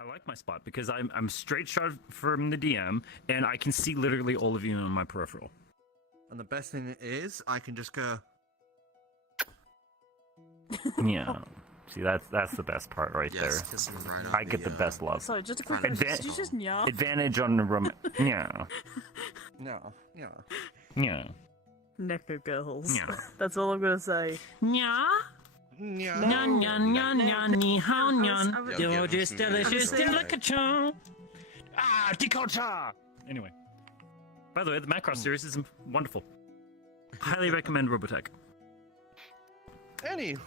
I like my spot because I'm straight shot from the DM, and I can see literally all of you on my peripheral. And the best thing is, I can just go. Yeah. See, that's the best part right Yes, there. kiss him right on I get the best love. Sorry, just a quick Front question. of Did you the just skull. nya? Advantage on the room. Yeah. No, yeah. Yeah. Necker girls. Yeah. That's all I'm gonna say. Nya. Yeah. Nyan, nyan, nyan, nyan, ni hao, nyan. I was- You're just delicious, I'm delicate. Ah, Dakota! Anyway. By the way, the Macross series is wonderful. Highly recommend Robotech. Anyway.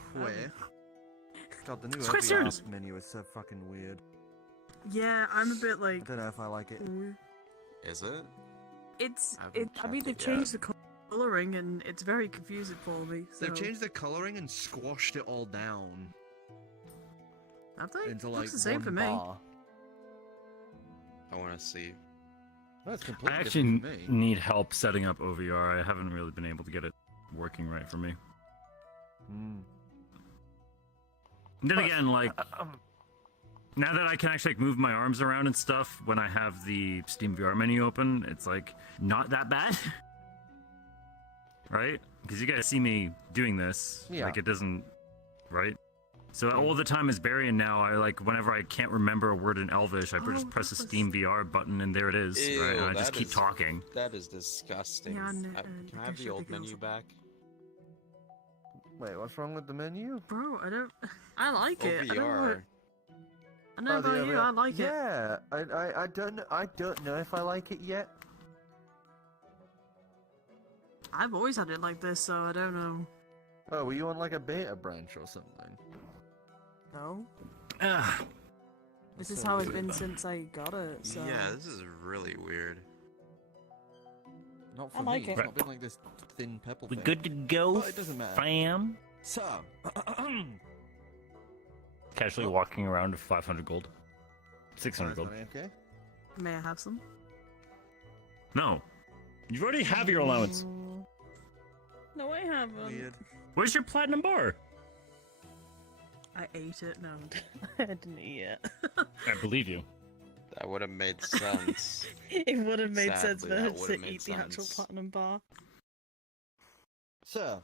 God, the new It's quite serious. Ask menu is so fucking weird. Yeah, I'm a bit I like. don't know if I like it. Is it? It's. I haven't I mean, checked they've it changed the coloring, and it's very confusing for me. So. They've changed the coloring and squashed it all down Have they? into like Looks the same one for me. bar. I want to see. That's I completely actually different from me. need help setting up OVR. I haven't really been able to get it working right for me. Then again, like, now that I can actually like, move my arms around and stuff when I have the Steam VR menu open, it's like not that bad. Right? Because you guys see me doing this. Yeah. Like, it doesn't. Right? So all the time is burying now. I like, whenever I can't remember a word in Elvish, I just press the Steam VR button and there it is. Right? And I just keep talking. That is disgusting. Yeah, Can I have the old menu back? Wait, what's wrong with the menu? Bro, I don't. I like it. I don't, OVR. I know the about you. other- I like it. Yeah, I don't know. I don't know if I like it yet. I've always had it like this, so I don't know. Oh, were you on like a beta branch or something? No. Ugh. This is So how it's weird. been since I got it. So. Yeah, this is really weird. Not for I like me. it. It's not been like this thin purple We thing. good to go, But it doesn't matter. fam? So, Casually walking around with 500 gold. 600 gold. Okay. May I have some? No. You already have your allowance. No, I haven't. Weird. Where's your platinum bar? I ate it. No, I didn't eat it. I believe you. That would have made sense. It would have made sense Sadly, for her that to would've made eat the actual sense. platinum bar. So,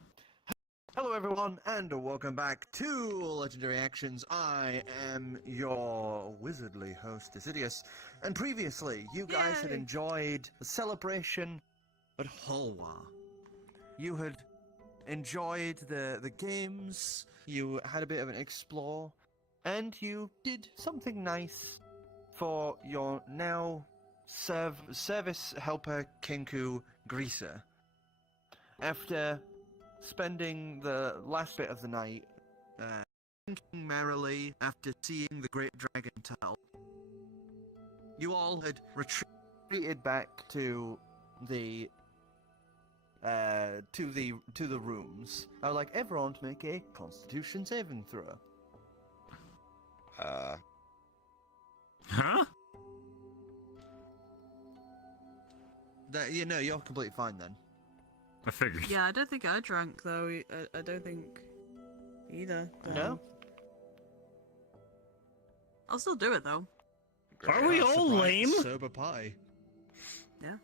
hello everyone, and welcome back to Legendary Actions. I am your wizardly host, Dicidius, and previously, you guys had Yay! enjoyed the celebration at Halwa. You had enjoyed the games, you had a bit of an explore, and you did something nice for your now service helper Kinku Greaser. After spending the last bit of the night drinking merrily after seeing the great dragon tell, you all had retreated back to the rooms. I would like everyone to make a Constitution saving throw. Huh? You're completely fine then. I figured. Yeah, I don't think I drank though. I don't think either. No? I'll still do it though. Are we all lame? Sober pie. Yeah.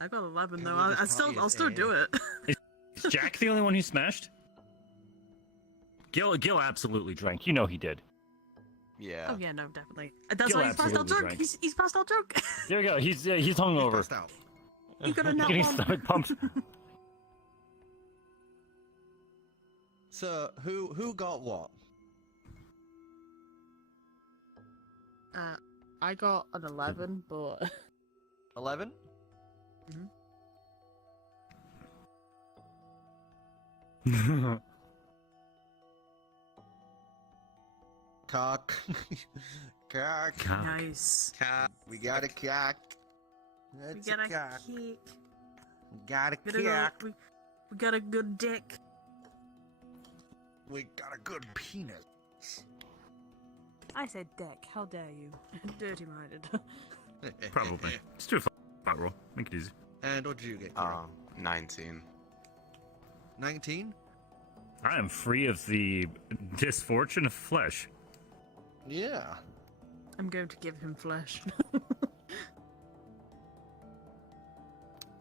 I got 11 though. Can't believe this party I'll is still A. do it. Is Jack the only one who smashed? Gill absolutely drank. You know he did. Yeah. Oh yeah, no, definitely. That's Gil why he's passed out absolutely drunk. drank. He's passed out drunk. There we go. He's hungover. Passed out. You got a nut Getting one. stomach pumped. So, who got what? I got an 11, but 11? Cock. Cock. Cock. nice. We got a cock. We That's got a cock. kick. Got a We got a, cock. we got a good dick. We got a good penis. I said dick. How dare you? Dirty minded. Probably. Just do a flat roll. Make it easy. And what did you get? Kira? 19. 19? I am free of the misfortune of flesh. Yeah. I'm going to give him flesh.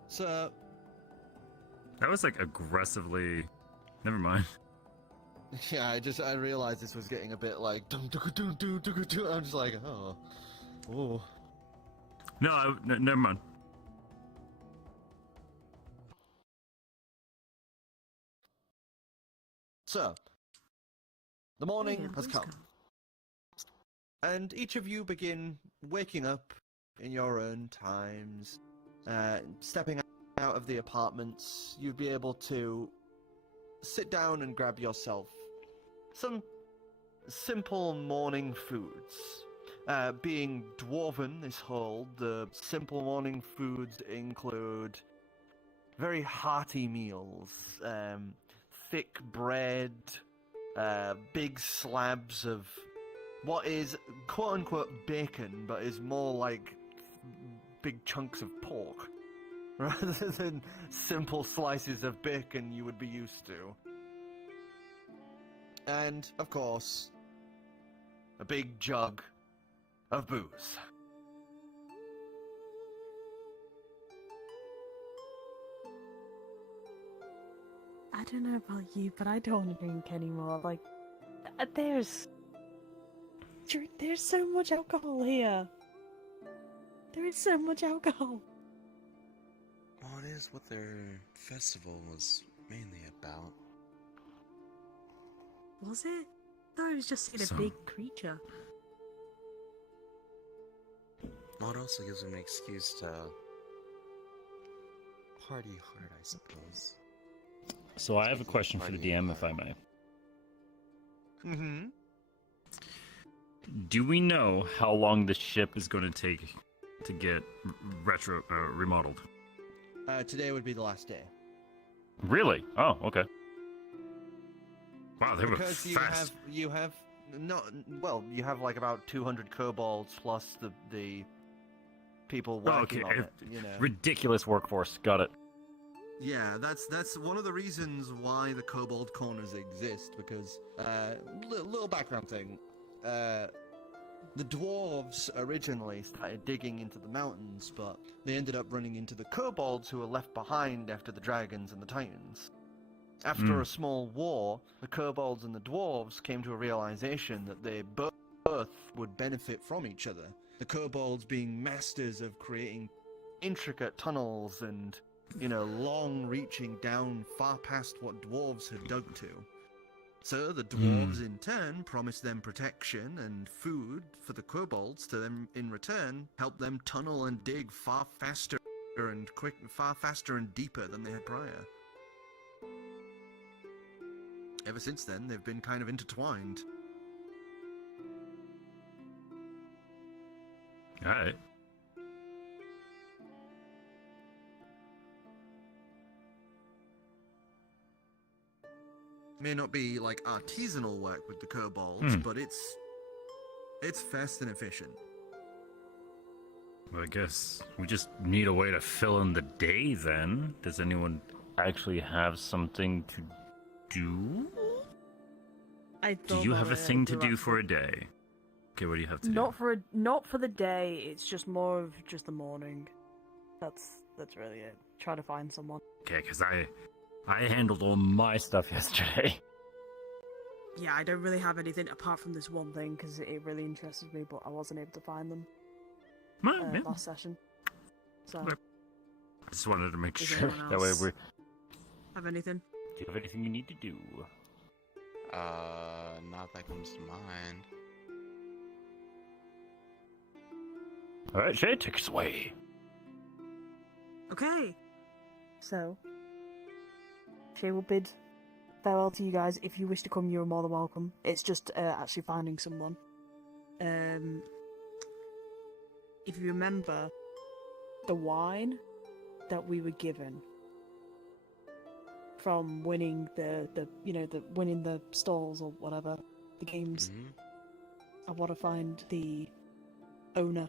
So, That was like aggressively. Never mind. yeah, I realized this was getting a bit like dum dum dum dum dum dum. I'm just like, oh. No, never mind. So, the morning Yeah, has please come, and each of you begin waking up in your own times, stepping out of the apartments. You'd be able to sit down and grab yourself some simple morning foods. Being dwarven, this hold, the simple morning foods include very hearty meals, thick bread, big slabs of what is quote-unquote bacon, but is more like big chunks of pork, rather than simple slices of bacon you would be used to. And, of course, a big jug of booze. I don't know about you, but I don't want to drink anymore. Like, there's so much alcohol here. There is so much alcohol. Well, it is what their festival was mainly about. Was it? I thought it was just seeing a So- big creature. Well, it also gives them an excuse to party hard, I suppose. So I have a question for the DM, if I may. Mm-hmm. Do we know how long the ship is going to take to get remodeled? Today would be the last day. Really? Oh, okay. Wow, they were Because fast. you have like about 200 kobolds plus the people working on it, you know. Ridiculous workforce. Got it. Yeah, that's one of the reasons why the kobold corners exist, because little background thing. The dwarves originally started digging into the mountains, but they ended up running into the kobolds who were left behind after the dragons and the titans. After a small war, the kobolds and the dwarves came to a realization that they both would benefit from each other. The kobolds being masters of creating intricate tunnels and, you know, long reaching down far past what dwarves had dug to. So the dwarves in turn promised them protection and food for the kobolds to them in return help them tunnel and dig far faster and deeper than they had prior. Ever since then, they've been kind of intertwined. Alright. May not be like artisanal work with the kobolds, but it's fast and efficient. Well, I guess we just need a way to fill in the day then. Does anyone actually have something to do? Do you have a thing to do for a day? Okay, what do you have to do? Not for the day. It's just more of just the morning. That's really it. Try to find someone. Okay, because I handled all my stuff yesterday. Yeah, I don't really have anything apart from this one thing because it really interested me, but I wasn't able to find them last session. So. Okay. I just wanted to make Does sure. anyone That way else we. have anything? Do you have anything you need to do? Not that comes to mind. Alright, Shay, take us away. Okay. So, Shay will bid farewell to you guys. If you wish to come, you're more than welcome. It's just actually finding someone. If you remember the wine that we were given from winning the winning the stalls or whatever, the games, I want to find the owner,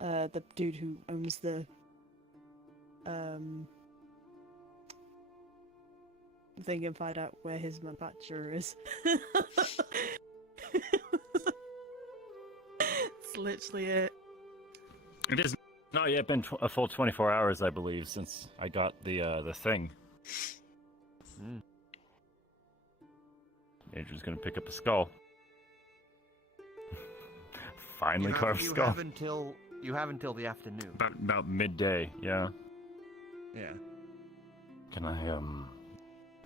the dude who owns the thing, and find out where his manufacturer is. literally it. It has not yet been a full 24 hours, I believe, since I got the thing. Adrian's gonna pick up a skull. Finally carved skull. You have until the afternoon. About midday, yeah. Yeah. Can I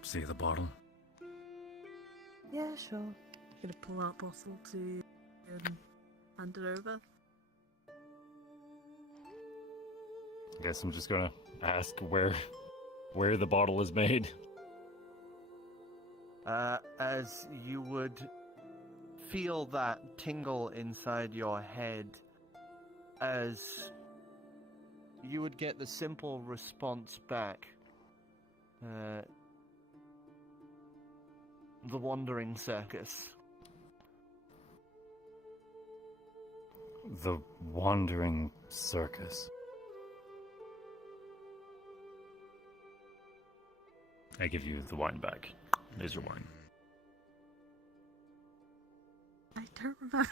see the bottle? Yeah, sure. Gonna pull out bottle to hand it over. I guess I'm just gonna ask where the bottle is made. As you would feel that tingle inside your head, as you would get the simple response back. The Wandering Circus. The Wandering Circus. I give you the wine back. There's your wine. I don't remember.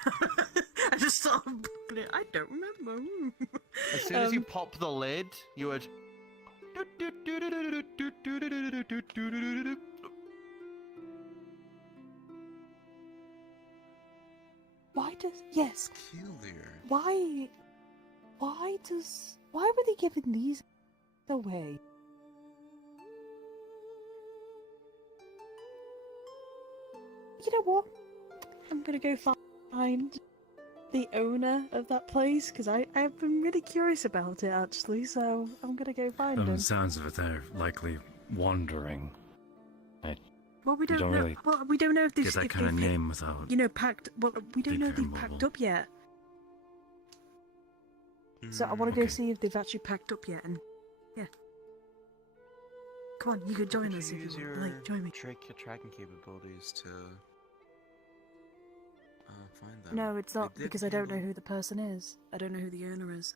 I just started booking it. I don't remember. As soon as you pop the lid, you would. Why does Peculiar. Why were they giving these away? You know what? I'm gonna go find the owner of that place, because I've been really curious about it actually, so I'm gonna go find From him. the sounds of it, they're likely wandering. Well, we don't don't know. really Well, we don't know if they've Get that if kind of they've, name without. you know, packed. Well, we don't being know if very they've packed mobile. up yet. So I want to go Okay. see if they've actually packed up yet, and yeah. Come on, you could join us if use you want. your Like, join me. your tracking capabilities to find them. No, it's not They did because I don't know handle- who the person is. I don't know who the owner is,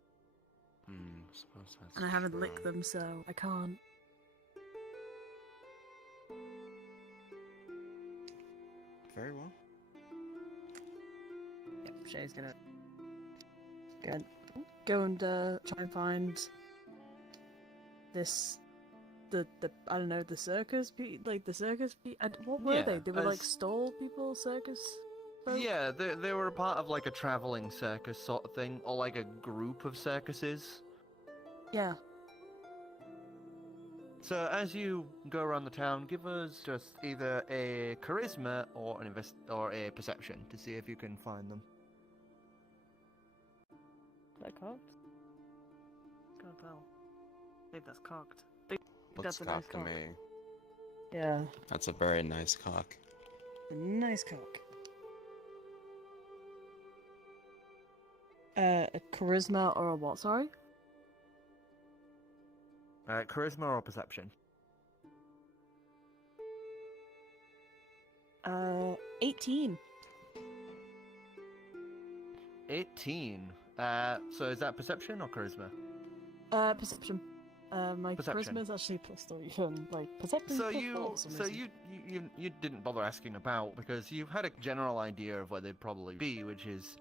Suppose that's and I haven't true. licked them, so I can't. Very well. Yep, Shay's gonna go and try and find this. The I don't know, the circus like the circus what were Yeah, they? They were like as- stall people, circus folk? Yeah, they were a part of like a traveling circus sort of thing, or like a group of circuses. Yeah. So as you go around the town, give us just either a charisma or or a perception to see if you can find them. Is that cocked? Can't tell. I think that's cocked. Looks That's a nice cocked to cock. me. Yeah. That's a very nice cock. A nice cock. A charisma or a what, sorry? Charisma or perception? 18. 18. So is that perception or charisma? Perception. My Perception. charisma is actually +3, and like perception. So is you, +4 for some so reason. you didn't bother asking about because you've had a general idea of where they'd probably be, which is,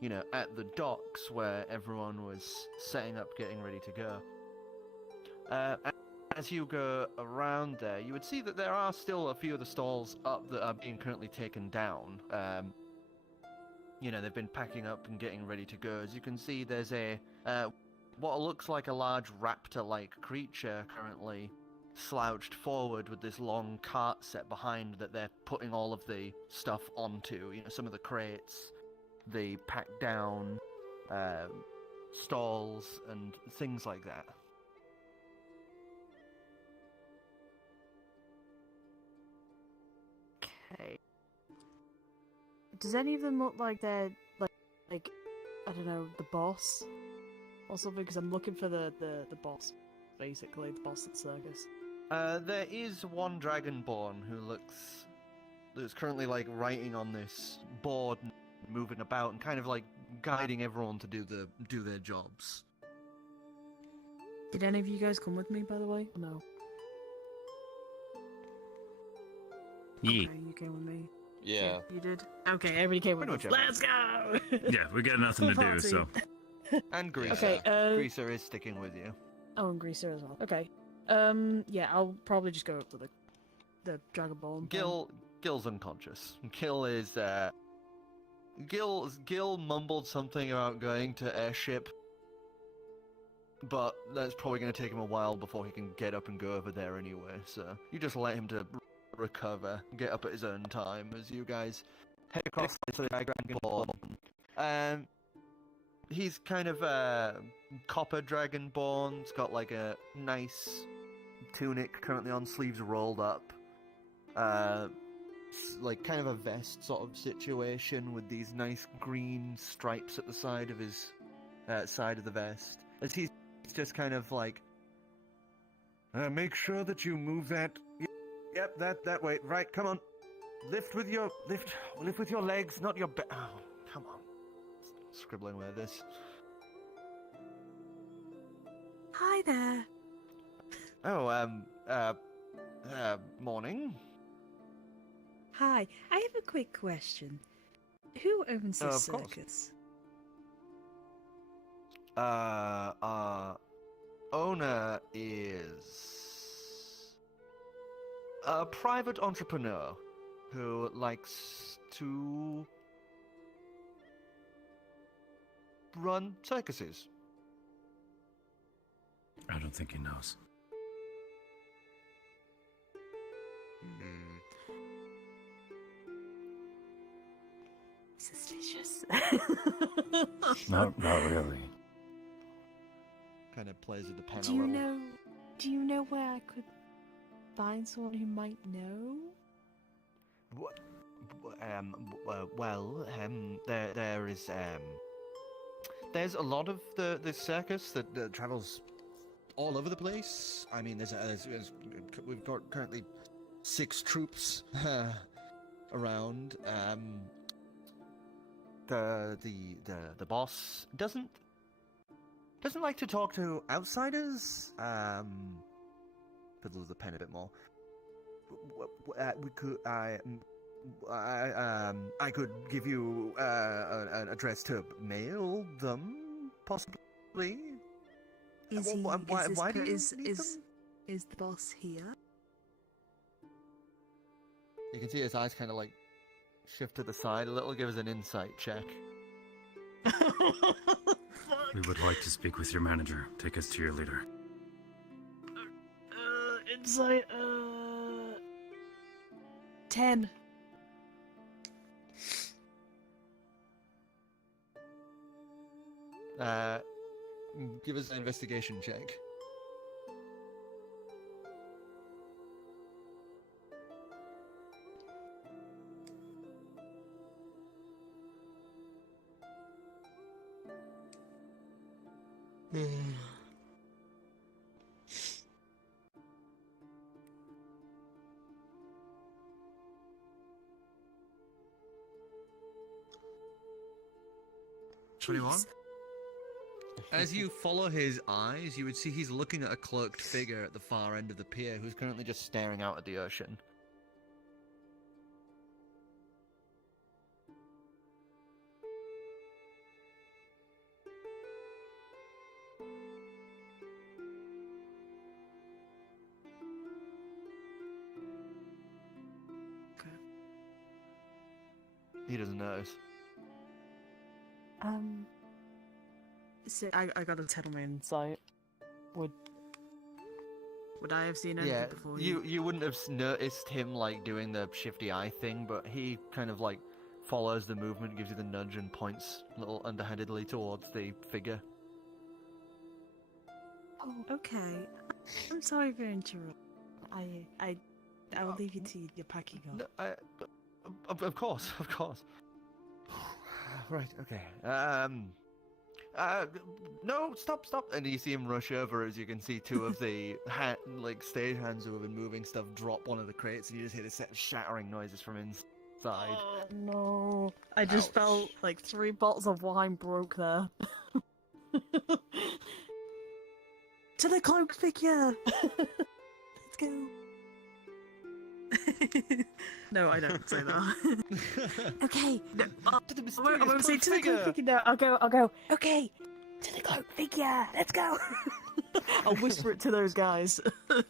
you know, at the docks where everyone was setting up, getting ready to go. As you go around there, you would see that there are still a few of the stalls up that are being currently taken down. You know, they've been packing up and getting ready to go. As you can see, there's a what looks like a large raptor-like creature currently slouched forward with this long cart set behind that they're putting all of the stuff onto. You know, some of the crates, the packed down stalls and things like that. Okay. Does any of them look like they're like I don't know, the boss or something? Because I'm looking for the boss, basically the boss at the circus. There is one dragonborn that's currently like writing on this board, and moving about, and kind of like guiding everyone to do their jobs. Did any of you guys come with me, by the way? No. Ye. Okay, you came with me. Yeah. You did? Okay, everybody came with Pretty us. much Let's go! Yeah, we got nothing to do, Party. so. And Greaser. Okay, Greaser is sticking with you. Oh, and Greaser as well. Okay. Yeah, I'll probably just go up to the Dragonborn. Gill's unconscious. Gill is Gill mumbled something about going to airship, but that's probably going to take him a while before he can get up and go over there anyway. So you just let him to recover, get up at his own time as you guys head across to the Dragonborn. He's kind of copper Dragonborn. He's got like a nice tunic currently on, sleeves rolled up. Like kind of a vest sort of situation with these nice green stripes at the side of his side of the vest. As he's just kind of like, make sure that you move that. Yep, that way. Right, come on. Lift with your legs, not your back. Oh, come on. Scribbling away this. Hi there. Oh, morning. Hi, I have a quick question. Who owns this Of course. circus? Owner is a private entrepreneur who likes to run circuses. I don't think he knows. Hmm. Suspicious. Not really. Kind of plays with the pen Do a you little. know where I could find someone who might know? There is there's a lot of the circus that travels all over the place. I mean, we've got currently 6 troops around. The boss doesn't like to talk to outsiders. Fiddles the pen a bit more. I could give you an address to mail them, possibly. Is he? Why do you is need them? the boss here? You can see his eyes kind of like shift to the side a little. Give us an insight check. We would like to speak with your manager. Take us to your leader. Insight, 10. Give us an investigation check. As you follow his eyes, you would see he's looking at a cloaked figure at the far end of the pier who's currently just staring out at the ocean. Okay. He doesn't notice. So I got a 10 on my insight. Would I have seen anything Yeah, before you wouldn't have noticed him like doing the shifty eye thing, but he kind of like follows the movement, gives you the nudge, and points a little underhandedly towards the figure. Oh, okay. I'm sorry for interrupting. I will leave you to your packing up. No, of course. Right, okay. No, stop. And you see him rush over as you can see 2 of the stage hands who have been moving stuff drop one of the crates, and you just hear this set of shattering noises from inside. Oh no. I just Ouch. felt like 3 bottles of wine broke there. To the cloak figure! Let's go. No, I don't say that. Okay. No, To the I mysterious won't say to the figure. cloak figure. No, I'll go. Okay, to the cloak figure. Let's go. I'll whisper it to those guys. Lead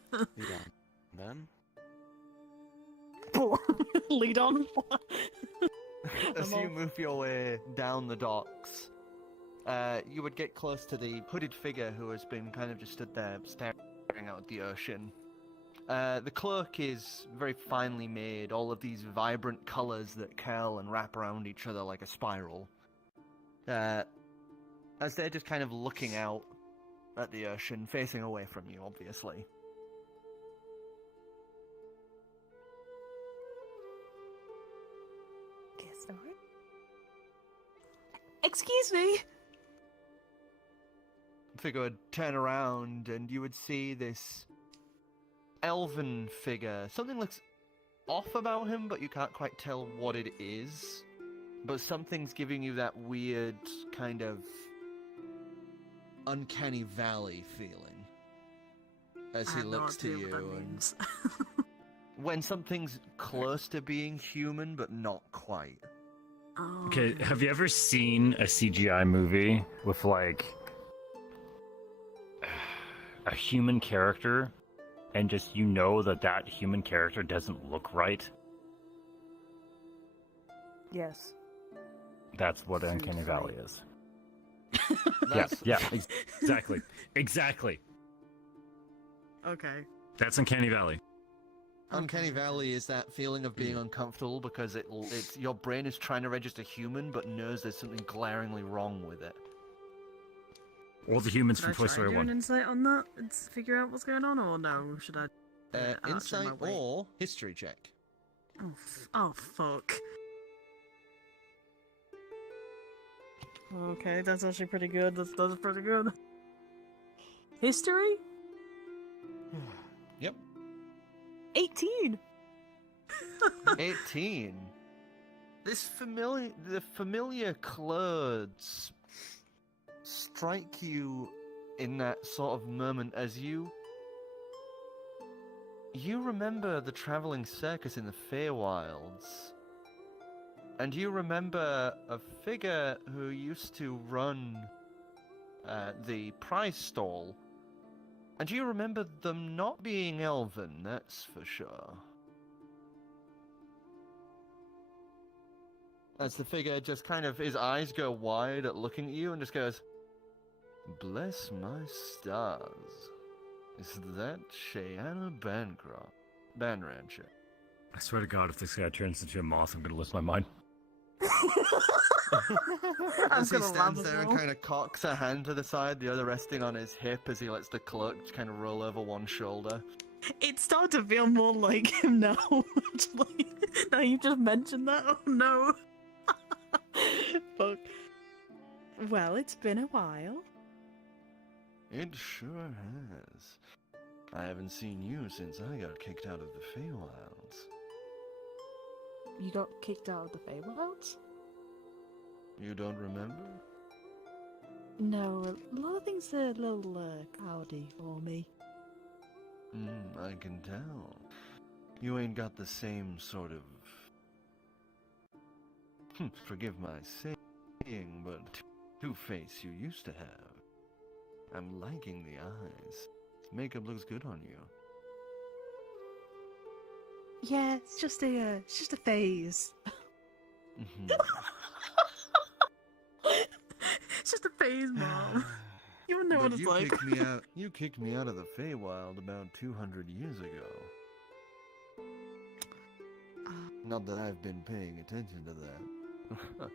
on. Then? Lead on. As I'm you all- move your way down the docks, you would get close to the hooded figure who has been kind of just stood there staring out at the ocean. The cloak is very finely made, all of these vibrant colours that curl and wrap around each other like a spiral. As they're just kind of looking out at the ocean, facing away from you, obviously. Excuse me. Figure would turn around and you would see this elven figure. Something looks off about him, but you can't quite tell what it is. But something's giving you that weird kind of uncanny valley feeling as he looks to you. And when something's close to being human, but not quite. Okay, have you ever seen a CGI movie with like a human character and just you know that human character doesn't look right? Yes. That's what Seems Uncanny right. Valley is. That's- Exactly. Exactly. Okay. That's Uncanny Valley. Uncanny Valley is that feeling of being uncomfortable because it's your brain is trying to register human, but knows there's something glaringly wrong with it. All the humans Should I from Toy try Story and do an 1. insight on that and figure out what's going on, or no? Should I? Insight my way? or history check. Oh fuck. Okay, that's actually pretty good. That's pretty good. History? Yep. 18. 18. The familiar clothes strike you in that sort of moment as you remember the traveling circus in the Feywilds. And you remember a figure who used to run the prize stall. And you remember them not being elven, that's for sure. As the figure just kind of, his eyes go wide at looking at you and just goes, "Bless my stars. Is that Shaena Banrancher?" I swear to God, if this guy turns into a moth, I'm gonna lose my mind. As he gonna laugh stands as there and well. kind of cocks a hand to the side, the other resting on his hip as he lets the cloak just kind of roll over one shoulder. It's starting to feel more like him now. Actually, now you just mentioned that. Oh no. Fuck. Well, it's been a while. It sure has. I haven't seen you since I got kicked out of the Feywilds. You got kicked out of the Feywilds? You don't remember? No, a lot of things are a little cloudy for me. I can tell. You ain't got the same sort of... forgive my saying, but two-face you used to have. I'm liking the eyes. Makeup looks good on you. Yeah, it's just a phase. It's just a phase, Mom. You don't know what But it's like. You kicked me out of the Feywild about 200 years ago. Not that I've been paying attention to that.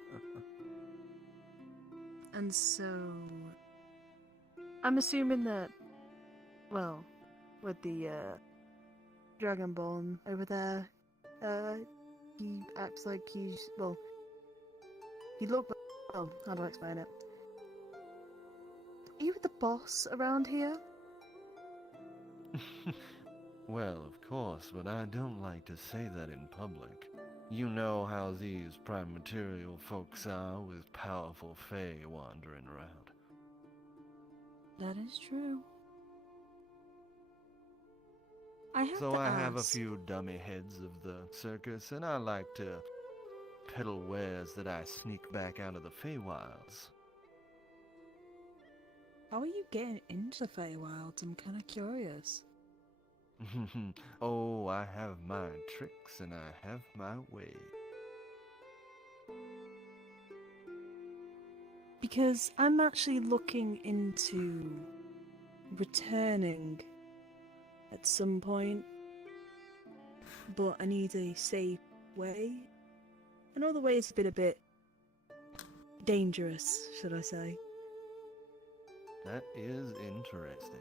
And so, I'm assuming that, well, with the Dragonborn over there, he acts like he looked, well, how do I explain it? Are you the boss around here? Well, of course, but I don't like to say that in public. You know how these prime material folks are with powerful fae wandering around. That is true. I have So to I have a ask, few dummy heads of the circus, and I like to peddle wares that I sneak back out of the Feywilds. how are you getting into the Feywilds? I'm kind of curious. Oh, I have my tricks and I have my way. Because I'm actually looking into returning at some point, but I need a safe way. I know the way has been a bit dangerous, should I say. That is interesting.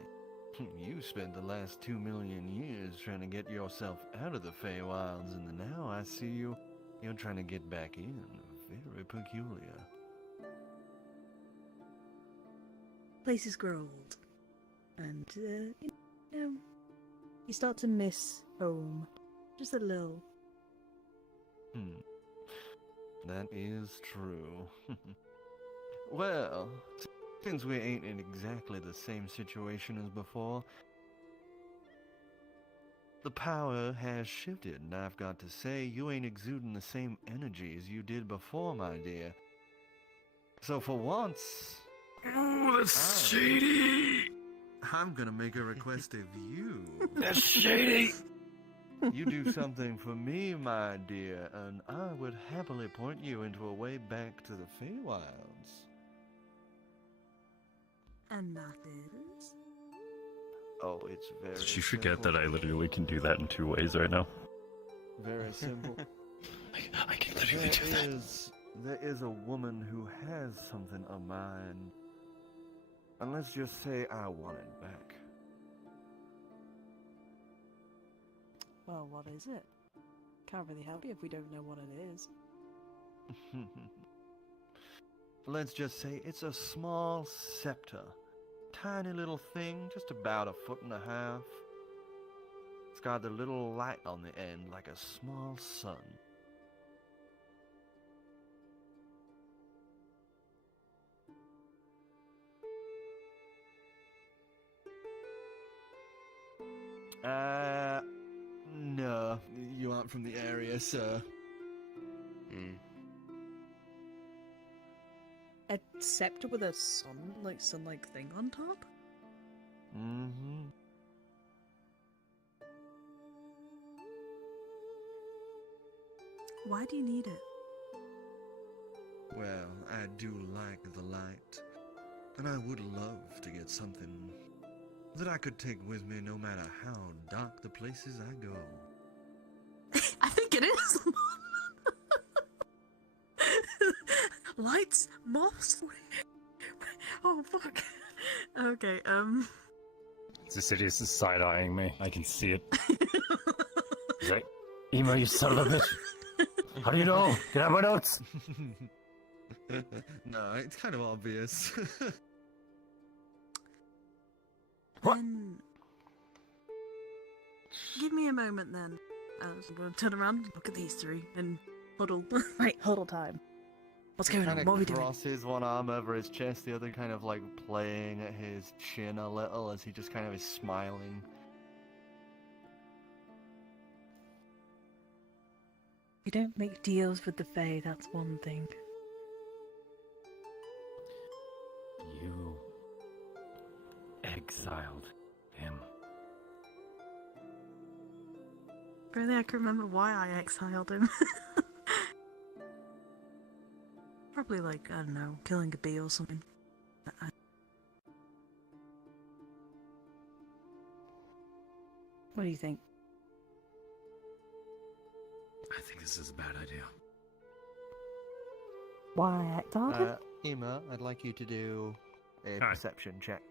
You spent the last 2 million years trying to get yourself out of the Feywilds, and now I see you're trying to get back in. Very peculiar. Places grow old, and you know, you start to miss home, just a little. That is true. Well, since we ain't in exactly the same situation as before, the power has shifted, and I've got to say, you ain't exuding the same energy as you did before, my dear. So for once, Oh, that's shady! I'm gonna make a request of you. That's shady! You do something for me, my dear, and I would happily point you into a way back to the Feywilds. And that is... Oh, it's very Did you forget simple. that I literally can do that in 2 ways right now? Very simple. I can literally do that. There is a woman who has something of mine. And let's just say I want it back. Well, what is it? Can't really help you if we don't know what it is. Let's just say it's a small scepter. Tiny little thing, just about 1.5 feet. It's got the little light on the end like a small sun. No, you aren't from the area, sir. A scepter with a sun-like thing on top? Mm-hmm. Why do you need it? Well, I do like the light, and I would love to get something that I could take with me no matter how dark the places I go. I think it is! Lights, moths. Oh fuck. Okay, Dicidius is side-eyeing me. I can see it. He's like, Emo, you son of a bitch! How do you know? Can I have my notes? No, it's kind of obvious. What? Then... Give me a moment then. I'm gonna turn around and look at these three and huddle. Right, huddle time. What's going on? Kind What are we of doing? crosses one arm over his chest, the other kind of like playing at his chin a little as he just kind of is smiling. You don't make deals with the Fae, that's one thing. You exiled him. Really, I can remember why I exiled him. Probably like, I don't know, killing a bee or something. What do you think? I think this is a bad idea. Why I exiled him? Ema, I'd like you to do a Hi. perception check.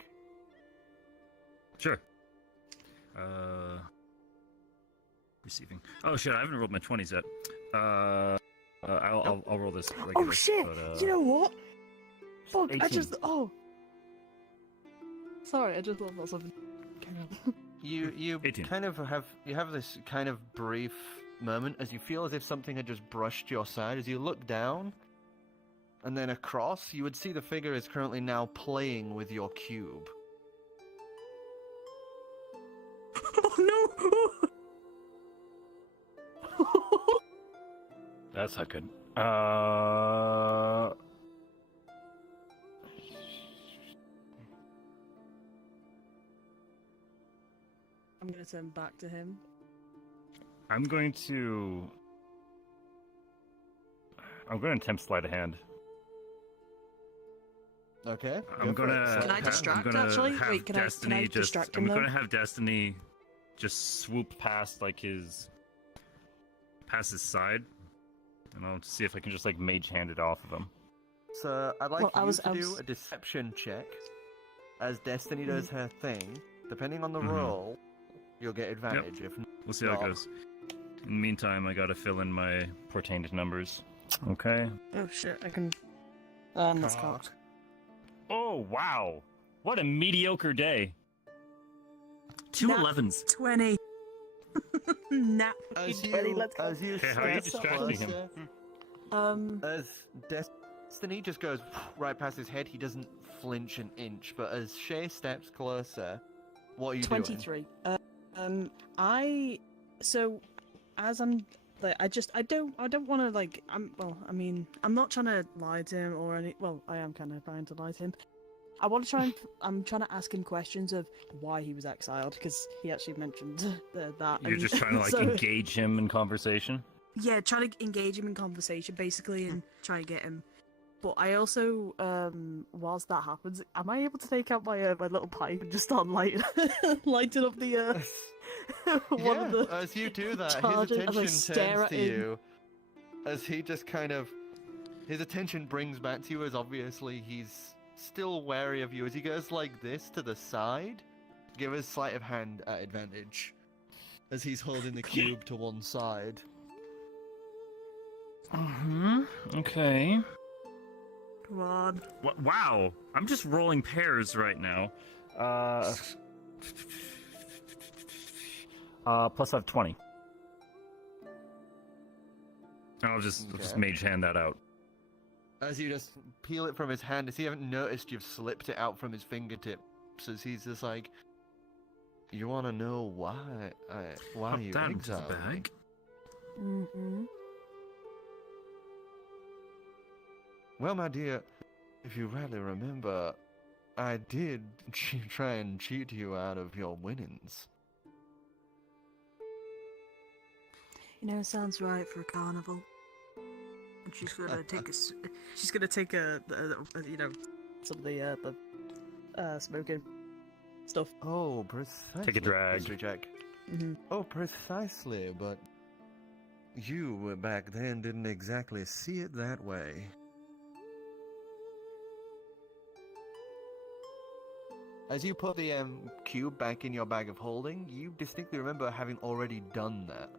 Sure. Receiving. Oh shit! I haven't rolled my 20s yet. I'll roll this. Like Oh this, shit! but, You know what? Fuck! 18. I just Sorry, I just thought about something. Carry on. You 18. kind of have this kind of brief moment as you feel as if something had just brushed your side. As you look down, and then across, you would see the figure is currently now playing with your cube. Oh no! That's not good. I'm gonna turn back to him. I'm going to attempt sleight of hand. Okay. I'm go for it. gonna. Can I distract, I'm gonna actually? have Wait, can I Destiny distract him, I'm though? gonna have Destiny just swoop past like past his side, and I'll see if I can just like mage hand it off of him. So I'd like Well, I you was- to I do was- a deception check as Destiny does her thing. Depending on the roll, you'll get advantage. If We'll see how it not, goes. In the meantime, I gotta fill in my portained numbers. Okay. Oh shit, I can. That's cocked. Oh wow! What a mediocre day. 2 Nat 11s. 20. Nah. As Ready, you, let's go. as you Hey, how are you step distracting him? closer, as Destiny just goes right past his head, he doesn't flinch an inch. But as Shay steps closer, what are you doing? 23. So as I'm like, I don't want to like, I'm not trying to lie to him or any. Well, I am kind of trying to lie to him. I want to try and I'm trying to ask him questions of why he was exiled because he actually mentioned that. You're just trying to like so- engage him in conversation. Yeah, try to engage him in conversation, basically, and try and get him. But I also, whilst that happens, am I able to take out my my little pipe and just start lighting up the one of the as you do that, his charges as I attention stare turns at to him? you. As he just kind of, his attention brings back to you. As obviously he's still wary of you. As he goes like this to the side, give us sleight of hand at advantage. As he's holding the cube to one side. Okay. Come on. Wow! I'm just rolling pairs right now. Plus I have 20. I'll just Okay. mage hand that out. As you just peel it from his hand, as he haven't noticed you've slipped it out from his fingertips, as he's just like, "You want to know why? Why Pop you that into the exiled me?" bag. Mm-hmm. Well, my dear, if you rightly remember, I did try and cheat you out of your winnings. You know, sounds right for a carnival. And she's gonna take a. She's gonna take a you know. Some of the smoking stuff. Oh, precisely. Take a drag. History check. Mm-hmm. Oh, precisely, but you back then didn't exactly see it that way. As you put the cube back in your bag of holding, you distinctly remember having already done that.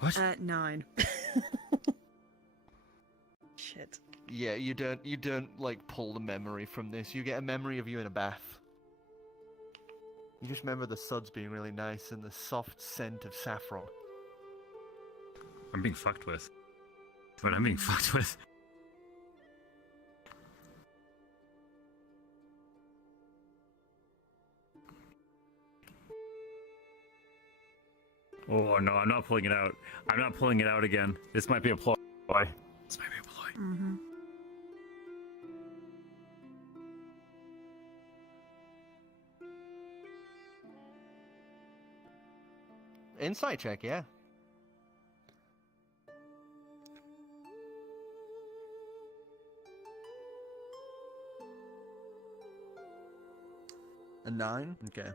What? 9. Shit. Yeah, you don't like pull the memory from this. You get a memory of you in a bath. You just remember the suds being really nice and the soft scent of saffron. I'm being fucked with. What I'm being fucked with. Oh no, I'm not pulling it out. I'm not pulling it out again. This might be a ploy. This might be a ploy. Mm-hmm. Insight check, yeah. A 9? Okay.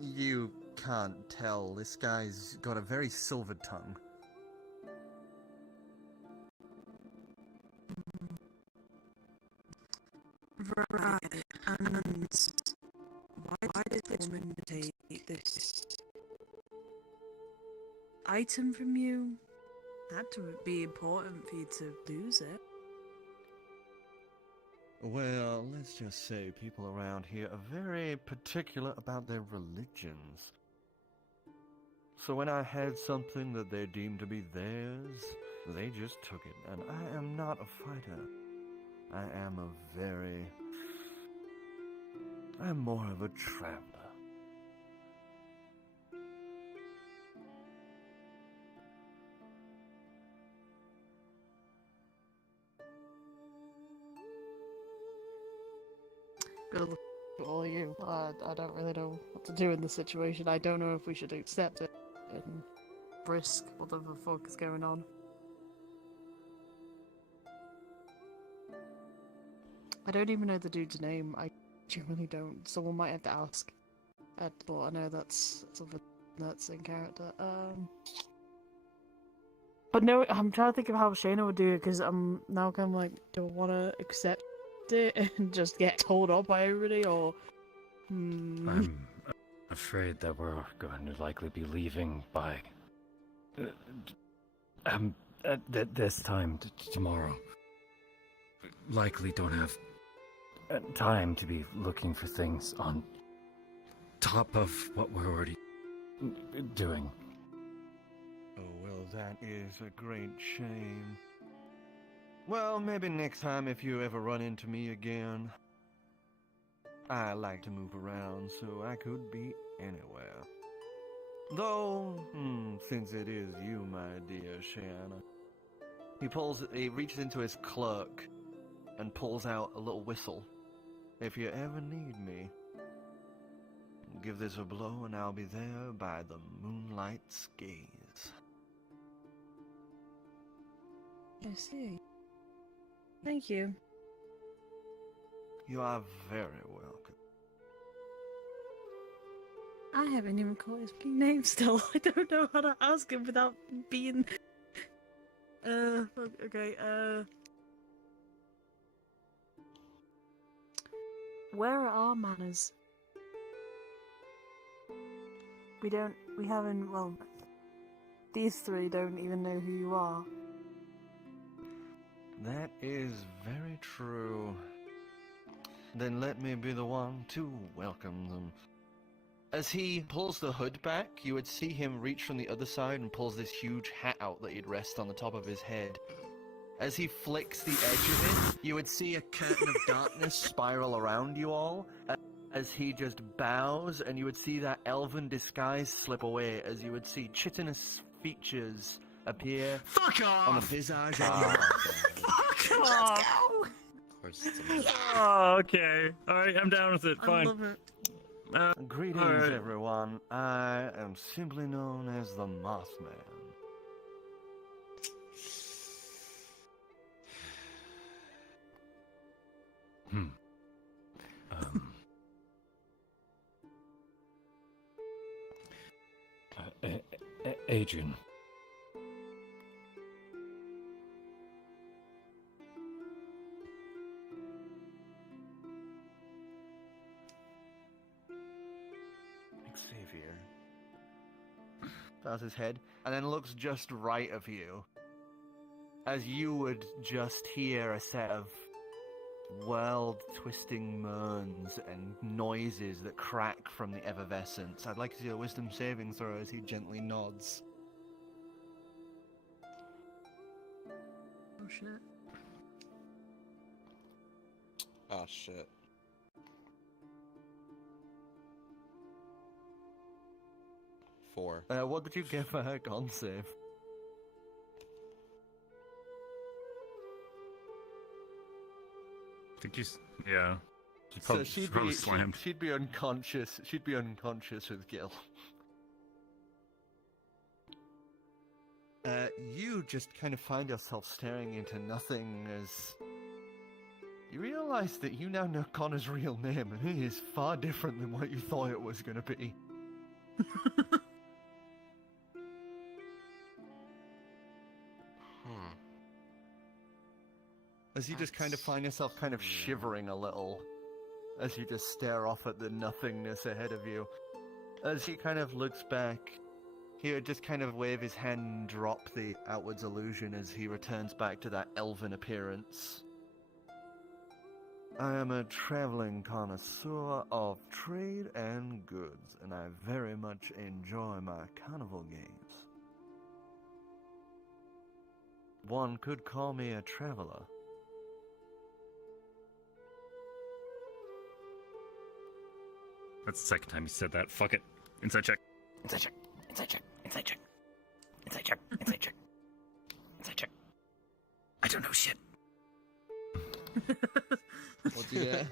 You can't tell. This guy's got a very silver tongue. Right. And why did this woman take this item from you? Had to be important for you to lose it. Well, let's just say people around here are very particular about their religions. So when I had something that they deemed to be theirs, they just took it. And I am not a fighter. I am a very I'm more of a traveler. Good luck to all of you. I don't really know what to do in this situation. I don't know if we should accept it and risk whatever the fuck is going on. I don't even know the dude's name. I genuinely don't. Someone might have to ask. But I know that's something that's in character. But no, I'm trying to think of how Shaena would do it, because I'm now kind of like, do I want to accept it and just get told off by everybody, or... I'm afraid that we're going to likely be leaving by... this time tomorrow. Likely don't have time to be looking for things on top of what we're already doing. Oh, well, that is a great shame. Well, maybe next time if you ever run into me again. I like to move around, so I could be anywhere. Though, since it is you, my dear Shaena. He reaches into his cloak and pulls out a little whistle. If you ever need me, give this a blow and I'll be there by the moonlight's gaze. I see. Thank you. You are very welcome. I haven't even caught his name still. I don't know how to ask him without being... okay, Where are our manners? We haven't, well, these three don't even know who you are. That is very true. Then let me be the one to welcome them. As he pulls the hood back, you would see him reach from the other side and pulls this huge hat out that he'd rest on the top of his head. As he flicks the edge of it, you would see a curtain of darkness spiral around you all, as he just bows, and you would see that elven disguise slip away, as you would see chitinous features appear Fuck off! on the visage. Fuck off! Of course, it's a Oh, okay. Alright, I'm down with it. I Fine. love it. Greetings, Alright. everyone. I am simply known as the Mothman. Adrian. Xavier. Bows his head, and then looks just right of you. As you would just hear a set of world-twisting moans and noises that crack from the effervescence. I'd like to see a wisdom saving throw as he gently nods. Oh shit. Oh shit. Four. What did you get for her con save? I think yeah. So She's probably slammed. she'd be unconscious. She'd be unconscious with Gill. You just kind of find yourself staring into nothing as you realize that you now know Connor's real name, and he is far different than what you thought it was going to be. As you just kind of find yourself kind of shivering a little, as you just stare off at the nothingness ahead of you. As he kind of looks back, he would just kind of wave his hand and drop the outwards illusion as he returns back to that elven appearance. I am a traveling connoisseur of trade and goods, and I very much enjoy my carnival games. One could call me a traveler. That's the second time you said that. Fuck it. Inside check. Inside check. Inside check. Inside check. Inside check. Inside check. Inside check. I don't know shit. What do you get?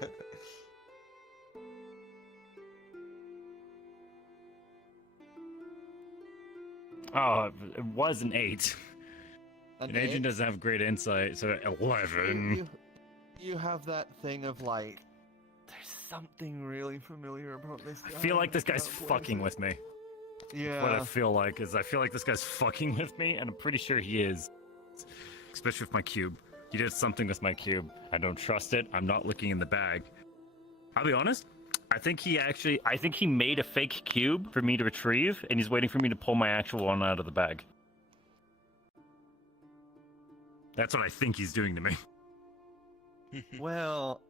Oh, it was an 8. An And Adrian eight? doesn't have great insight, so 11. You have that thing of like, there's something really familiar about this guy. I feel like this guy's What is fucking it? with me. Yeah. What I feel like is I feel like this guy's fucking with me, and I'm pretty sure he is. Especially with my cube. He did something with my cube. I don't trust it. I'm not looking in the bag. I'll be honest. I think he made a fake cube for me to retrieve, and he's waiting for me to pull my actual one out of the bag. That's what I think he's doing to me. Well,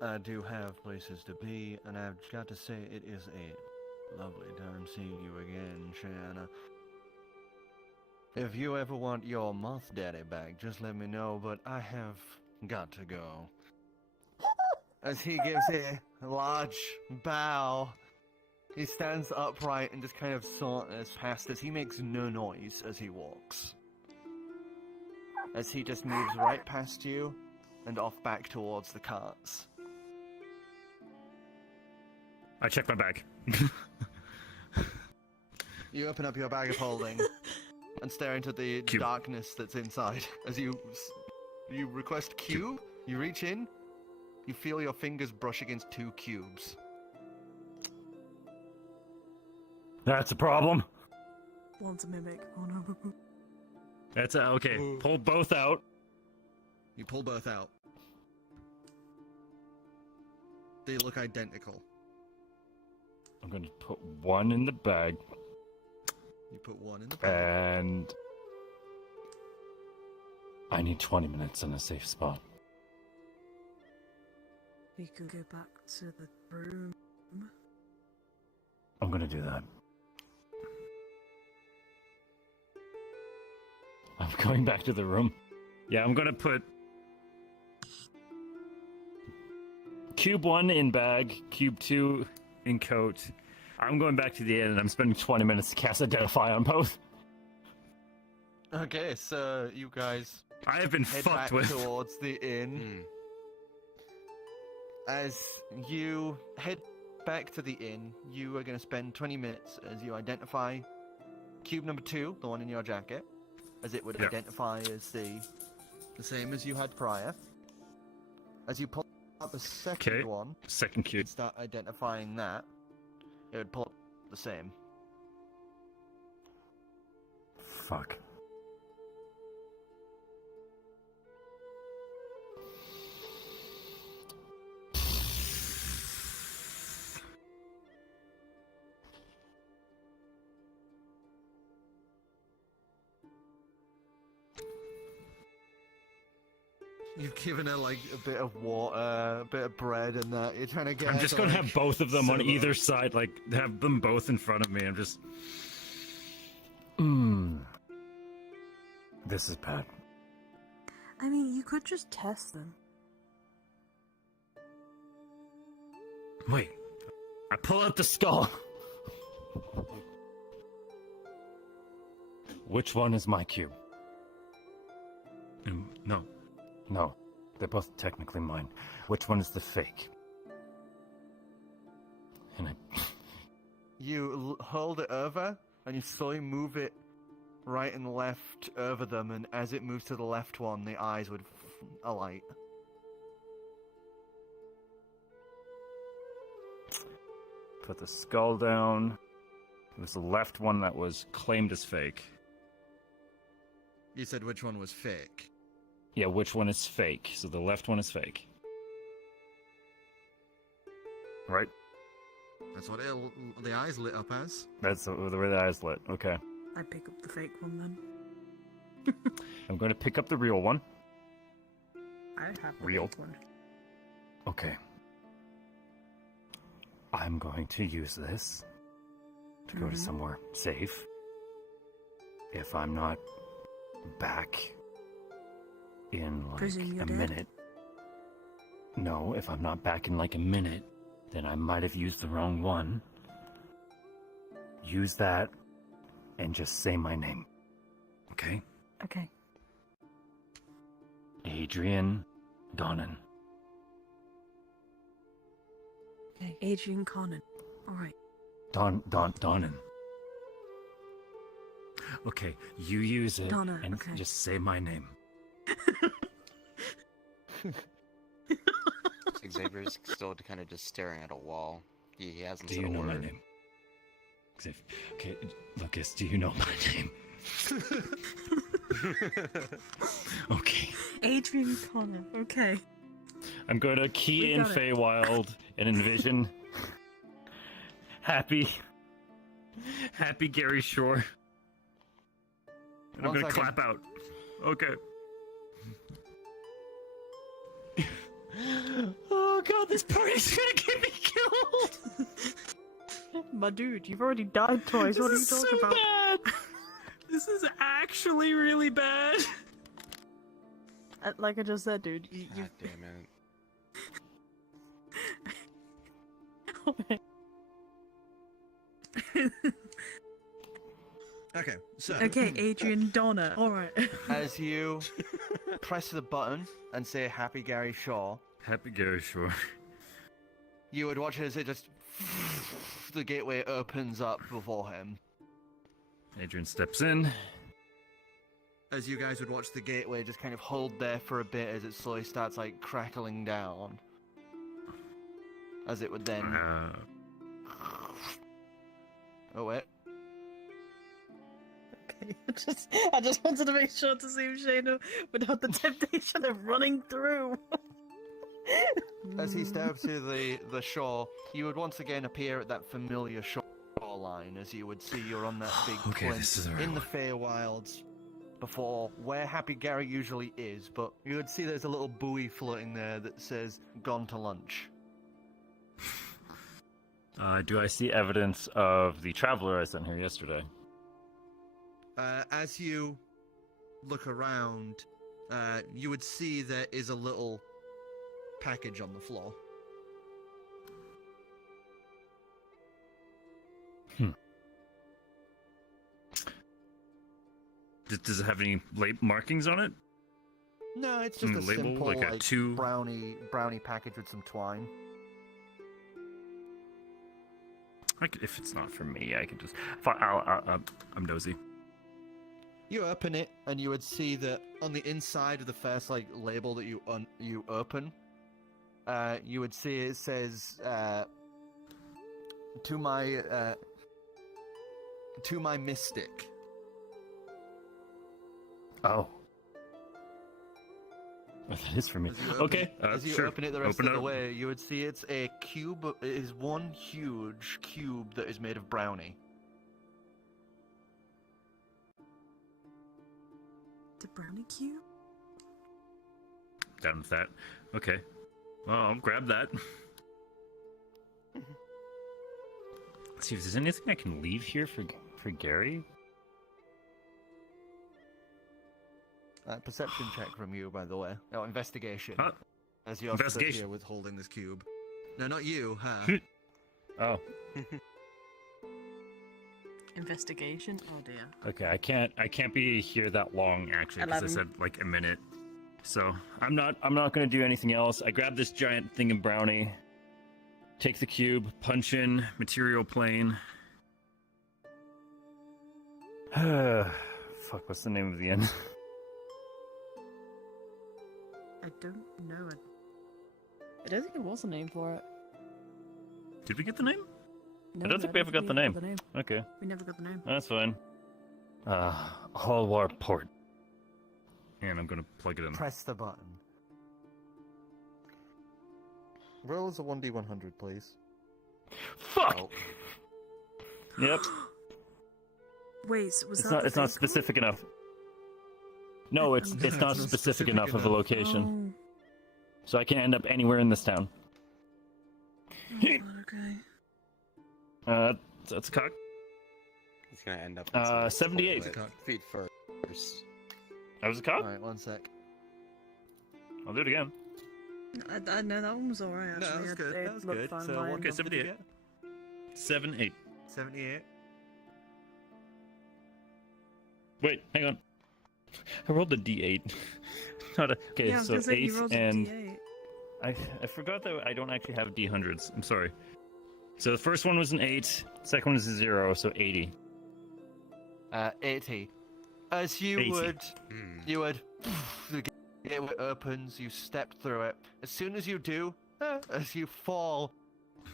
I do have places to be, and I've got to say it is a lovely time seeing you again, Shaena. If you ever want your moth daddy back, just let me know, but I have got to go. As he gives a large bow, he stands upright and just kind of saunters past us. He makes no noise as he walks. As he just moves right past you and off back towards the carts. I check my bag. You open up your bag of holding and stare into the Cube. darkness that's inside. As you request cube, you reach in, you feel your fingers brush against 2 cubes. That's a problem. One's a mimic. Oh no. That's okay. Pull both out. You pull both out. They look identical. I'm going to put one in the bag, You put one in the bag. and I need 20 minutes in a safe spot. We can go back to the room. I'm going to do that. I'm going back to the room. Yeah, I'm going to put cube 1 in bag, cube 2 in coat. I'm going back to the inn, and I'm spending 20 minutes to cast Identify on both. Okay, so you guys I have been head fucked back with. towards the inn. As you head back to the inn, you are going to spend 20 minutes as you identify cube number 2, the one in your jacket, as it would Yeah. identify as the same as you had prior. As you pull up the second Okay. one Second cube. and start identifying that, it would pull up the same. Fuck. You've given her like a bit of water, a bit of bread, and that. You're trying to get. I'm her just to, going to like, have both of them on settle either up. side, like, have them both in front of me. I'm just... This is bad. I mean, you could just test them. Wait. I pull out the skull. Which one is my cube? No. No. They're both technically mine. Which one is the fake? And I... You hold it over, and you slowly move it right and left over them, and as it moves to the left one, the eyes would alight. Put the skull down. It was the left one that was claimed as fake. You said which one was fake. Yeah, which one is fake? So the left one is fake. Right? That's what the eyes lit up as. That's the way the eyes lit. Okay. I pick up the fake one then. I'm going to pick up the real one. I have the Real. fake one. Okay. I'm going to use this to go to somewhere safe. If I'm not back in like Presume you're a dead? minute. No, if I'm not back in like a minute, then I might have used the wrong one. Use that and just say my name. Okay? Okay. Adrian Donnan. Okay, Adrian Conan. Alright. Donnan. Okay, you use it Donna, and okay. just say my name. Xavier's still kind of just staring at a wall. He hasn't Do said you a know my word. name? Okay, Lucas, do you know my name? Okay. Adrian Conan. Okay. I'm going to key We in got it. Feywild and envision happy Gary Shore. And I'm One going to second. clap out. Okay. Oh god, this party's gonna get me killed! My dude, you've already died twice. What are you talking about? Bad. This is actually really bad. Like I just said, dude, you God damn it. Okay, so Okay, Adrian Donna. Alright. as you press the button and say Happy Gary Shaw, Happy Gary Shore. you would watch as it just the gateway opens up before him. Adrian steps in. As you guys would watch the gateway just kind of hold there for a bit as it slowly starts like crackling down. As it would then oh wait. Okay, I just wanted to make sure to see if Shaena without the temptation of running through. As he steps to the shore, you would once again appear at that familiar shoreline as you would see you're on that big Okay, plinth this is the right in the one. Feywilds before where Happy Gary usually is, but you would see there's a little buoy floating there that says "Gone to lunch." Do I see evidence of the traveler I sent here yesterday? As you look around, you would see there is a little package on the floor. Does it have any markings on it? No, it's just a Label, simple like a two- brownie package with some twine. If it's not for me, I can just. I'm nosy. You open it, and you would see that on the inside of the first label that you open, you would see it says to my mystic. Oh. That is for me. As you open Okay, it- as you sure. open it the rest Open of the it. way, you would see it's a cube. It is one huge cube that is made of brownie. The brownie cube? Down with that. Okay. Well, I'll grab that. Let's see if there's anything I can leave here for Gary. Perception check from you, by the way. Oh, investigation. Huh? As you're stood Investigation. here with holding this cube. No, not you, huh? Oh, Investigation? Oh dear. okay. I can't be here that long actually, because I 11. said like a minute. So I'm not gonna do anything else. I grab this giant thing of brownie, take the cube, punch in material plane. Fuck, what's the name of the end? I don't know it. I don't think there was a name for it. Did we get the name? No, don't think we ever got the name. Okay, We never got the name. that's fine. Hallwar port. And I'm gonna plug it in. Press the button. Roll as a 1d100, please. Fuck! Oh, Yep. Wait, so was It's that not. the It's not fake specific enough. No, it's It's not not specific specific enough of a enough. location, one? so I can end up anywhere in this town. Oh, okay. That's a cock. he's gonna end up. in some 78. toilet. Feet first. That was a cock. Alright, one sec. I'll do it again. I know that one was alright No, actually. that was good. It That was looked good. fine So lying. what Okay, number did you 78. get? 7-8. 78. Wait, hang on. I rolled a D8. Not a. Okay, Yeah, I was so gonna say 8 you rolled a and D8. I forgot that I don't actually have D100s. I'm sorry. So the first one was an 8. Second one was a 0, so 80. 80. As you 80. would, Hmm. you would, the gateway opens, you step through it. As soon as you do, as you fall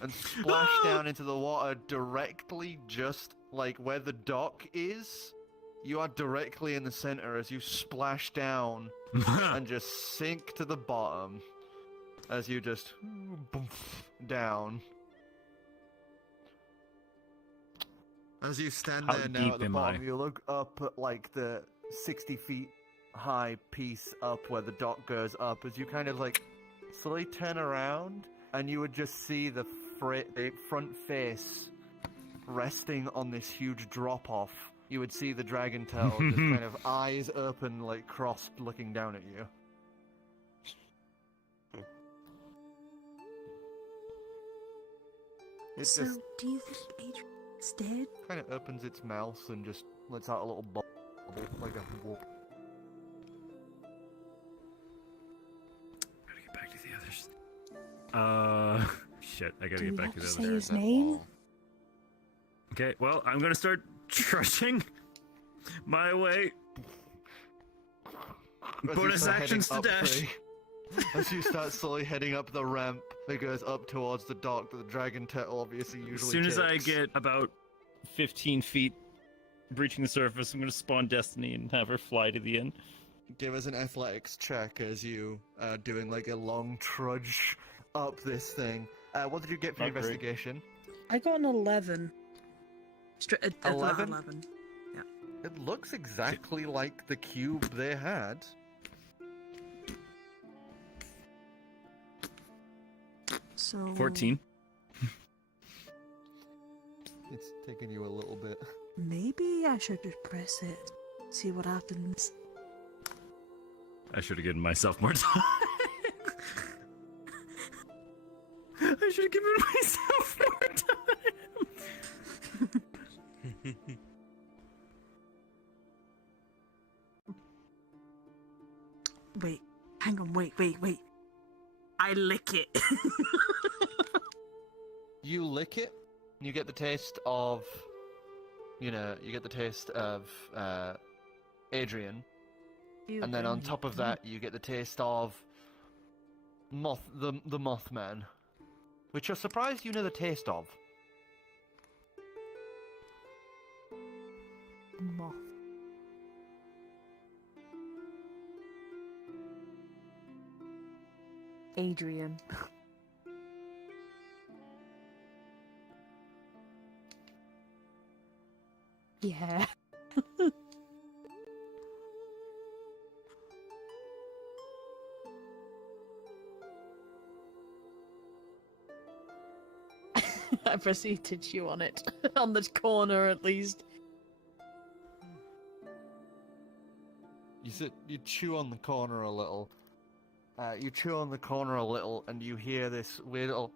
and splash down into the water directly just like where the dock is, you are directly in the center as you splash down and just sink to the bottom as you just down. As you stand How there now deep at the am bottom, I? you look up at like the 60 feet high piece up where the dock goes up as you kind of like slowly turn around and you would just see the front face resting on this huge drop off. You would see the dragon turtle just kind of eyes open, like crossed, looking down at you. It So, just do you think Adrian's dead? kind of opens its mouth and just lets out a little bubble, like a whoop. Gotta get back to the others. Shit, I gotta Do get we back have to to the say others. his That name? ball. Okay, well, I'm gonna start trudging my way. As you Bonus start actions to heading up dash. as you start slowly heading up the ramp that goes up towards the dock that the dragon turtle obviously usually As soon as I takes. get about 15 feet breaching the surface, I'm gonna spawn Destiny and have her fly to the end. Give us an athletics check as you are doing like a long trudge up this thing. What did you get for your Not great. investigation? I got an 11. Straight 11? 11. It looks exactly like the cube they had. So 14. It's taking you a little bit. maybe I should just press it. See what happens. I should have given myself more time. I should have given myself more time. Wait, hang on, wait. I lick it. You lick it, you get the taste of, you get the taste of Adrian, and then on top of that, you get the taste of the Mothman, which you're surprised you know the taste of. Moth. Adrian. Yeah. I proceed to chew on it. On the corner, at least. You chew on the corner a little. You chew on the corner a little, and you hear this weird little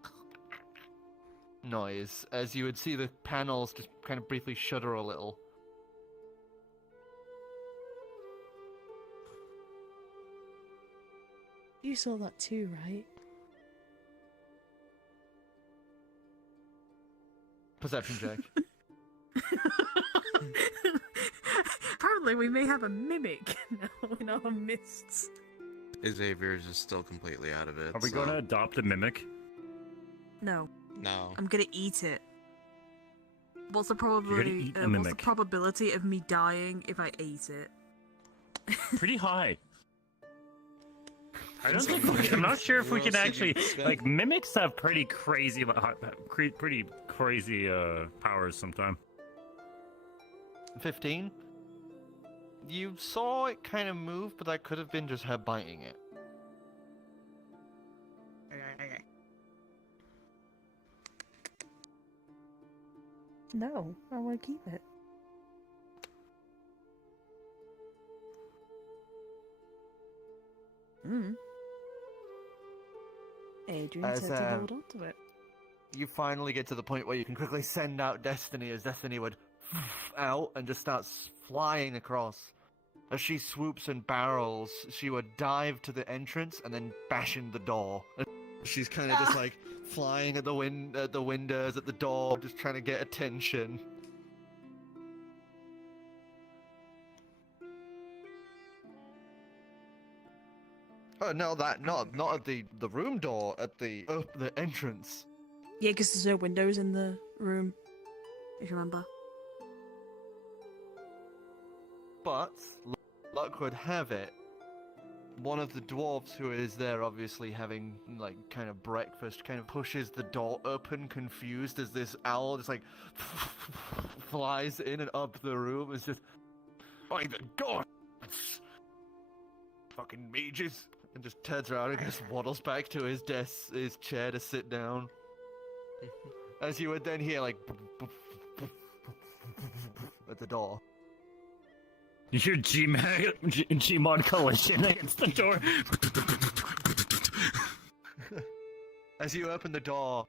noise as you would see the panels just kind of briefly shudder a little. You saw that too, right? Perception check. Apparently, we may have a mimic now in our midst. Xavier is just still completely out of it. Are we so- gonna adopt a mimic? No, No. I'm gonna eat it. What's the gonna probability? eat a What's the mimic. probability of me dying if I ate it? Pretty high. I don't Depends think on we, what I'm not sure if we else can did you actually expect? like mimics have pretty crazy powers sometimes. 15. You saw it kind of move, but that could have been just her biting it. Okay. No, I want to keep it. Adrian As, said to hold on to it. You finally get to the point where you can quickly send out Destiny, as Destiny would out and just starts flying across. As she swoops and barrels, she would dive to the entrance and then bash in the door. She's kind of just like flying at the windows, at the door, just trying to get attention. Oh no, not at the room door, at the entrance. Yeah, because there's no windows in the room, if you remember. But luck would have it, one of the dwarves who is there, obviously having like kind of breakfast, kind of pushes the door open, confused as this owl just like flies in and up the room. It's just, by the gods, fucking mages, and just turns around and just waddles back to his desk, his chair to sit down. As you would then hear like at the door. Your Gmod collision against the door. As you open the door,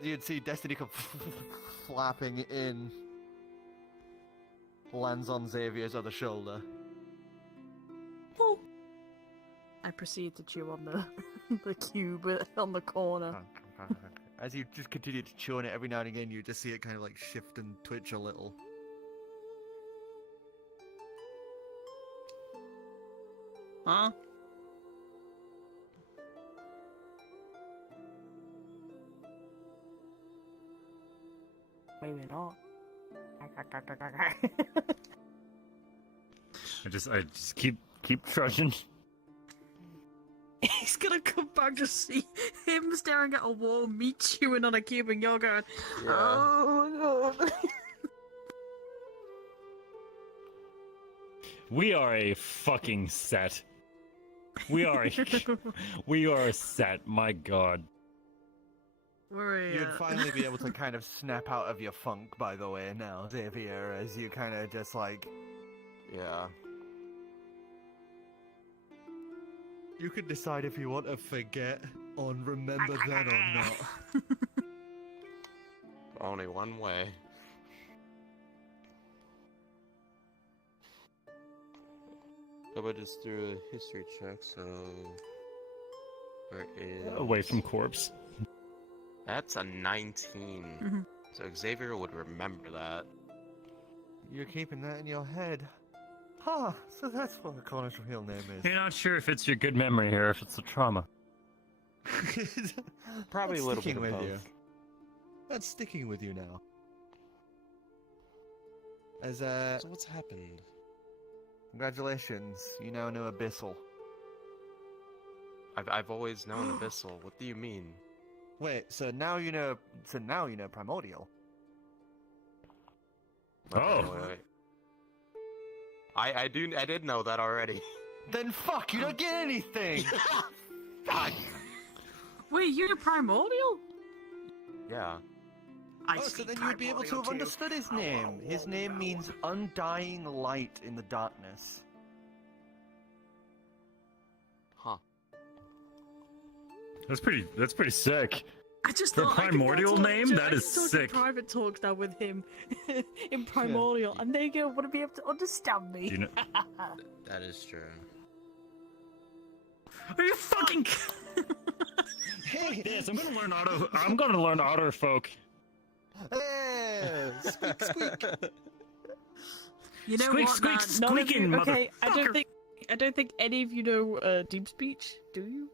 you'd see Destiny come flapping in. Lands on Xavier's other shoulder. I proceed to chew on the cube on the corner. As you just continue to chew on it, every now and again you just see it kind of like shift and twitch a little. Huh? Maybe not. I just keep trudging. He's gonna come back to see him staring at a wall, me chewing on a cube, and you're going, oh my god. We are a fucking set. We are a set. My god. You'd finally be able to kind of snap out of your funk, by the way, now, Xavier, as you kind of just like... Yeah. You can decide if you want to forget or remember that or not. Only one way. How about just do a history check, so... Where is... Away from corpse. That's a 19. Mhm. So Xavier would remember that. You're keeping that in your head. Huh, so that's what the corner's real name is. You're not sure if it's your good memory or if it's the trauma. Probably That's a little bit sticking of with both. you. That's sticking with you now. As, So what's happened? congratulations, you now know Abyssal. I've always known Abyssal. What do you mean? Wait, so now you know Primordial. Oh. Wait. I did know that already. Then fuck, you don't get anything! Fuck! Wait, you're primordial? Yeah. I Oh, so speak then you would be able to primordial have too. understood his name. His name means undying light in the darkness. Huh. That's pretty sick. I just For a thought I could primordial talk name? to- That I is could talk sick. in private talks now with him in primordial, and they go want to be able to understand me. Do you know? That is true. Are you fucking? Hey! Yes, I'm gonna learn Otterfolk. Hey! Squeak, squeak! You know Squeak, what, squeak, man? squeak. None of you- Squeaking, okay, motherfucker. I don't think any of you know deep speech. Do you?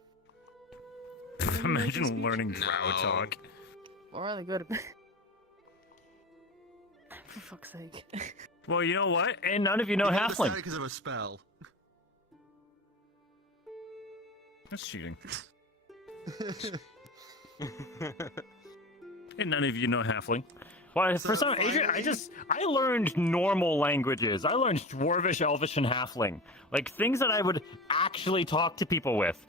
Imagine learning No. drow talk. We're really good at it. For fuck's sake. Well, you know what? And none of you know halfling. because of a spell. That's cheating. And none of you know halfling. Well, for some Adrian, I learned normal languages. I learned Dwarvish, Elvish, and Halfling. Like things that I would actually talk to people with.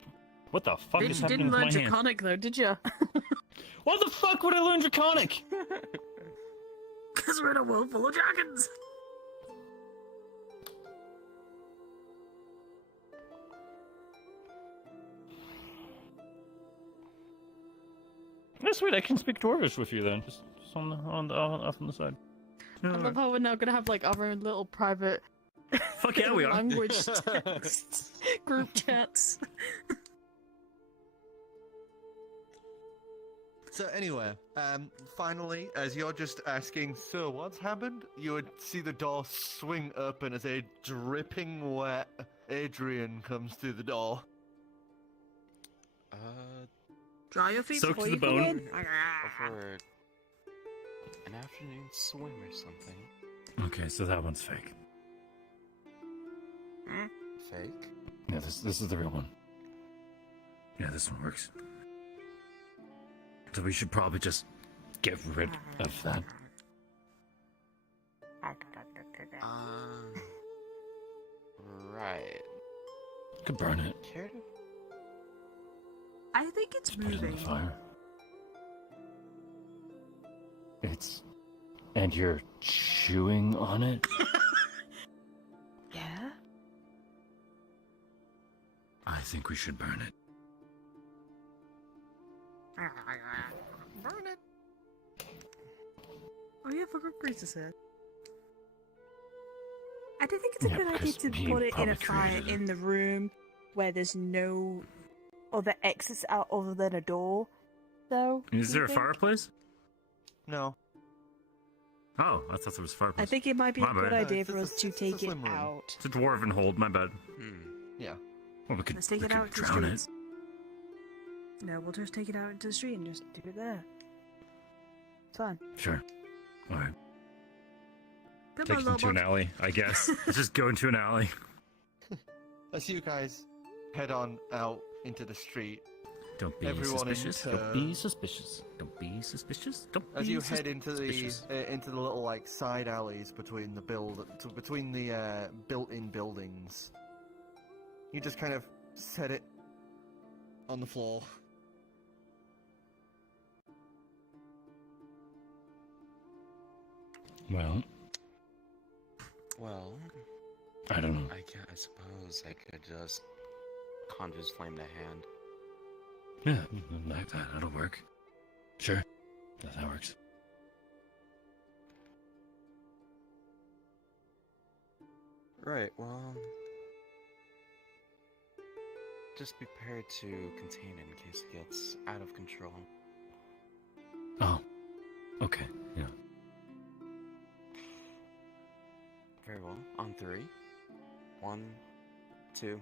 What the fuck is happening Didn't with learn my hand? Draconic though, did you? What the fuck would I learn Draconic? Because we're in a world full of dragons. That's sweet. I can speak Dwarvish with you then. Just off on the side. I love how we're now gonna have like our own little private Fuck yeah, we are. language texts, group chats. So anyway, finally, as you're just asking, so what's happened? You would see the door swing open as a dripping wet Adrian comes through the door. Dry your feet Soaked before to you the come bone. in. For an afternoon swim or something. Okay, so that one's fake. Fake? Yeah, this is the real one. Yeah, this one works. So we should probably just get rid of that. Right. Could burn it. Care to? I think it's Put it in the moving. fire. It's... And you're chewing on it? Yeah? I think we should burn it. Burn it! Oh yeah, for good reason, sir. I don't think it's a Yeah, good idea because to he put it in probably a fire created it. in the room where there's no other exits out other than a door, though. Is do there you a think? fireplace? No. Oh, I thought there was a fireplace. I think it might be My a good bad. idea It's for a- us to it's a take it slim room. out. It's a dwarven hold, my bad. Yeah. Well, we could, Let's take we it could out to the drown it. streets. No, we'll just take it out into the street and just do it there. It's fine. Sure. Alright. Come Take on, it into an Lobot. alley, I guess. Let's just go into an alley. As you guys head on out into the street, Don't be Everyone suspicious. into- Don't be suspicious. Don't be suspicious. Don't as be you head into the suspicious. little like side alleys between the built-in buildings, you just kind of set it on the floor. Well, Well, I don't know. I suppose I could just conjure flame to hand. Yeah, like that. That'll work. Sure. That works. Right, well... Just be prepared to contain it in case it gets out of control. Oh. Okay, yeah. Very well. On 3. 1, 2,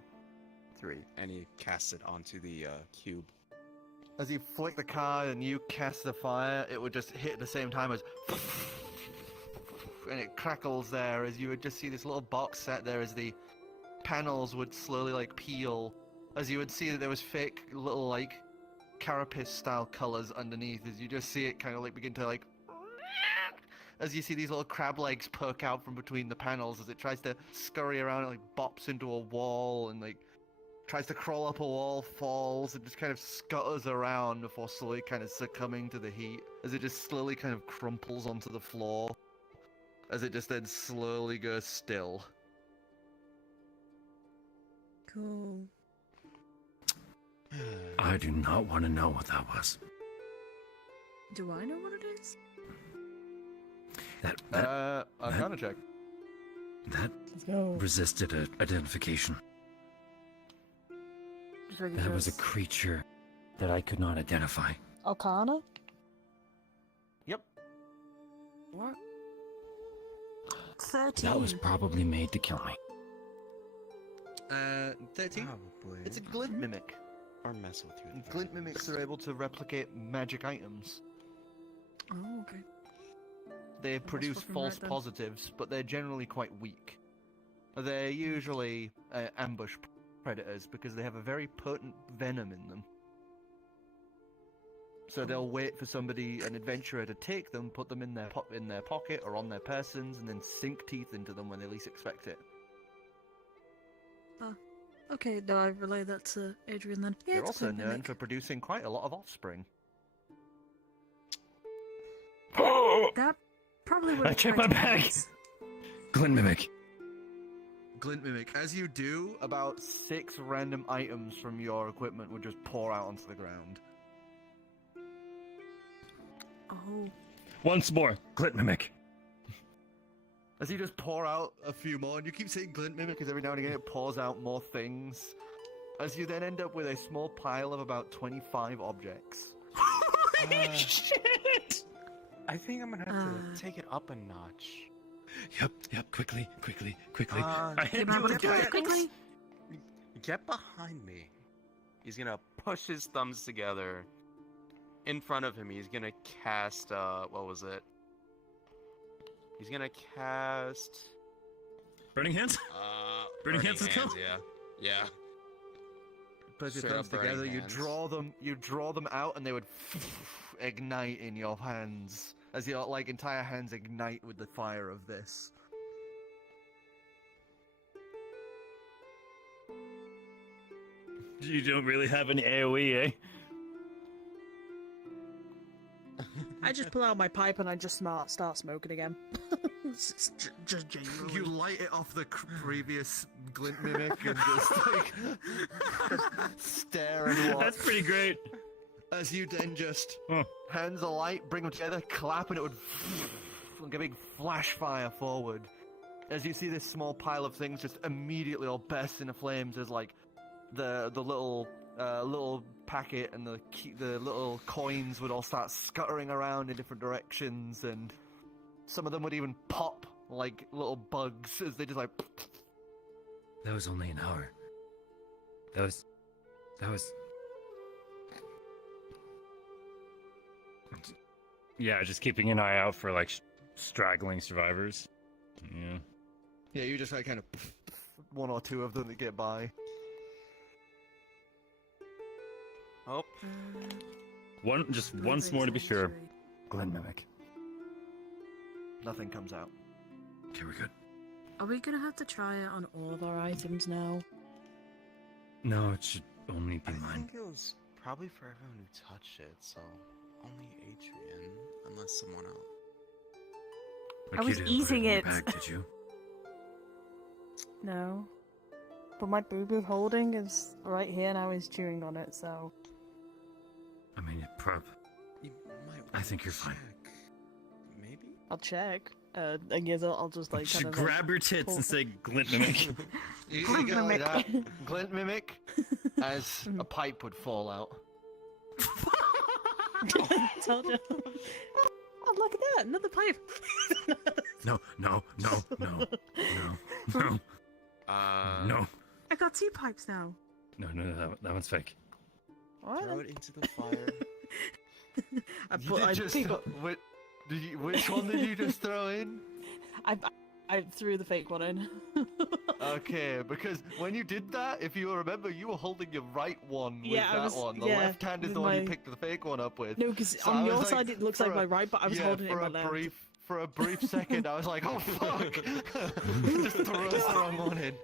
3. And he casts it onto the cube. As you flick the card and you cast the fire, it would just hit at the same time as... and it crackles there as you would just see this little box set there as the panels would slowly like peel. As you would see that there was fake little like carapace style colors underneath as you just see it kind of like begin to like... as you see these little crab legs poke out from between the panels as it tries to scurry around and like bops into a wall and like tries to crawl up a wall, falls, and just kind of scutters around before slowly kind of succumbing to the heat as it just slowly kind of crumples onto the floor as it just then slowly goes still. Cool. I do not want to know what that was. Do I know what it is? That Arcana check. that Let's go. resisted identification. Just making That sure was a it's creature that I could not identify. Arcana? Yep. What? 13. That was probably made to kill me. 13. Probably. It's a glint mimic. Or mess with you. And glint mimics are able to replicate magic items. Oh, okay. They must produce fucking false right then. positives, but they're generally quite weak. They're usually ambush predators because they have a very potent venom in them. So they'll wait for somebody, an adventurer, to take them, put them in their pocket or on their persons, and then sink teeth into them when they least expect it. Okay, no, I relay that to Adrian then. Yeah, They're it's also Glint known Mimic. for producing quite a lot of offspring. That probably would I have checked tried my to bag. hide. Glint mimic. Glint mimic. As you do, about 6 random items from your equipment would just pour out onto the ground. Oh. Once more, Glint Mimic. As you just pour out a few more, and you keep saying glint mimic because every now and again it pours out more things. As you then end up with a small pile of about 25 objects. Holy shit! I think I'm gonna have to take it up a notch. Yep, quickly. I hit Grab you it again. quickly. Get behind me. He's gonna push his thumbs together. In front of him, he's gonna cast, what was it? He's gonna cast... Burning Hands? Burning Hands is cool? Yeah. Put your Straight thumbs up burning together, hands. you draw them out, and they would ignite in your hands. As your, like, entire hands ignite with the fire of this. You don't really have an AoE, eh? I just pull out my pipe and I just start smoking again. Just genuinely. You light it off the previous glint mimic and just, like, stare and watch. That's pretty great. As you then just, hands alight, bring them together, clap, and it would like a big flash fire forward. As you see this small pile of things just immediately all burst into flames as, like, the little packet and the little coins would all start scuttering around in different directions, and some of them would even pop like little bugs as they just like. That was only an hour. That was... Yeah, just keeping an eye out for, like, straggling survivors. Yeah. Yeah, you just like kind of one or two of them that get by. Oh. Just once more to be sure. Glint Mimic. Nothing comes out. Okay, we're good. Are we gonna have to try it on all of our items now? No, it should only be I mine. think it was probably for everyone who touched it, so only Adrian, unless someone else. Like, I you was didn't put eating in your it. bag, did you? No. But my boo-boo holding is right here now, he's chewing on it, so... I mean, You might I think you're fine. check. Maybe? I'll check. I guess I'll just like Just kind of grab your tits pull- and say Glint Mimic. You go like that. Glint mimic, as a pipe would fall out. Told you. Oh, look at that! Another pipe. No. No. No. I got 2 pipes now. No, that one's fake. What? Throw it into the fire. Which one did you just throw in? I threw the fake one in. Okay, because when you did that, if you remember, you were holding your right one with Yeah, I that was- one. The yeah, left hand is with the one you my- picked the fake one up with. No, because So I on your was side it looks for like my right, but I was holding it in my left. For a brief second, I was like, oh fuck! Just throw the wrong one in.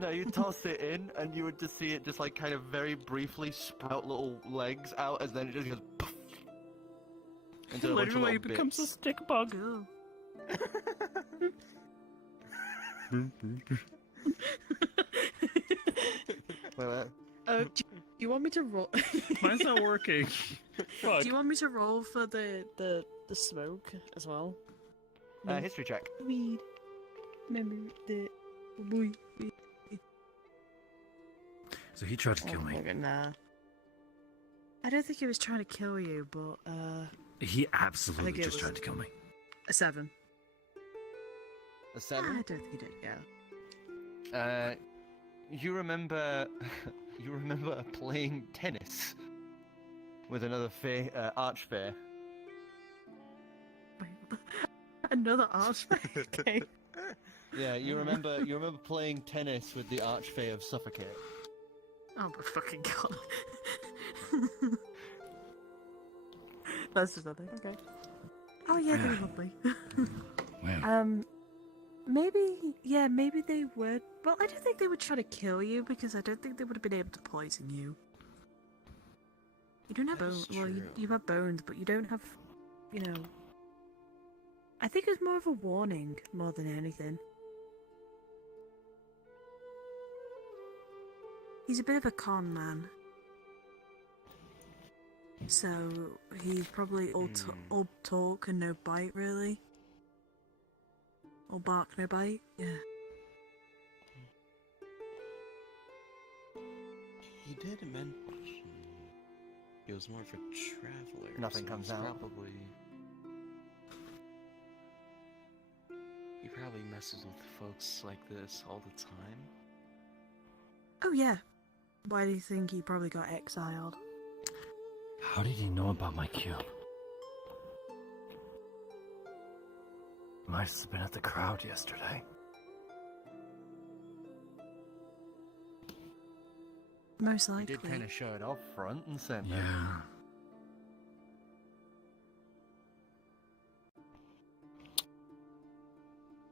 No, you tossed it in, and you would just see it just like kind of very briefly sprout little legs out, as then it just goes poof, into a bunch of Literally little becomes a bits. stick bug. Cool. Wait. Do you want me to roll? Mine's not working. Fuck. Do you want me to roll for the smoke as well? History check. Weed. Memory. The weed. So he tried to kill me. Nah. I don't think he was trying to kill you, but He I absolutely think it just was- tried to kill me. a 7. A I 7. don't think he did. Yeah. You remember playing tennis with another archfey. Wait, another archfey. Okay. Yeah, you remember playing tennis with the archfey of Suffocate. Oh my fucking god. That's just nothing. Okay. Oh yeah, they were lovely. Wow. Maybe they would. Well, I don't think they would try to kill you because I don't think they would have been able to poison you. You don't have That bones. is Well, true. you have bones, but you don't have, you know. I think it's more of a warning more than anything. He's a bit of a con man. So he's probably all talk and no bite, really. All bark, no bite. Yeah. He did mention he was more of a traveler. Nothing so comes he's out. Probably. He probably messes with folks like this all the time. Oh yeah. Why do you think he probably got exiled? How did he know about my cube? Might have been at the crowd yesterday. Most He likely. did kind of show it off front and center. Yeah.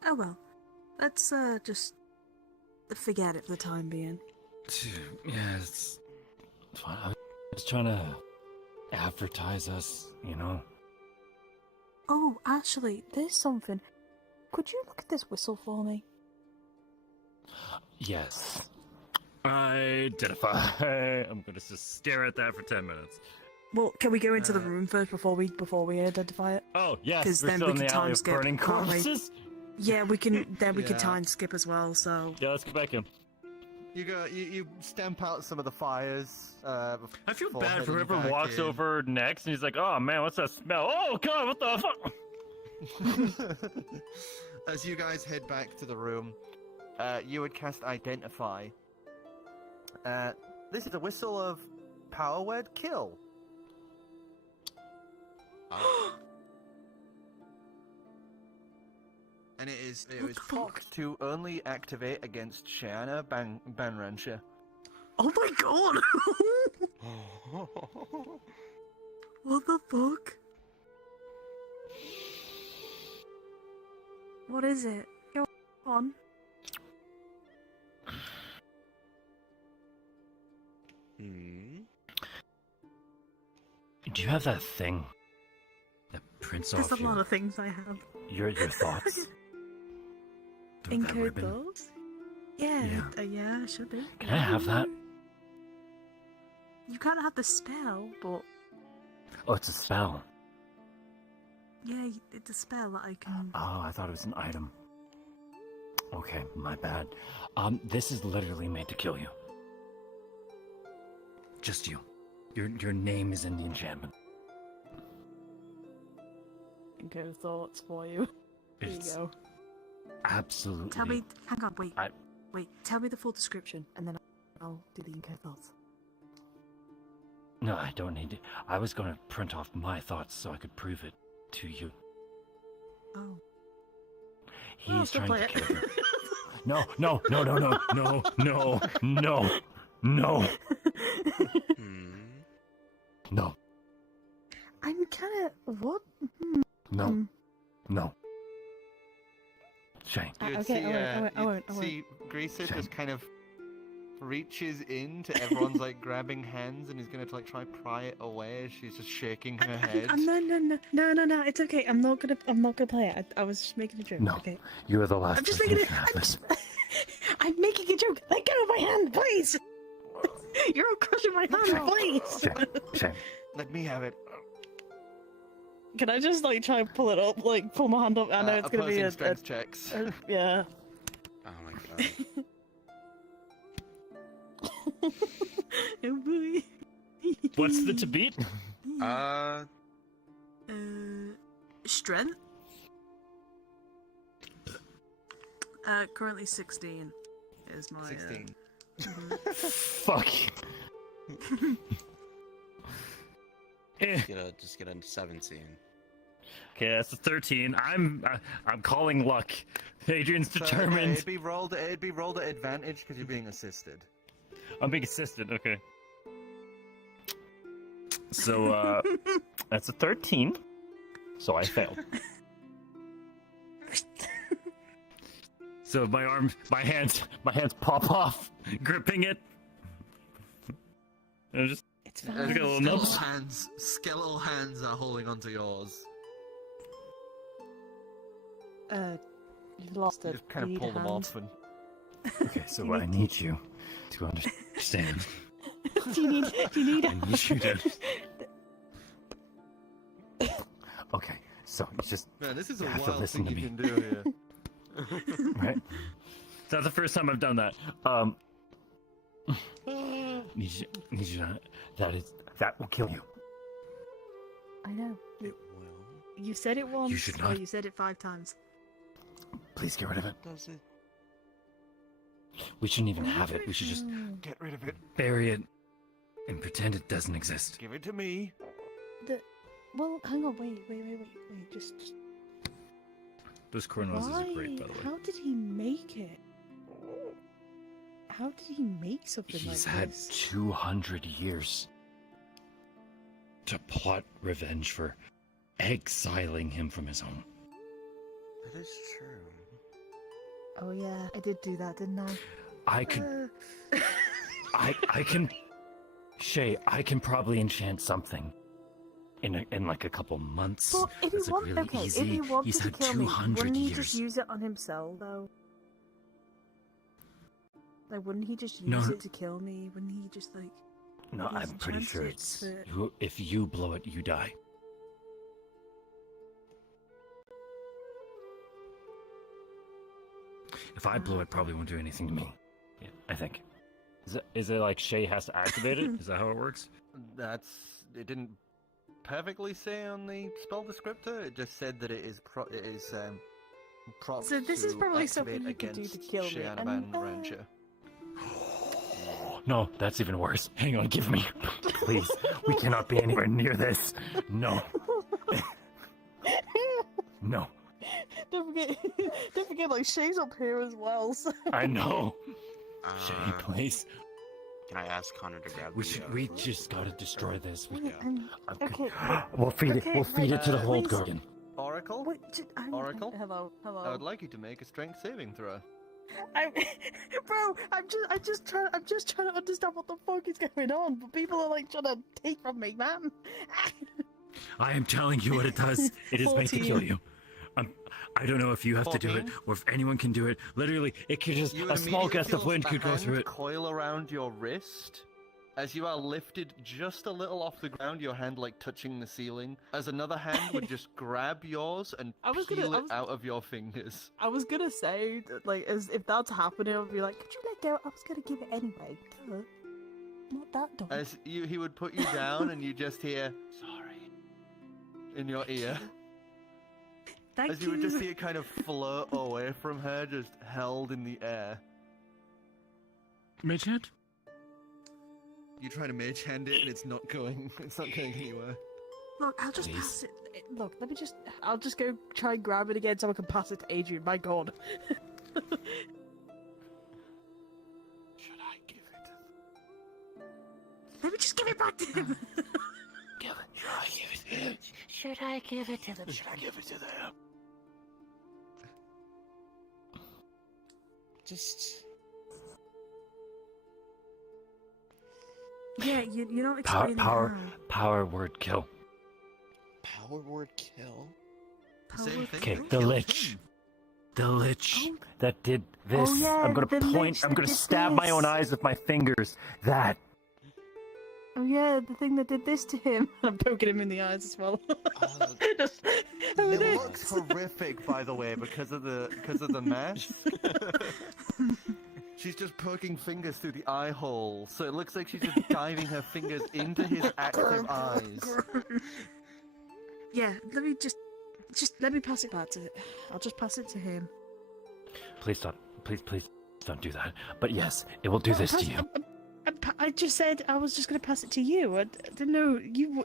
Oh well. Let's just forget it for the time being. Yeah, it's fine. I was trying to advertise us, you know? Oh, actually, there's something. Could you look at this whistle for me? Yes. Identify. I'm gonna just stare at that for 10 minutes. Well, can we go into the room first before we identify it? Oh, yes, 'Cause we're then still we in can the alley time of skip, burning can't we? corpses? Yeah, we can. Then we Yeah. can time skip as well. So Yeah, let's go back in. You stamp out some of the fires. I feel before bad for heading whoever back walks in. over next and he's like, oh man, what's that smell? Oh god, what the fuck? As you guys head back to the room, you would cast Identify. This is a whistle of Power Word Kill. And it was the fuck? cocked to only activate against Shaena Banrancher. oh my god! What the fuck? What is it? Go on. Do you have that thing that prints There's off a lot of things I have. your thoughts? Don't that Encode ribbon? those? Yeah, Yeah. yeah, I should do. Can I have that? You can't have the spell, but Oh, it's a spell. yeah, it's a spell that I can. Oh, I thought it was an item. Okay, my bad. This is literally made to kill you. Just you. Your name is in the enchantment. Encode thoughts for you. There you It's go. absolutely. Tell me. Hang on, wait. I- Wait, tell me the full description, and then I'll do the encode thoughts. No, I don't need it. I was going to print off my thoughts so I could prove it to you. Oh. He's still trying to play kill you. No, no, no, no, no, no, no, no, no, no, I'm kind of what? no, no. Shane. Ah, You'd okay, see, I won't. see Greaser Shame. just kind of reaches in to everyone's like grabbing hands, and he's gonna like try pry it away as she's just shaking her head. No, it's okay. I'm not gonna play it. I was just making a joke. No, Okay. you are the last I'm just person making who it. can have I'm, this. just, I'm making a joke. Let go of my hand, please. You're all crushing my hand, Shame. please. Shame. Let me have it. Can I just like try and pull it up, like pull my hand up? I know it's gonna be Opposing a strength checks. yeah. Oh my god. Oh boy. What's the to beat? Strength. Currently 16 is my 16. Fuck. Eh. Just get a 17. Okay, that's a 13. I'm calling luck. Adrian's So, determined. it'd be rolled at advantage because you're being assisted. I'm being assistant. Okay. So that's a 13. So I failed. So my hands pop off, gripping it. And I'm just It's Look fine. at little nubs. Skeletal hands are holding onto yours. You've lost You it. just kind of pull them off and okay. So what I need you to understand. Do you need? I need you to. Okay, so you just Man, this is You a have to wild listen thing to you me. can do here. right. It's not the first time I've done that. Need you to, that will kill you. I know. It will. You said it once. should or not- you said it 5 times. Please get rid of it. Does it? We shouldn't even have it. We should just Get rid of it. bury it and pretend it doesn't exist. Give it to me. Well, hang on, wait. Just Those cornrows why? are great, by the way. How did he make it? How did he make something He's like had this? 200 years to plot revenge for exiling him from his home. That is true. Oh yeah, I did do that, didn't I? I could, I can, Shay, I can probably enchant something in like a couple months. But if he That's like really okay, easy. if he wanted He's to had kill me, 200 wouldn't he years. just use it on himself though? Like, wouldn't he just use No. it to kill me? Wouldn't he just like? No, He's I'm pretty sure enchanted it's for- if you blow it, you die. If I blow it, probably won't do anything to me. Yeah, I think. Is it like Shay has to activate it? Is that how it works? It didn't perfectly say on the spell descriptor. It just said that it is prompts So this is to probably something activate you could do to against kill me, Shaena and, Banrancher. No, that's even worse. Hang on, give me. Please. We cannot be anywhere near this. No. No. Don't forget, like Shay's up here as well. So. I know. Shay, please. Can I ask Connor to grab We just gotta destroy this. Wait, Okay. We'll feed it. Okay, We'll feed it to the wait, hold please. guardian. Oracle, Wait, Oracle? Hello. I would like you to make a strength saving throw. I'm just trying to understand what the fuck is going on, but people are like trying to take from me, man. I am telling you what it does. It is meant to 14. kill you. I don't know if you have to do it 14? or if anyone can do it. Literally, it could just You a small immediately gust of feel wind a could go hand through it. coil around your wrist. As you are lifted just a little off the ground, your hand like touching the ceiling, as another hand would just grab yours and I was peel gonna- I it was- out of your fingers. I was gonna say, that, like, as if that's happening, I'd be like, could you let go? I was gonna give it anyway. Duh. Not that dumb. As he would put you down and you just hear, sorry, in your ear. Thank As you would just see it kind of float away from her, just held in the air. Mage hand? You try to mage hand it and it's not going anywhere. Look, I'll just Please. pass it. Look, I'll just go try and grab it again so I can pass it to Adrian. My god. Should I give it? Let me just give it back to him. Should I give it to them? Should I give it to them? Just... Yeah, you're not explaining how. Power word kill. Power word kill? Power Same word thing. Okay, kill? the lich. The lich Oh. that did this. yeah, I'm gonna the point. lich I'm that gonna did stab my own this. eyes with my fingers. That. Oh yeah, the thing that did this to him. I'm poking him in the eyes as well. Just, oh, It no. looks horrific, by the way, because of the mask. She's just poking fingers through the eye hole, so it looks like she's just diving her fingers into his active eyes. Yeah, let me just let me pass it back to. I'll just pass it to him. Please don't. Please don't do that. But yes, it will do this to you. I just said I was just going to pass it to you. I didn't know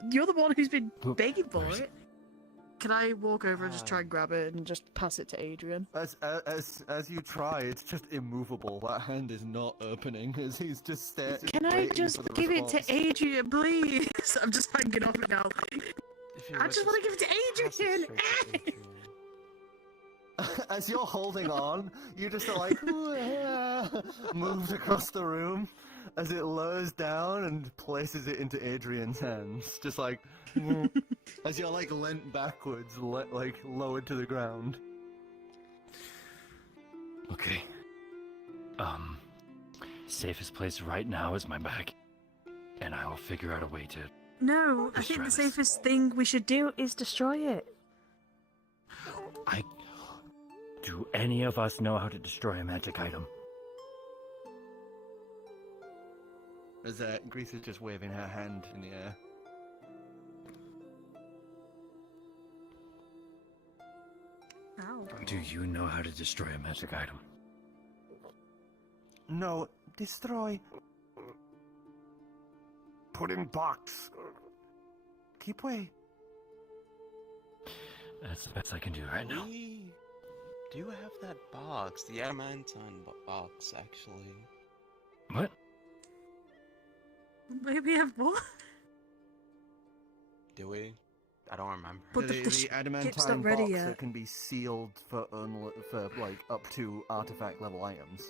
you're the one who's been Who- begging for where is it. Can I walk over and just try and grab it and just pass it to Adrian? As you try, it's just immovable. That hand is not opening as he's just staring. Can I just give it to Adrian, please? I'm just hanging off it now. I just want to give it to Adrian. As you're holding on, you just are like moved across the room as it lowers down and places it into Adrian's hands, just like as you're like leant backwards, like lowered to the ground. Okay. Safest place right now is my bag, and I will figure out a way to No, I think Destroy the this. safest thing we should do is destroy it. Do any of us know how to destroy a magic item? As Grease is just waving her hand in the air. Ow. Do you know how to destroy a magic item? No, destroy. Put in box. Keep away. That's the best I can do right now. We do have that box, the adamantine box, actually. What? Maybe have what? Do we? I don't remember. But the ship's adamantine not ready box yet. that can be sealed for like up to artifact level items.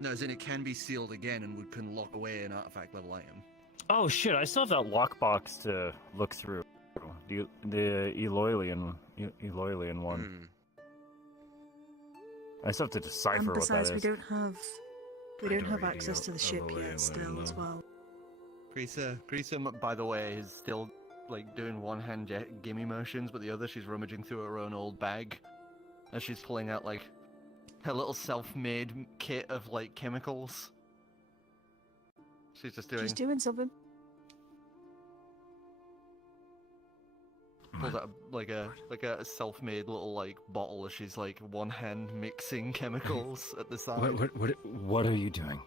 No, as in it can be sealed again and can lock away an artifact level item. Oh shit! I still have that lockbox to look through. The Eloilian one. Hmm. I still have to decipher And what that besides, is. we don't have don't access to the ship really yet. Still, know. as well. Greaser, by the way, is still like doing one hand gimme motions, but the other she's rummaging through her own old bag as she's pulling out like her little self-made kit of like chemicals. She's just doing She's doing something. pulls out like a self-made little like bottle as she's like one hand mixing chemicals at the side. What are you doing?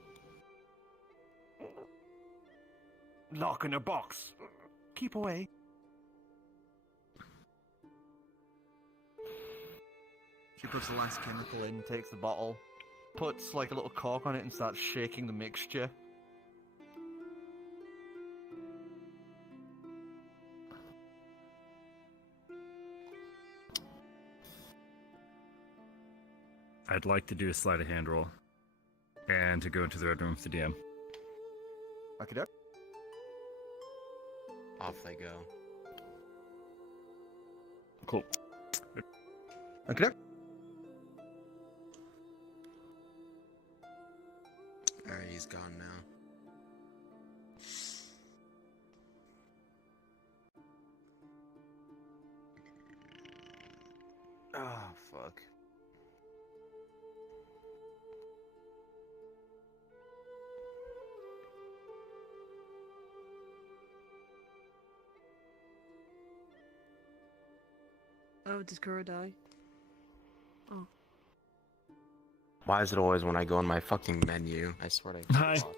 Lock in a box. Keep away. She puts the last chemical in, takes the bottle, puts like a little cork on it and starts shaking the mixture. I'd like to do a sleight of hand roll, and to go into the red room with the DM. Okay, doke. Off they go. Cool. Okay, doke. Alright, he's gone now. Oh, fuck. Oh, did Kuro die? Oh. Why is it always when I go on my fucking menu? I swear to Hi. fuck.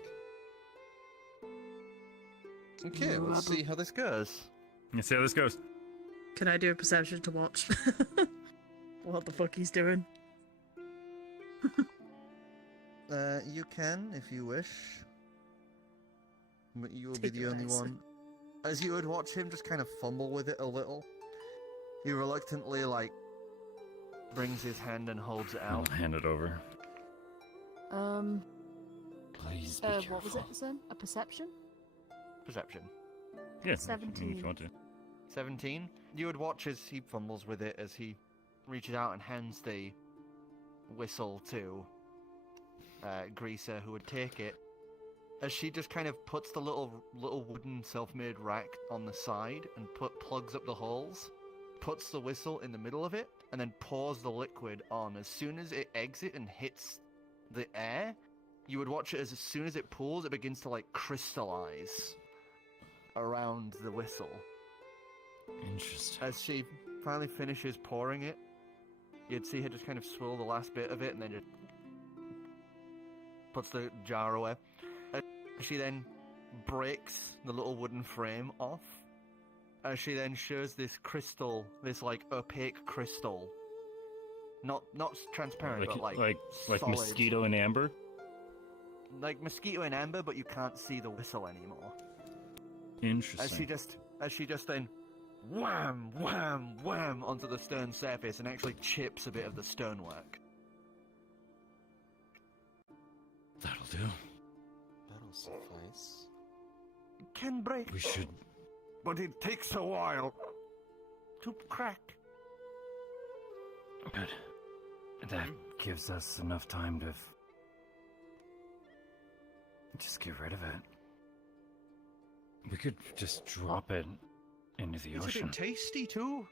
Okay, let's see how this goes. Let's see how this goes. Can I do a perception to watch what the fuck he's doing? You can, if you wish. But you will Take be your the only dice. one. As you would watch him just kind of fumble with it a little, he reluctantly, like, brings his hand and holds it I'll out. hand it over. Please be careful. What was it, son? A perception? Perception. Yeah, if 17. you want to. 17. You would watch as he fumbles with it, as he reaches out and hands the whistle to Greaser, who would take it. As she just kind of puts the little wooden self-made rack on the side and plugs up the holes, puts the whistle in the middle of it, and then pours the liquid on. As soon as it exits and hits the air, you would watch it as soon as it pulls, it begins to like crystallize around the whistle. Interesting. As she finally finishes pouring it, you'd see her just kind of swirl the last bit of it and then just puts the jar away. She then breaks the little wooden frame off. As she then shows this crystal, this like opaque crystal. Not transparent, but like like solid. mosquito and amber. Like mosquito and amber, but you can't see the whistle anymore. Interesting. As she just then wham, wham, wham onto the stone surface and actually chips a bit of the stonework. That'll do. That'll suffice. It can break, We should. but it takes a while to crack. Good. That gives us enough time to. Just get rid of it. We could just drop it into the It's a ocean. bit tasty too.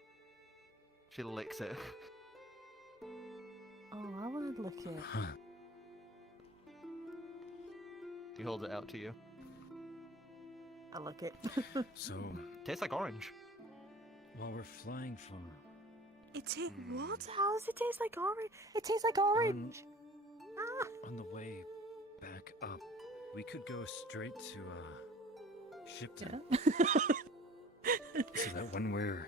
She licks it. Oh, I want to lick it. He holds it out to you. I lick it. So, Tastes like orange. while we're flying from What? How does it taste like orange? It tastes like orange. on the way back up, we could go straight to Shipton. So that when we're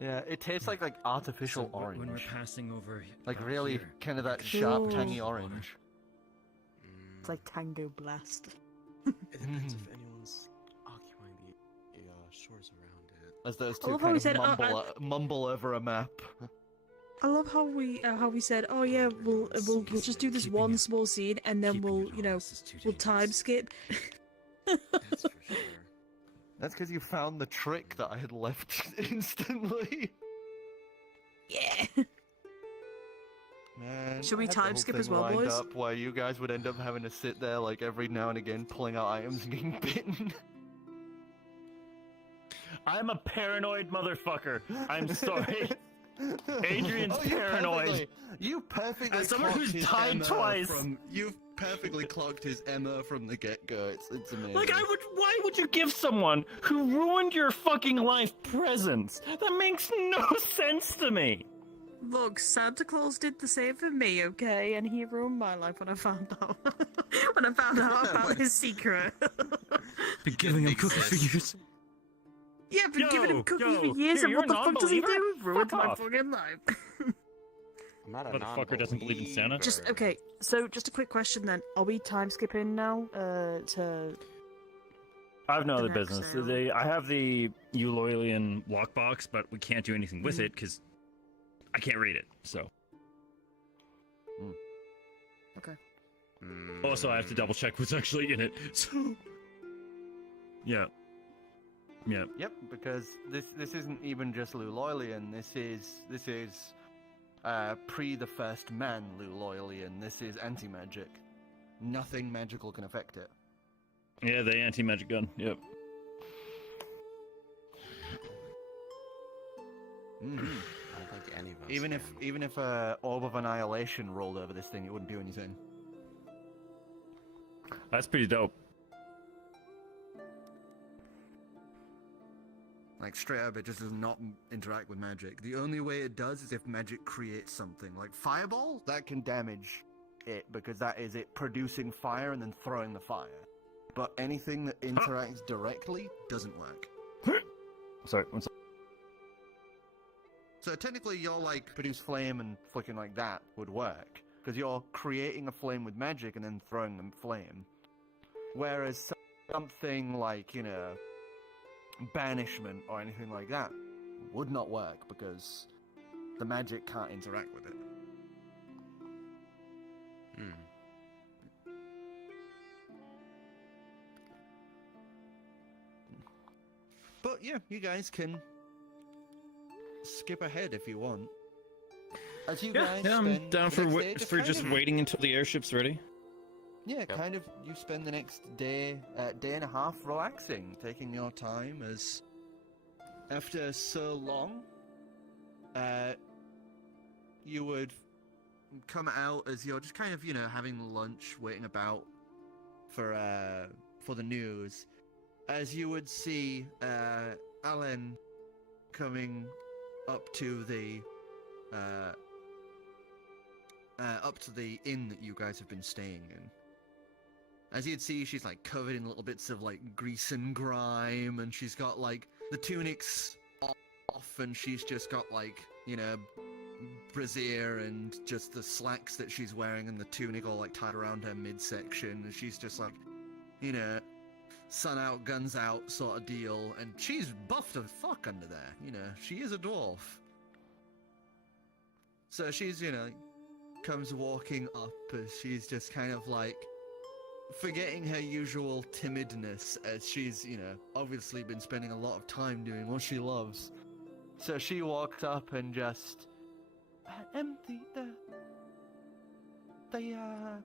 Yeah, it tastes like artificial orange. when we're passing over, Like back really here, kind of that we could sharp, Ooh. tangy water. orange. It's like Tango Blast. It depends if anyone's occupying the shores around it. As those I two love how kind he of said, mumble over a map. I love how we said, oh yeah, we'll just do this Keeping one it- small scene and then keeping we'll it you know honest is too we'll time dangerous. skip. That's for sure. That's because you found the trick that I had left instantly. Yeah. Man, Should we I had the time whole skip thing as well, lined boys? Up where you guys would end up having to sit there like every now and again pulling out items and getting bitten. I'm a paranoid motherfucker. I'm sorry. Adrian's paranoid. You perfectly As someone clocked who's his died MO twice. You've perfectly clocked his MO from the get-go. It's amazing. Like, why would you give someone who ruined your fucking life presents? That makes no sense to me. Look, Santa Claus did the same for me, okay, and he ruined my life when I found out about his secret. Been giving him cookies for years. Yeah, I've been giving him cookies for years, here, and you're what the a fuck does he non-believer? do? Ruined Fuck my off. fucking life. I'm not a Motherfucker doesn't believe in Santa. Just okay. So, just a quick question then: are we time skipping now? To I have no The other next business. sale. I have the Euloylian lockbox, but we can't do anything with it because I can't read it. So. Also, I have to double check what's actually in it. So. Yeah. Yeah. Yep, because this isn't even just Luloilian. This is pre the first man Luloilian. This is anti-magic. Nothing magical can affect it. Yeah, the anti-magic gun. Yep. I don't think any of us Even if a orb of annihilation rolled over this thing, it wouldn't do anything. That's pretty dope. Like straight up, it just does not interact with magic. The only way it does is if magic creates something. Like fireball, that can damage it because that is it producing fire and then throwing the fire. But anything that interacts directly doesn't work. Sorry, one sec. So technically, your like produce flame and flicking like that would work because you're creating a flame with magic and then throwing them flame. Whereas something like banishment or anything like that would not work because the magic can't interact with it. But yeah, you guys can skip ahead if you want. As you guys Yeah, I'm spend down the for next day kind of- waiting until the airship's ready. Yeah, Yep. kind of. You spend the next day and a half relaxing, taking your time. As after so long, you would come out as you're just kind of having lunch, waiting about for the news. As you would see Alan coming up to the inn that you guys have been staying in. As you'd see, she's like covered in little bits of like grease and grime, and she's got like the tunic's off, and she's just got like brassiere and just the slacks that she's wearing, and the tunic all like tied around her midsection, and she's just like, sun out, guns out sort of deal, and she's buffed as fuck under there. She is a dwarf. So she's comes walking up as she's just kind of like forgetting her usual timidness as she's, obviously been spending a lot of time doing what she loves. So she walks up and just, the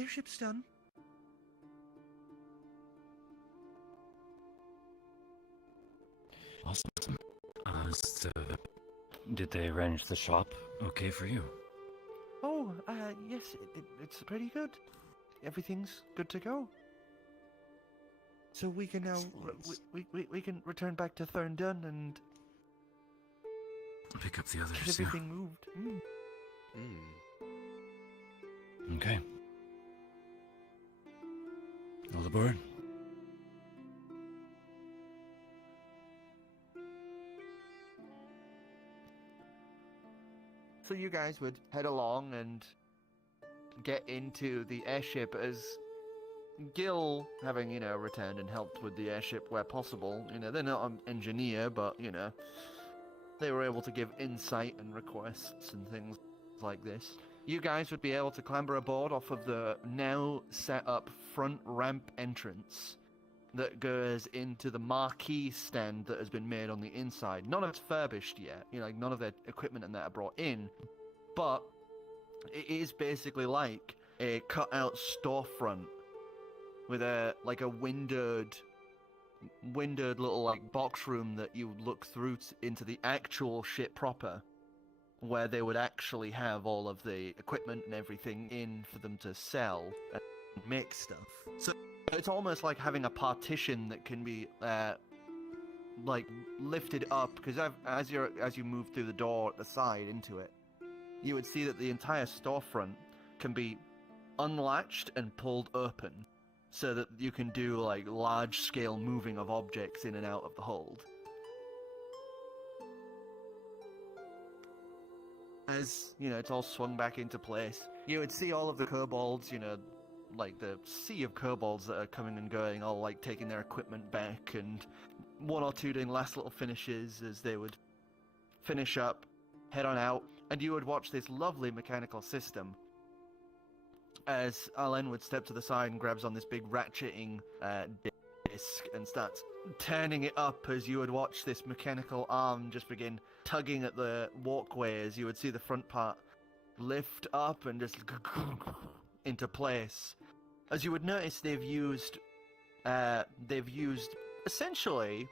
airship's done. Awesome. Did they arrange the shop okay for you? Oh, yes, it's pretty good. Everything's good to go. So we can now we can return back to Vrdnd and Pick up the others. get everything moved. Okay. All aboard. So you guys would head along and get into the airship as Gill, having, returned and helped with the airship where possible. They're not an engineer, but, they were able to give insight and requests and things like this. You guys would be able to clamber aboard off of the now set up front ramp entrance that goes into the marquee stand that has been made on the inside. None of it's furbished yet, none of their equipment and that are brought in, but it is basically like a cut-out storefront with a windowed little box room that you look through into the actual ship proper, where they would actually have all of the equipment and everything in for them to sell and make stuff. So it's almost like having a partition that can be lifted up, because as you move through the door at the side into it, you would see that the entire storefront can be unlatched and pulled open, so that you can do large scale moving of objects in and out of the hold. As it's all swung back into place, you would see all of the kobolds, the sea of kobolds that are coming and going, all taking their equipment back, and one or two doing last little finishes as they would finish up, head on out, and you would watch this lovely mechanical system as Alan would step to the side and grabs on this big ratcheting disc and starts turning it up, as you would watch this mechanical arm just begin tugging at the walkway, as you would see the front part lift up and just into place. As you would notice, they've used essentially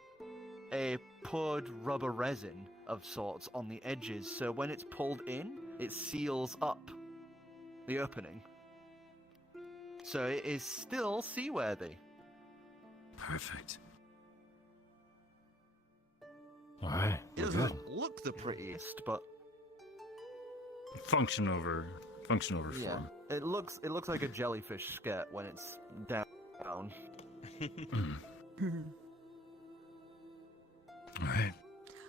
a poured rubber resin of sorts on the edges, so when it's pulled in, it seals up the opening. So it is still seaworthy. Perfect. Alright. It doesn't look the prettiest, but Function over yeah, form. it looks like a jellyfish skirt when it's down. Alright.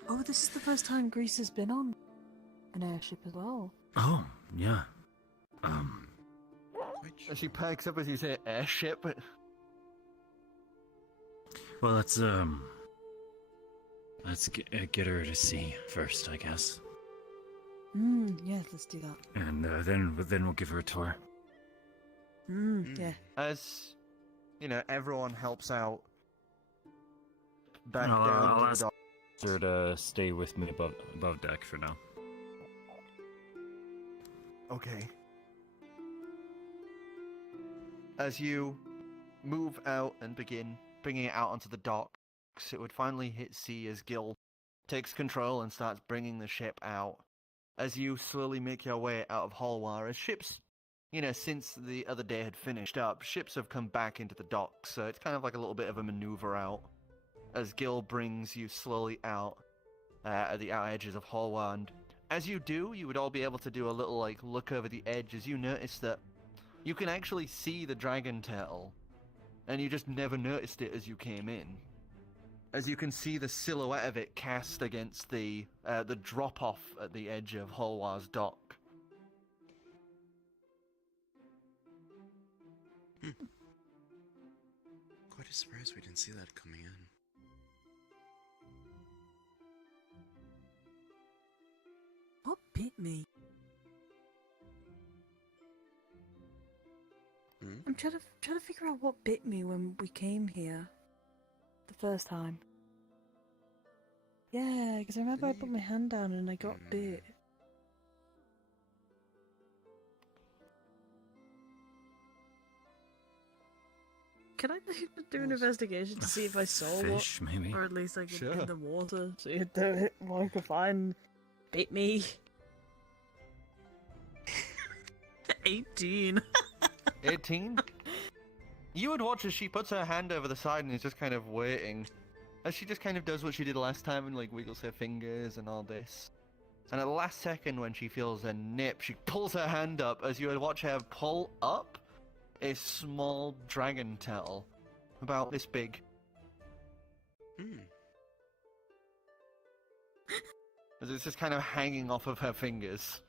Oh, this is the first time Greece has been on an airship as well. Oh, yeah. And she perks up as you say airship. Well, let's get her to sea first, I guess. Yeah, let's do that. And then we'll give her a tour. Yeah. As everyone helps out back I'll down to ask the dock. her to stay with me above deck for now. Okay. As you move out and begin bringing it out onto the docks, it would finally hit sea as Gill takes control and starts bringing the ship out. As you slowly make your way out of Holwar, as ships, since the other day had finished up, ships have come back into the docks, so it's kind of like a little bit of a maneuver out. As Gill brings you slowly out at the outer edges of Holwar, and as you do, you would all be able to do a little look over the edge as you notice that you can actually see the dragon turtle, and you just never noticed it as you came in. As you can see the silhouette of it cast against the drop-off at the edge of Holwar's dock. Quite a surprise we didn't see that coming in. What bit me? I'm trying to figure out what bit me when we came here The first time. Yeah, because I remember I put my hand down and I got bit. can I do an investigation to see if I saw Fish, maybe. or at least like Sure. in the water, see if what I could find bit me. 18. 18? You would watch as she puts her hand over the side and is just kind of waiting. As she just kind of does what she did last time and like wiggles her fingers and all this. And at the last second when she feels a nip, she pulls her hand up as you would watch her pull up a small dragon tail. About this big. Hmm. As it's just kind of hanging off of her fingers.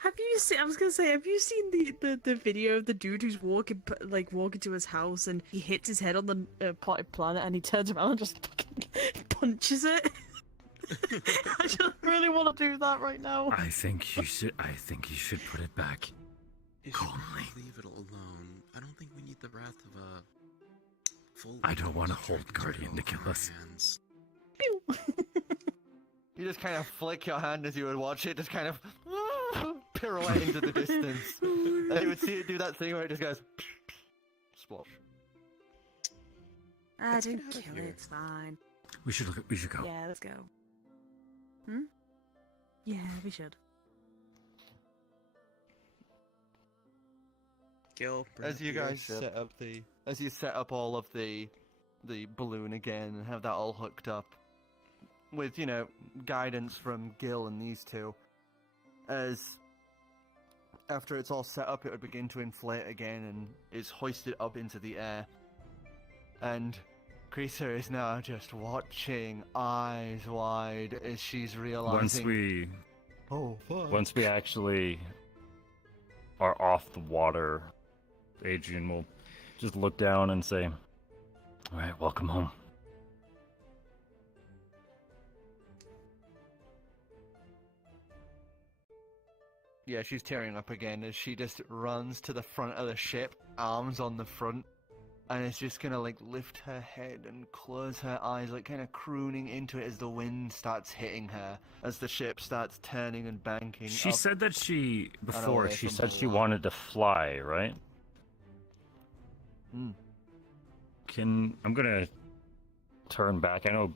Have you seen? I was gonna say, have you seen the video of the dude who's walking to his house and he hits his head on the potted planet and he turns around and just fucking punches it? I just really want to do that right now. I think you should put it back. You should Calmly. probably leave it alone. I don't think we need the wrath of a full. I don't want to hold dragon Guardian to tail kill on us. our hands. Pew. You just kind of flick your hand as you would watch it, just kind of pirouette into the distance. And you would see it do that thing where it just goes splash. Let's Don't get out of kill here. it, it's fine. We should go. Yeah, let's go. Yeah, we should. Gill, bring As up you the guys airship. set up all of the balloon again and have that all hooked up with, you know, guidance from Gill and these two, as after it's all set up it would begin to inflate again and is hoisted up into the air, and Creaser is now just watching, eyes wide, as she's realizing Once we actually are off the water, Adrian will just look down and say, "All right, welcome home." Yeah, she's tearing up again as she just runs to the front of the ship, arms on the front, and is just gonna like lift her head and close her eyes, like kind of crooning into it as the wind starts hitting her, as the ship starts turning and banking. She up. said that she away she from said the she light. wanted to fly, right? Hmm. I'm gonna turn back. I know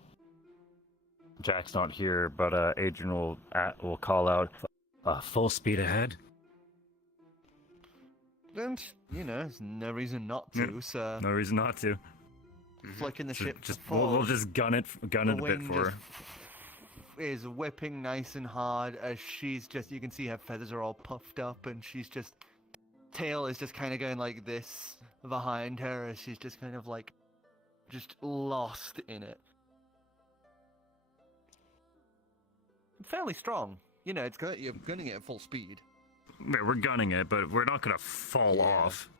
Jack's not here, but Adrian will call out, "Full speed ahead." And, you know, there's no reason not to, Yeah. so No reason not to. flicking the ship Just to we'll forward, just gun it a bit wind for her. just is whipping nice and hard as she's just, you can see her feathers are all puffed up and she's just, tail is just kind of going like this behind her as she's just kind of like, just lost in it. Fairly strong. You know, you're gunning it at full speed. Yeah, we're gunning it, but we're not gonna fall Yeah. off.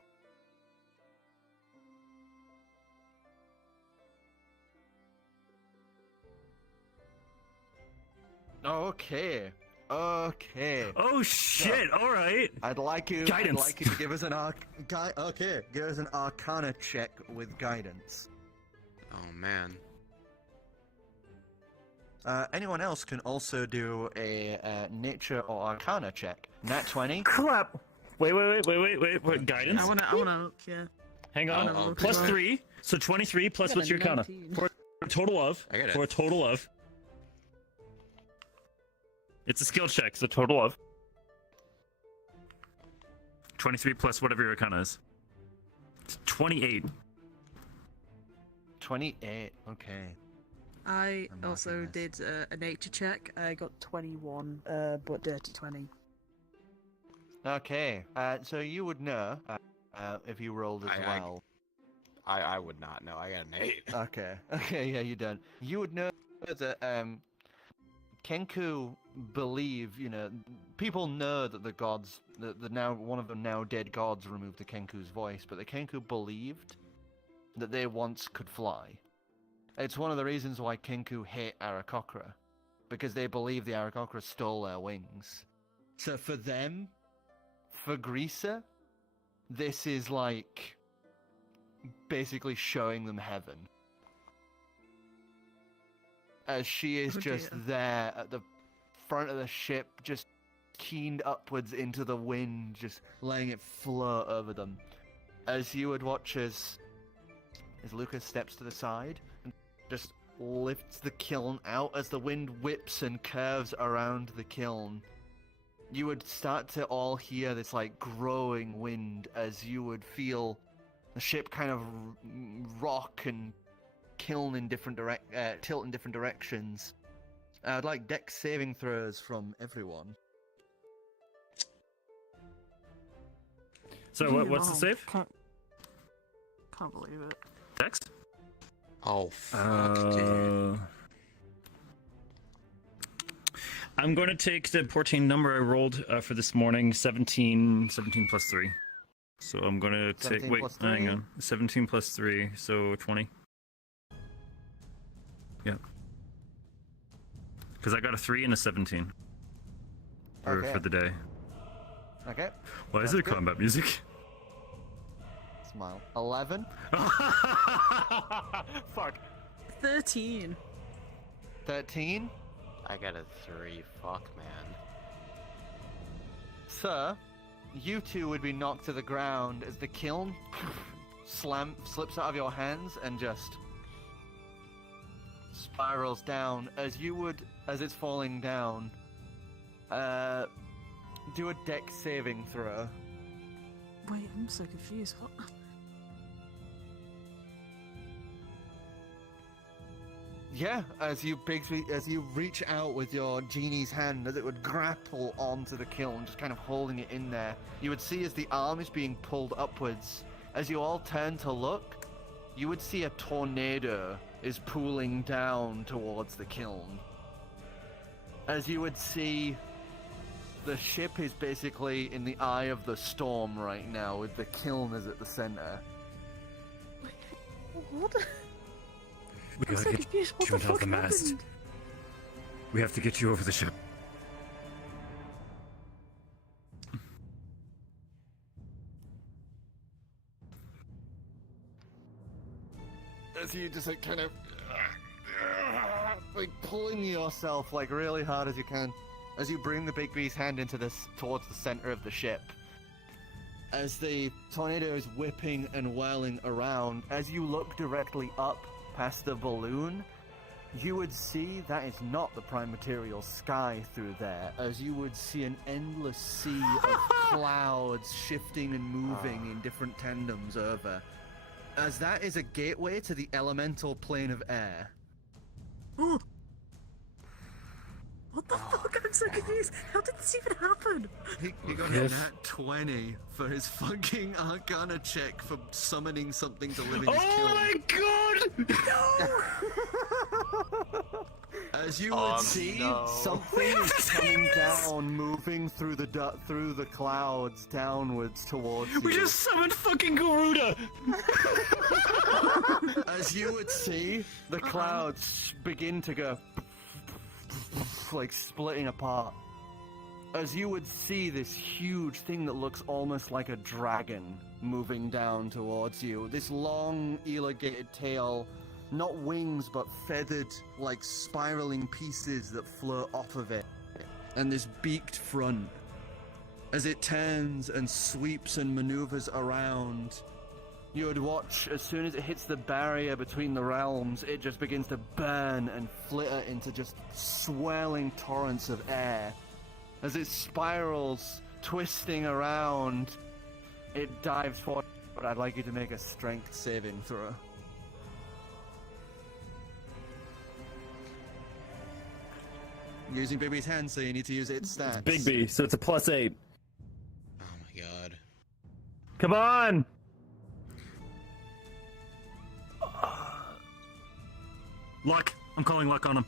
Okay. Okay. Oh shit! All right. I'd like you Guidance. to give us an give us an Arcana check with guidance. Oh man. Anyone else can also do a Nature or Arcana check. Nat 20. Clap. Wait. Guidance. I wanna look. Yeah. Hang on. I'll Plus try. 3. So 23 plus Got what's a your Arcana? 19. For a total of. I got it. For a total of. It's a skill check, so total of 23 plus whatever your Arcana is. It's 28. 28. Okay. I I'm also marking this. did a nature check. I got 21, but dirty 20. Okay. So you would know if you rolled as I- well. I would not know. I got an 8. Okay. Okay. Yeah, you don't. You would know that Kenku believe, you know, people know that the gods, the now one of the now dead gods removed the Kenku's voice, but the Kenku believed that they once could fly. It's one of the reasons why Kenku hate Aarakocra, because they believe the Aarakocra stole their wings. So for them, for Grisa, this is like basically showing them heaven. As she is Oh just dear. there at the front of the ship, just keened upwards into the wind, just letting it float over them. as you would watch as Lucas steps to the side and just lifts the kiln out as the wind whips and curves around the kiln. You would start to all hear this like growing wind as you would feel the ship kind of rock and tilt in different directions. I'd like dex saving throws from everyone. So what's the save? Can't believe it. Dex? Oh, fuck, dude. I'm going to take the 14 number I rolled for this morning, 17 plus 3. So I'm going to take... 17 Wait, plus 3? hang on. 17 plus 3, so 20. Yeah. Because I got a 3 and a 17 Okay. for the day. Okay. Why is That's there good. combat music? Smile. 11. Fuck. 13. 13. I got a 3. Fuck, man. Sir, you two would be knocked to the ground as the kiln slips out of your hands and just spirals down as it's falling down. Do a dex saving throw. Wait, I'm so confused. What? Yeah, as you reach out with your genie's hand, as it would grapple onto the kiln, just kind of holding it in there, you would see as the arm is being pulled upwards. As you all turn to look, you would see a tornado is pooling down towards the kiln. As you would see, the ship is basically in the eye of the storm right now, with the kiln as at the center. What? We I'm gotta so get confused. What you the off fuck the mast. happened? We have to get you over the ship. As you just like kind of like pulling yourself like really hard as you can, as you bring the big bee's hand towards the center of the ship. As the tornado is whipping and whirling around, as you look directly up past the balloon, you would see that is not the prime material sky through there, as you would see an endless sea of clouds shifting and moving in different tandems over, as that is a gateway to the elemental plane of air. What the fuck? I'm so confused. How did this even happen? He got Yes. a nat 20 for his fucking Arcana check for summoning something to live in his Oh my god! As you would see, no. something is coming down, moving through the clouds downwards towards We you. just summoned fucking Garuda! As you would see, the clouds begin to go like splitting apart. As you would see this huge thing that looks almost like a dragon moving down towards you. This long, elongated tail, not wings, but feathered, like spiraling pieces that float off of it. And this beaked front. As it turns and sweeps and maneuvers around, you would watch as soon as it hits the barrier between the realms, it just begins to burn and flitter into just swirling torrents of air. As it spirals, twisting around, it dives forward. But I'd like you to make a strength saving throw. Using Baby's hand, so you need to use its stats. Big B, so it's a +8. Oh my god. Come on! Luck. I'm calling luck on him.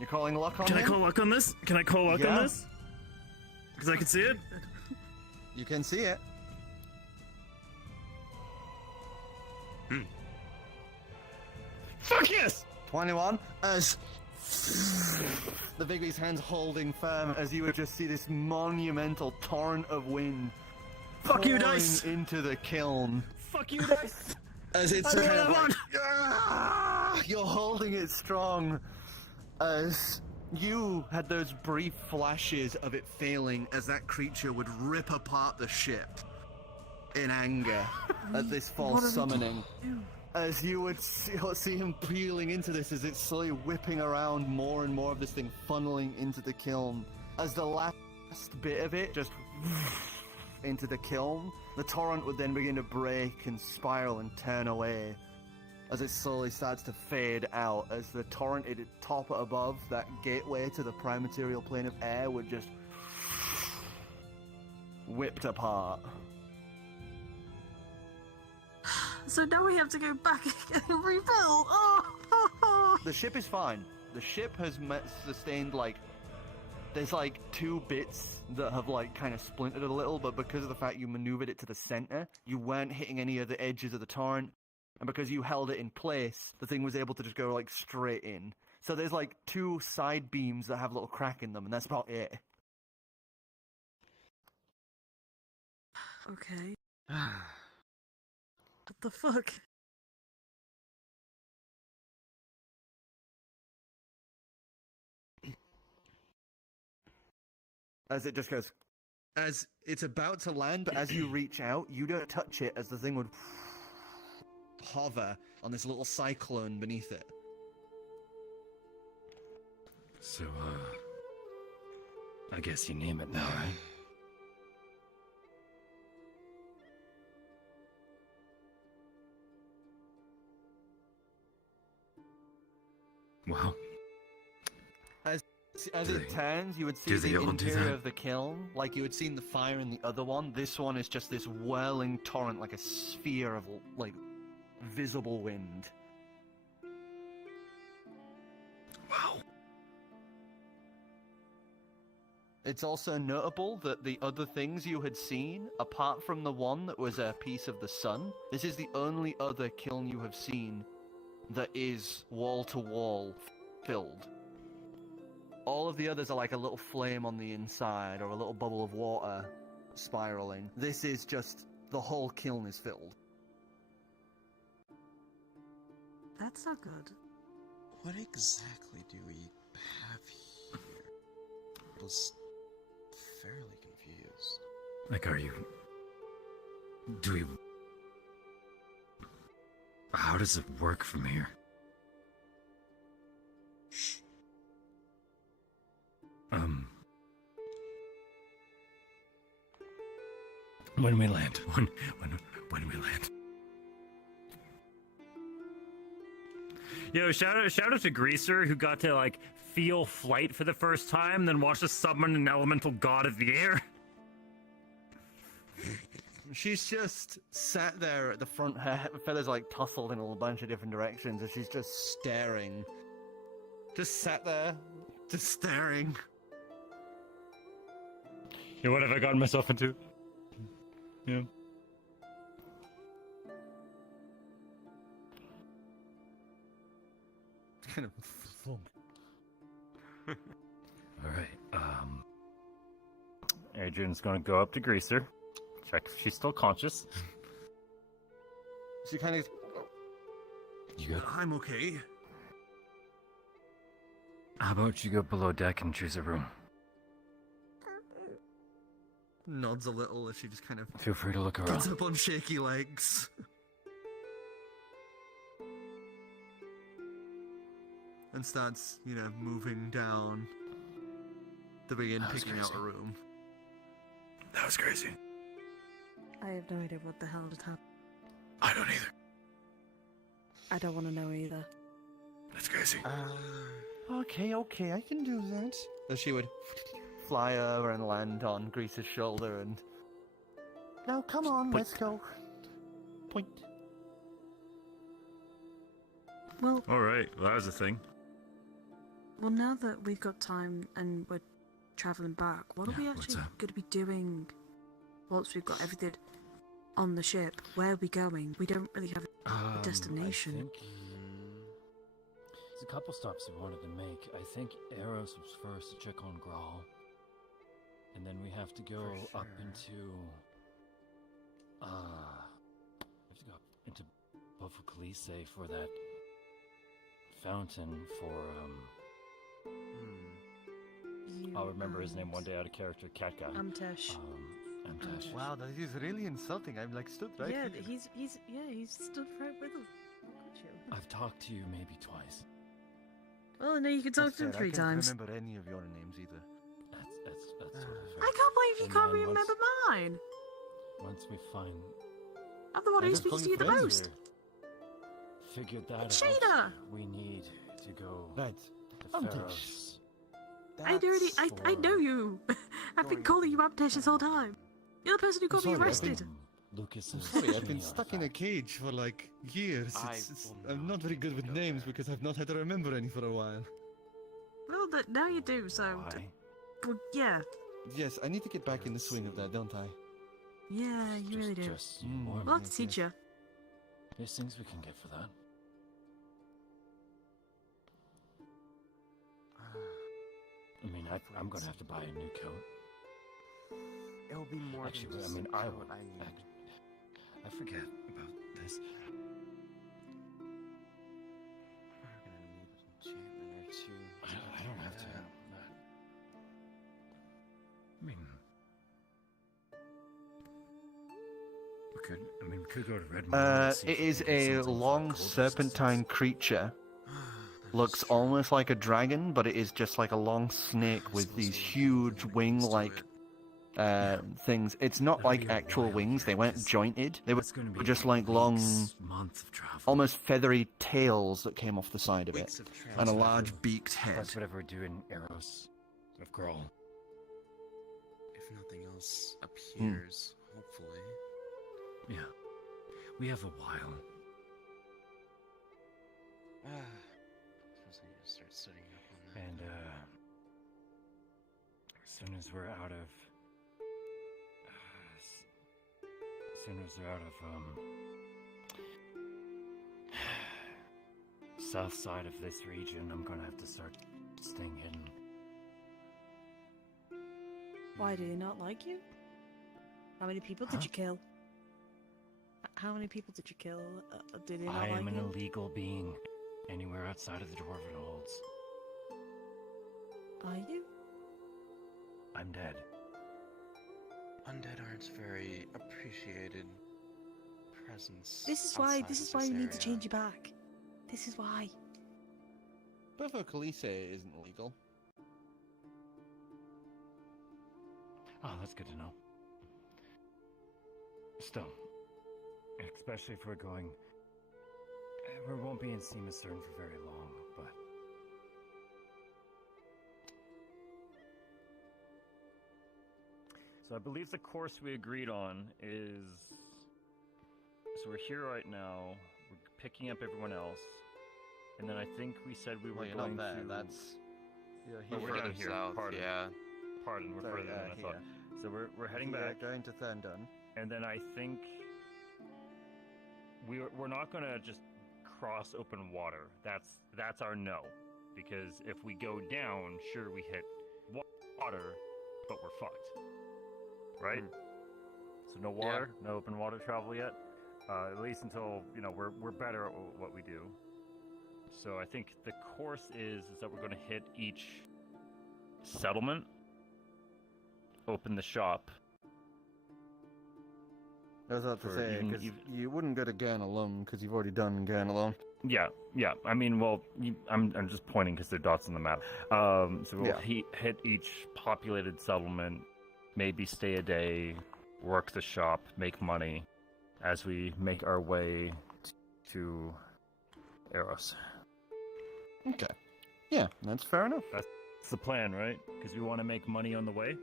You're calling luck on Can I him? call luck on this? Can I call luck Yeah. on this? Because I can see it. You can see it. Fuck yes! 21, as the Bigby's hands holding firm, as you would just see this monumental torrent of wind Fuck you, pouring dice! into the kiln. Fuck you, dice! As it's I kind know of that like, "Ah!" You're holding it strong, as you had those brief flashes of it failing as that creature would rip apart the ship. in anger at this What are false we summoning. doing? As you would see him peeling into this as it's slowly whipping around more and more of this thing funneling into the kiln. As the last bit of it just into the kiln, the torrent would then begin to break and spiral and turn away as it slowly starts to fade out, as the torrent at its top above, that gateway to the prime material plane of air, would just whipped apart. So now we have to go back and rebuild. Oh. The ship is fine. The ship has sustained, like, there's like 2 bits that have like kind of splintered a little, but because of the fact you maneuvered it to the center, you weren't hitting any of the edges of the torrent, and because you held it in place, the thing was able to just go like straight in. So there's like 2 side beams that have a little crack in them, and that's about it. Okay. What the fuck? As it just goes, as it's about to land, but as you reach out, you don't touch it, as the thing would hover on this little cyclone beneath it. So, I guess you name it now, right? Wow. As Do it they- turns, you would see do they the all do interior that? of the kiln, like you had seen the fire in the other one. This one is just this whirling torrent, like a sphere of, like, visible wind. Wow. It's also notable that the other things you had seen, apart from the one that was a piece of the sun, this is the only other kiln you have seen that is wall-to-wall filled. All of the others are like a little flame on the inside, or a little bubble of water spiraling. This is just, the whole kiln is filled. That's not good. What exactly do we have here? I was fairly confused. Like, do we... How does it work from here? When we land. When we land. Yo, shout out to Greaser, who got to, like, feel flight for the first time, then watch us summon an elemental god of the air. She's just sat there at the front, her feathers like tousled in a bunch of different directions, and she's just staring. Just sat there, just staring. Yeah, what have I gotten myself into? Yeah. Kind of thump. Alright, Adrian's gonna go up to Greaser, check if she's still conscious. She kind of. You go. I'm okay. How about you go below deck and choose a room? Nods a little as she just kind of Feel free to look gets around. up on shaky legs. And starts, moving down to begin That was picking out crazy. a room. That was crazy. I have no idea what the hell just happened. I don't either. I don't want to know either. That's crazy. Okay, I can do that. So she would fly over and land on Grease's shoulder and... Now, come on, let's go. Point. Well, Alright, well, that was a thing. now that we've got time and we're traveling back, what are we Yeah, what's actually up? going to be doing once we've got everything on the ship? Where are we going? We don't really have a destination. I think there's a couple stops we wanted to make. I think Eros was first to check on Grawl. And then we have to go up into... we have to go up into Bofocalise for that fountain for, I'll remember his name one day out of character, Cat Guy. Amtesh. Amtash. Wow, that is really insulting. I'm like stood right yeah, here. he's stood right with us. Look at you. I've talked to you maybe twice. Well, no, you can talk That's to him fair, I 3 can't times. remember any of your names either. That's sort of fair. I can't believe you And can't then remember mine. Once we find I'm the one who I've speaks got to you the friends most. here. Figured that It's out. Shaena. We need to go Right. to Amtash. Pharaoh's. I know you. I've been calling you Abtesh this whole time. You're the person who got me sorry, I've been- arrested. Lucas I'm is sorry, I've been genial stuck in a fact. cage for like years. I'm not very good with names because I've not had to remember any for a while. Well, now you do, so... Why? Well, yeah. Yes, I need to get back in the swing of that, don't I? Yeah, you really do. Just you Mm. warm. We'll have to teach you. There's things we can get for that. I mean, I'm gonna have to buy a new coat. It'll be more Actually, than I just mean, the I coat would. I need. I forget about this. We're gonna need an enchantment or two. I don't have to. I mean, we could go to Redmond. and see It if we is can get a something for long gold resistance. serpentine creature. Looks almost like a dragon, but it is just like a long snake with these huge wing-like things. It's not That'll like be a actual while, wings; they yeah, weren't 'cause jointed. They were It's gonna be just like long, months of travel. almost feathery tails that came off the side of it, Weeks of travel. and a whatever- large beaked head. That's whatever we do in Eros of Grawl. If nothing else appears, hopefully. Yeah, we have a while. Suppose I need to start studying up on that. And as soon as we're out of, south side of this region, I'm gonna have to start staying hidden. Why do they not like you? How many people did Huh? you kill? How many people did you kill? Do they not I like am an you? illegal being anywhere outside of the Dwarven Holds. Are you? I'm dead. Undead aren't very appreciated presence. This is why. outside This of is why you need to area. change your back. This is why. But for Khaleesi, it isn't illegal. Oh, that's good to know. Still, especially if we're going, we won't be in Seamastern for very long, but so I believe the course we agreed on is, so we're here right now, we're picking up everyone else, and then I think we said we were Well, you're going not there. to. That's you're Oh, here. we're down Further here. south, Pardon. yeah. Pardon, we're Sorry, further than I here. thought. So we're heading Here, back. going to Vrdnd. And then I think we're not gonna just cross open water. That's our no, because if we go down, sure we hit water, but we're fucked, right? So no water, no open water travel yet, at least until we're better at what we do. So I think the course is that we're gonna hit each settlement, open the shop. I was about to For say, even- because you wouldn't go to Gurn alone, because you've already done Gurn alone. Yeah. I mean, well, I'm just pointing because they're dots on the map. So we'll Yeah. hit each populated settlement, maybe stay a day, work the shop, make money, as we make our way to Eros. Okay. Yeah, that's fair enough. It's the plan, right? Because we want to make money on the way.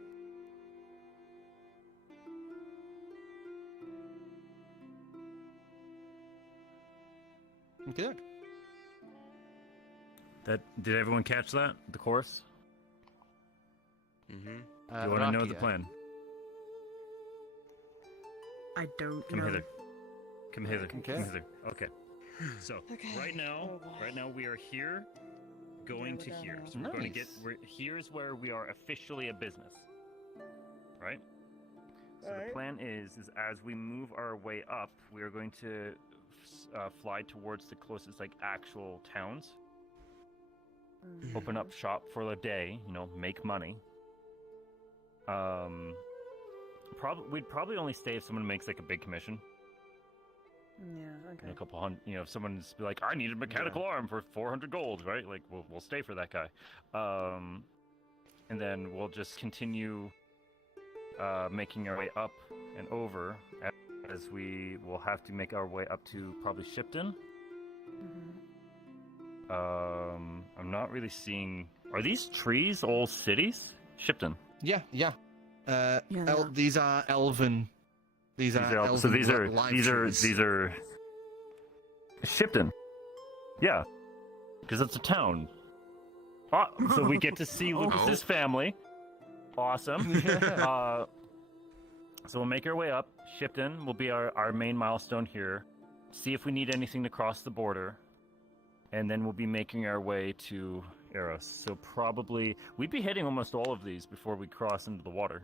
Good. Did everyone catch that? The course? Mm-hmm. You want to know the plan? I don't Come know. hither. Come hither. Okay. Come hither. Okay. So Okay. right now, Oh, boy. we are here, going Yeah, to we're down here. now. So we're going to get. Nice. Here's where we are officially a business, right? So the Alright. plan is as we move our way up, we are going to fly towards the closest actual towns. Open up shop for a day. Make money. we'd probably only stay if someone makes like a big commission. Yeah, okay. A couple hundred, if someone's like, I need a mechanical arm for 400 gold, right? Like, we'll stay for that guy. And then we'll just continue making our way up and over as we will have to make our way up to probably Shipton. I'm not really seeing. Are these trees all cities? Shipton. Yeah. Yeah. These are elven. These are elven. So these trees. are Shipton. Yeah, because it's a town. So we get to see Lucas's family. Awesome. Yeah. So we'll make our way up. Shipton will be our main milestone here. See if we need anything to cross the border. And then we'll be making our way to Eros. So probably we'd be hitting almost all of these before we cross into the water.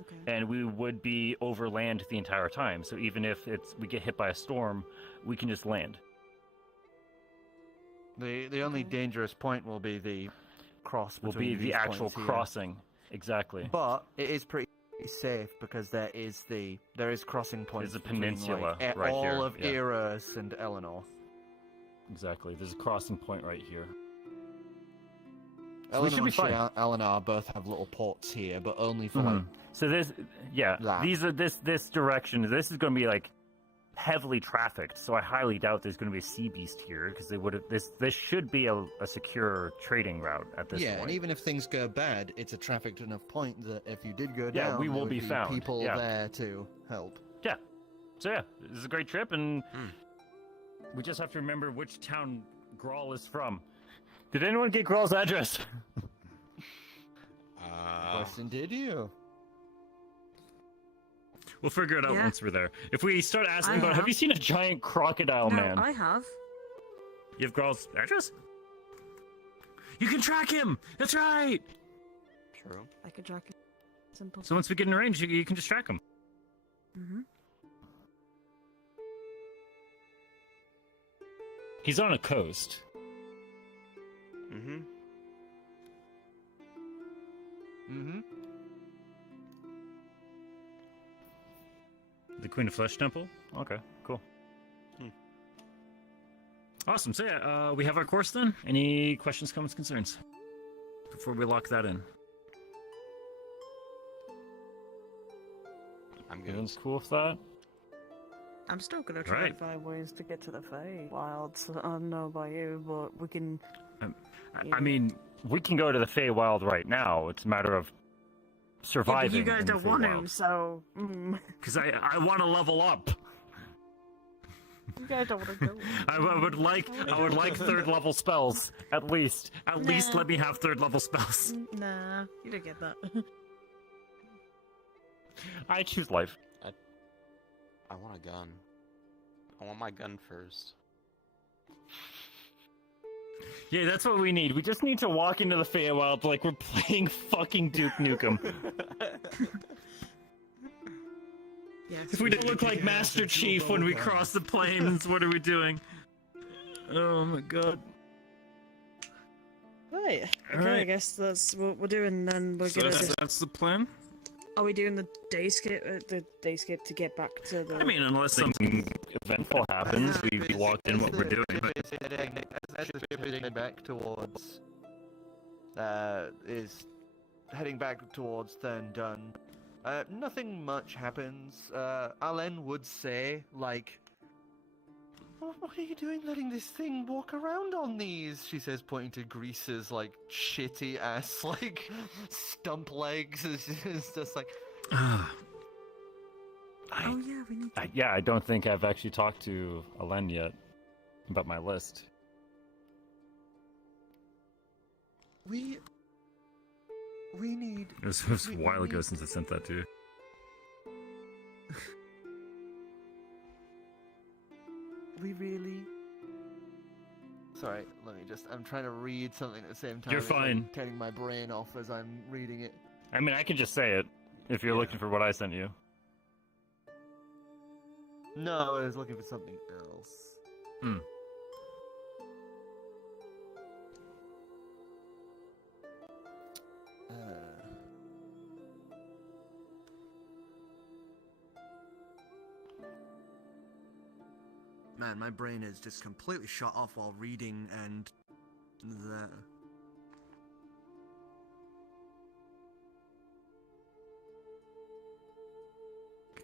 Okay. And we would be over land the entire time. So even if we get hit by a storm, we can just land. The only dangerous point will be the cross. Will be the actual crossing. Exactly. But it is pretty safe because there is crossing points. There's a peninsula between, right here. all of Eros and Eleanor. Exactly. There's a crossing point right here. So we should be fine. Eleanor both have little ports here, but only for like. So this direction. This is going to be like heavily trafficked. So I highly doubt there's going to be a sea beast here because they would have. This should be a secure trading route at this point. Yeah, and even if things go bad, it's a trafficked enough point that if you did go down, we will there would be found. People there to help. Yeah. So this is a great trip, and we just have to remember which town Grawl is from. Did anyone get Grawl's address? Question, did you? We'll figure it out once we're there. If we start asking I have you seen a giant crocodile man? I have. You have Grawl's address? You can track him! That's right! True. I could track it. Simple. So once we get in range, you can just track him. He's on a coast. The Queen of Flesh Temple? Okay, cool. Awesome. So we have our course then. Any questions, comments, concerns? Before we lock that in. I'm good. Everyone's cool with that? I'm still gonna try and find ways to get to the Feywilds. I don't know about you, but we can. I mean, we can go to the Feywild right now. It's a matter of surviving. You guys in the don't want Feywild. him, so. Because I want to level up. You guys don't want to go. I would like third level spells at least. At least let me have third level spells. Nah, you don't get that. I choose life. I want a gun. I want my gun first. Yeah, that's what we need. We just need to walk into the Feywild like we're playing fucking Duke Nukem. Yes. If we don't look like Master Chief when we cross the plains, what are we doing? Oh my god. Right. Okay, Alright. I guess that's what we're doing then. We're gonna just... That's the plan? Are we doing the dayscape to get back to the... I mean, unless something eventful happens, we locked in what we're doing. As the ship is heading back towards, is heading back towards Vrdnd. Nothing much happens. Alen would say, like, what are you doing letting this thing walk around on these? She says, pointing to Grease's, like, shitty ass, like, stump legs. It's just like... Oh yeah, we need to... I don't think I've actually talked to Alen yet about my list. We need... It was a while ago since I sent that to you. We really... Sorry, I'm trying to read something at the same time. You're It's, like, fine. turning my brain off as I'm reading it. I mean, I can just say it if you're looking for what I sent you. No, I was looking for something else. man, my brain is just completely shut off while reading and the.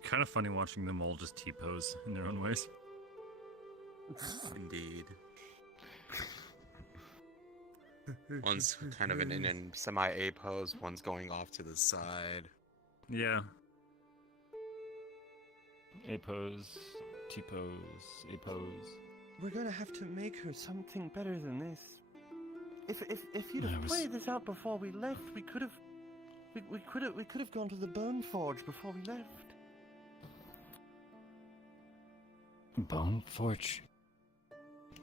Kind of funny watching them all just T-pose in their own ways. Indeed. One's kind of in a semi-A pose, one's going off to the side. Yeah. A pose, T pose, A pose. We're gonna have to make her something better than this. If you'd I have was- played this out before we left, we could have gone to the Bone Forge before we left. Bone Forge.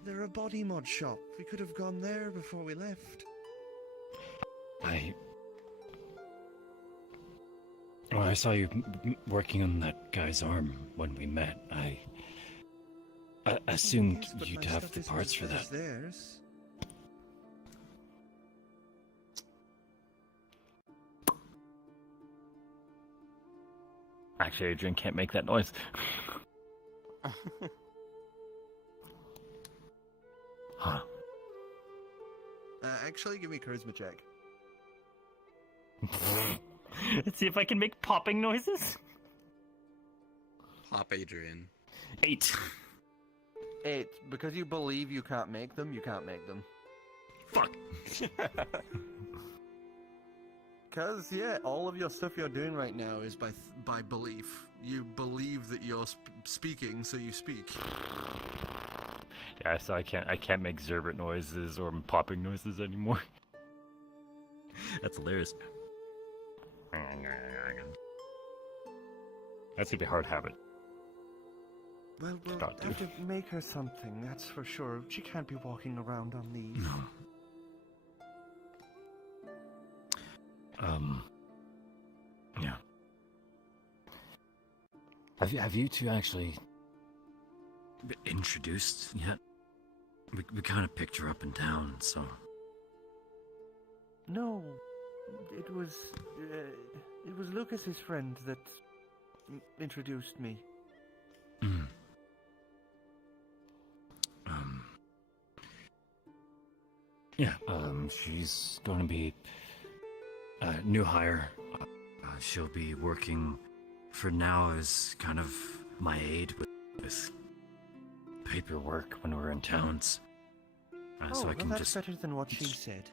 They're a body mod shop. We could have gone there before we left. Well, I saw you working on that guy's arm when we met. I assumed Yes, but you'd my have stuff the isn't parts as for good as that. theirs. Actually, Adrian can't make that noise. Huh. Actually, give me a charisma check. Let's see if I can make popping noises. Pop Adrian. 8. 8. Because you believe you can't make them, you can't make them. Fuck. Because, yeah, all of your stuff you're doing right now is by belief. You believe that you're speaking, so you speak. Yeah, so I can't make Zerbert noises or popping noises anymore. That's hilarious. That's gonna be a hard habit. Well, we'll Got to. have to make her something, that's for sure. She can't be walking around on these. No. Yeah. Have you two actually been introduced yet? We kind of picked her up in town, so. No, it was Lucas's friend that introduced me. Mm. Yeah, she's going to be a new hire. She'll be working for now as kind of my aide with paperwork when we're in towns. So I can that's just... better than what she said.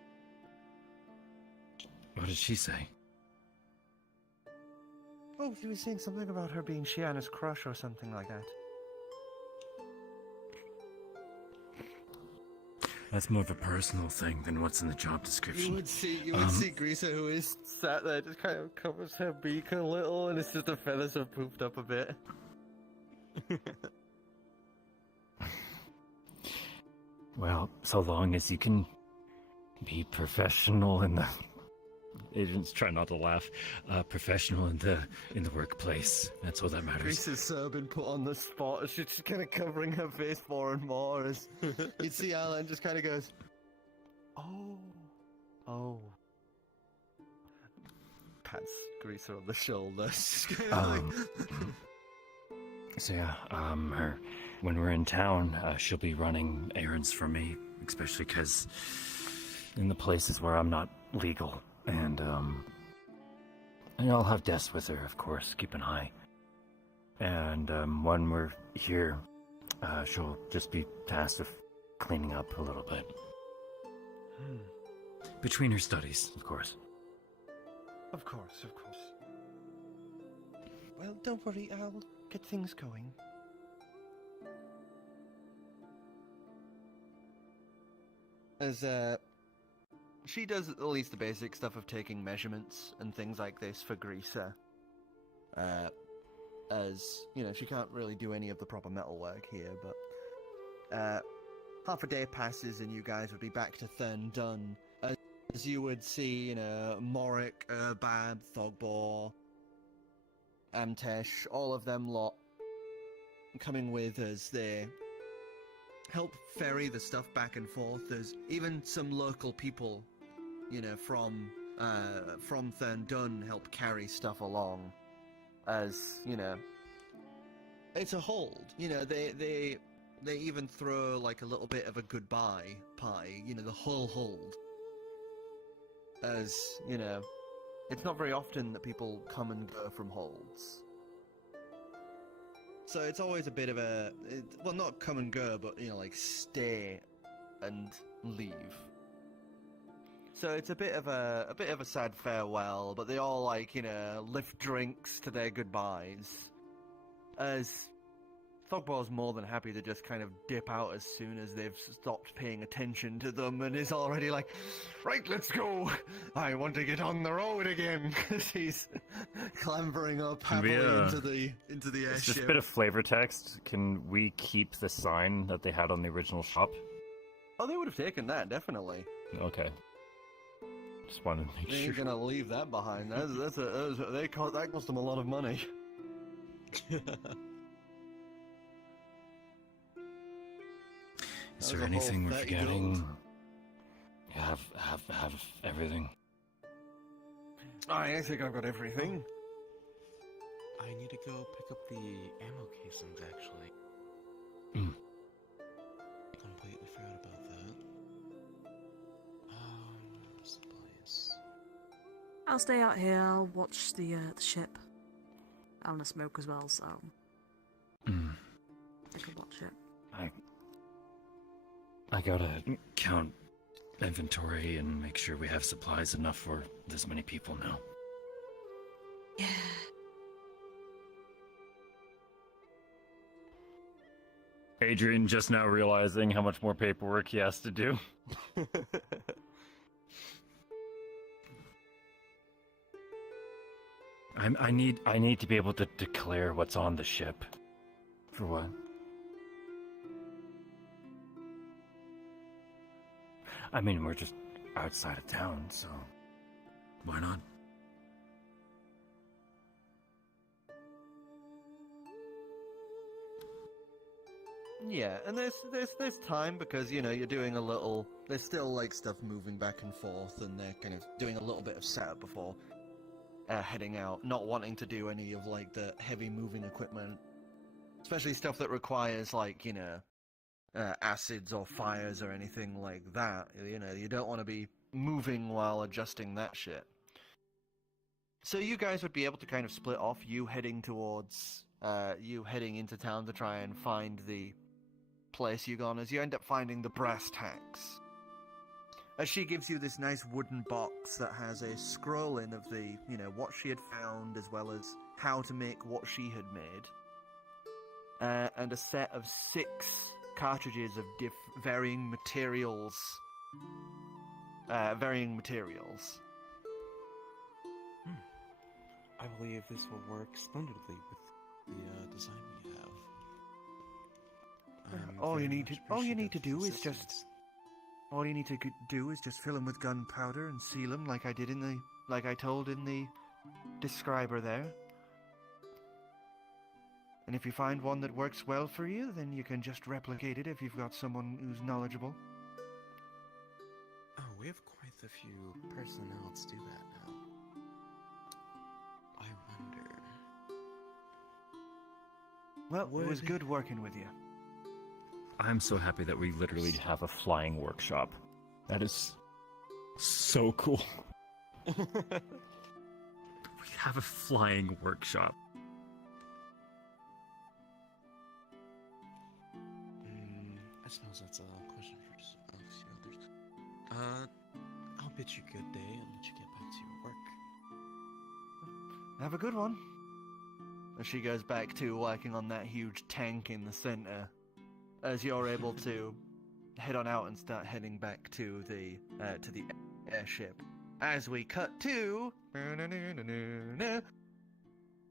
What did she say? Oh, she was saying something about her being Shaena's crush or something like that. That's more of a personal thing than what's in the job description. You would see Grisa, who is sat there, just kind of covers her beak a little, and it's just the feathers have poofed up a bit. Well, so long as you can be professional in the... Agents try not to laugh. Professional in the workplace. That's all that matters. Grisa's been put on the spot. She's just kind of covering her face more and more as you'd see Alan just kind of goes, oh. Pats Grisa on the shoulder. Just kind of So yeah, when we're in town, she'll be running errands for me, especially because in the places where I'm not legal. And I'll have Des with her, of course, keep an eye. And when we're here, she'll just be tasked with cleaning up a little bit. Between her studies, of course. Of course. Well, don't worry, I'll get things going. As, she does at least the basic stuff of taking measurements and things like this for Grisa. As, you know, she can't really do any of the proper metal work here, but, half a day passes and you guys would be back to Vrdnd. As you would see, you know, Morik, Urbab, Thogbor, Amtesh, all of them lot coming with as they help ferry the stuff back and forth. There's even some local people, you know, from Vrdnd help carry stuff along. As, you know, it's a hold. You know, they they even throw like a little bit of a goodbye party, you know, the whole hold. As, you know, it's not very often that people come and go from holds. So it's always a bit of a, well, not come and go, but, you know, like stay and leave. So it's a bit of a sad farewell, but they all, like, you know, lift drinks to their goodbyes. As Thogball's more than happy to just kind of dip out as soon as they've stopped paying attention to them, and is already like, right, let's go. I want to get on the road again, because he's clambering up happily into the airship. Just a bit of flavor text. Can we keep the sign that they had on the original shop? Oh, they would have taken that, definitely. Okay. Just wanted to make They ain't sure. gonna leave that behind. That cost them a lot of money. Is That there was a anything whole we're 30 forgetting? gold. You have everything. I think I've got everything. I need to go pick up the ammo casings, actually. Mm. Completely forgot about that. Where's the place? I'll stay out here. I'll watch the ship. I want to smoke as well, so Mm. I can watch it. I gotta count inventory and make sure we have supplies enough for this many people now. Yeah. Adrian just now realizing how much more paperwork he has to do. I need to be able to declare what's on the ship. For what? I mean, we're just outside of town, so why not? Yeah, and there's time because, you know, you're doing a little. There's still like stuff moving back and forth, and they're kind of doing a little bit of setup before heading out. Not wanting to do any of like the heavy moving equipment, especially stuff that requires like, you know, acids or fires or anything like that. You know, you don't want to be moving while adjusting that shit. So you guys would be able to kind of split off. You heading into town to try and find the place you're gone. As you end up finding the brass tacks. As she gives you this nice wooden box that has a scrolling of the, you know, what she had found as well as how to make what she had made. And a set of 6 cartridges of varying materials. I believe this will work splendidly with the design we have. All you need to do is assistance. just fill them with gunpowder and seal them like I told in the describer there. And if you find one that works well for you, then you can just replicate it if you've got someone who's knowledgeable. Oh, we have quite a few personnel to do that now. I wonder. Well, it was good working with you. I'm so happy that we literally have a flying workshop. That is so cool. We have a flying workshop. I suppose that's a question for just a few others. I'll bid you good day and let you get back to your work. Have a good one. As she goes back to working on that huge tank in the center, as you're able to head on out and start heading back to the airship. As we cut to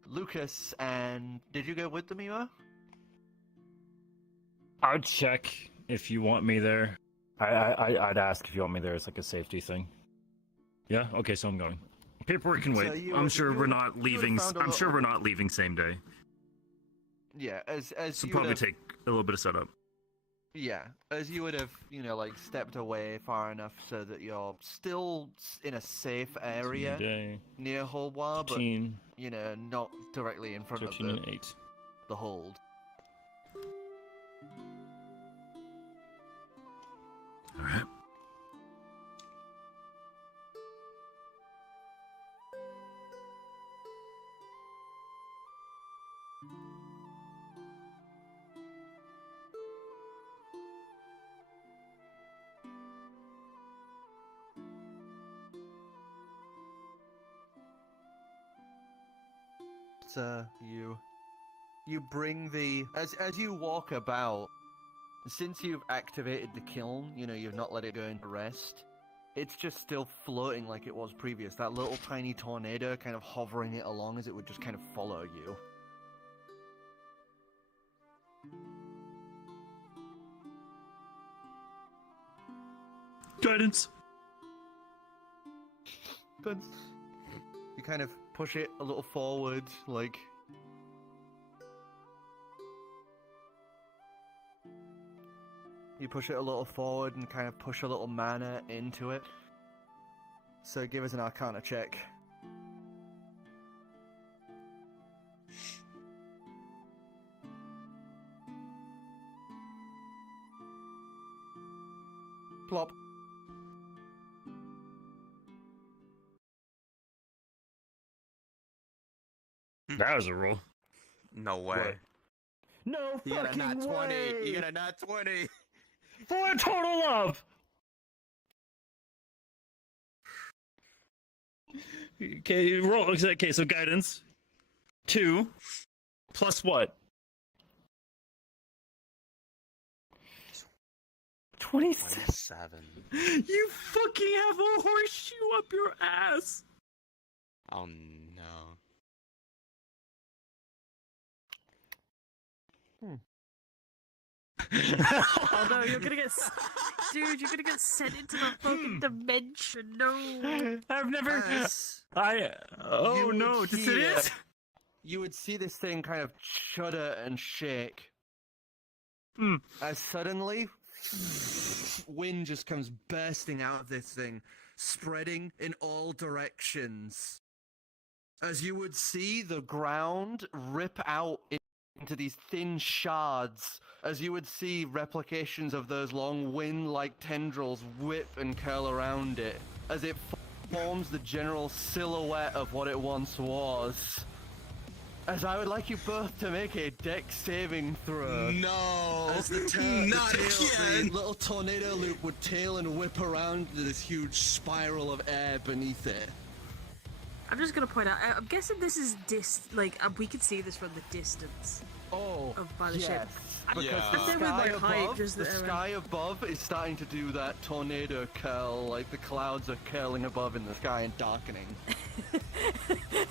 Lucas and did you go with the Miwa? I'd check if you want me there. I'd ask if you want me there as like a safety thing. Yeah. Okay. So I'm going. Paperwork can wait. So you I'm would- sure you we're would- not you would leaving. found a I'm sure little- we're not leaving same day. Yeah, as So you probably would have, take a little bit of setup. yeah, as you would have, you know, like stepped away far enough so that you're still in a safe area Day, near Holwa, but 13, you know, not directly in front of 13 and 8. the hold. after you bring the as you walk about, since you've activated the kiln, you know, you've not let it go into rest. It's just still floating like it was previous. That little tiny tornado kind of hovering it along as it would just kind of follow you. Guidance. But you kind of push it a little forward, like... You push it a little forward and kind of push a little mana into it. So give us an Arcana check. Plop. That was a roll. No way. What? No You got a fucking nat 20. way! You got a nat 20. For a total of. Okay, roll. Okay, so guidance. 2 plus what? 27. 27. You fucking have a horseshoe up your ass. Oh no. Oh no, you're gonna get... Dude, you're gonna get sent into the fucking dimension, no! I've never... As Oh you no, would Dicidius? you would see this thing kind of shudder and shake. As suddenly, wind just comes bursting out of this thing, spreading in all directions. As you would see the ground rip out into these thin shards, as you would see replications of those long wind-like tendrils whip and curl around it, as it forms the general silhouette of what it once was. As I would like you both to make a dex saving throw. No! As the Not again! the little tornado loop would tail and whip around to this huge spiral of air beneath it. I'm just gonna point out, I'm guessing this is we can see this from the distance. Oh, By the ship. because Yeah. the I think with sky my height, above, just the around- sky above is starting to do that tornado curl, like the clouds are curling above in the sky and darkening.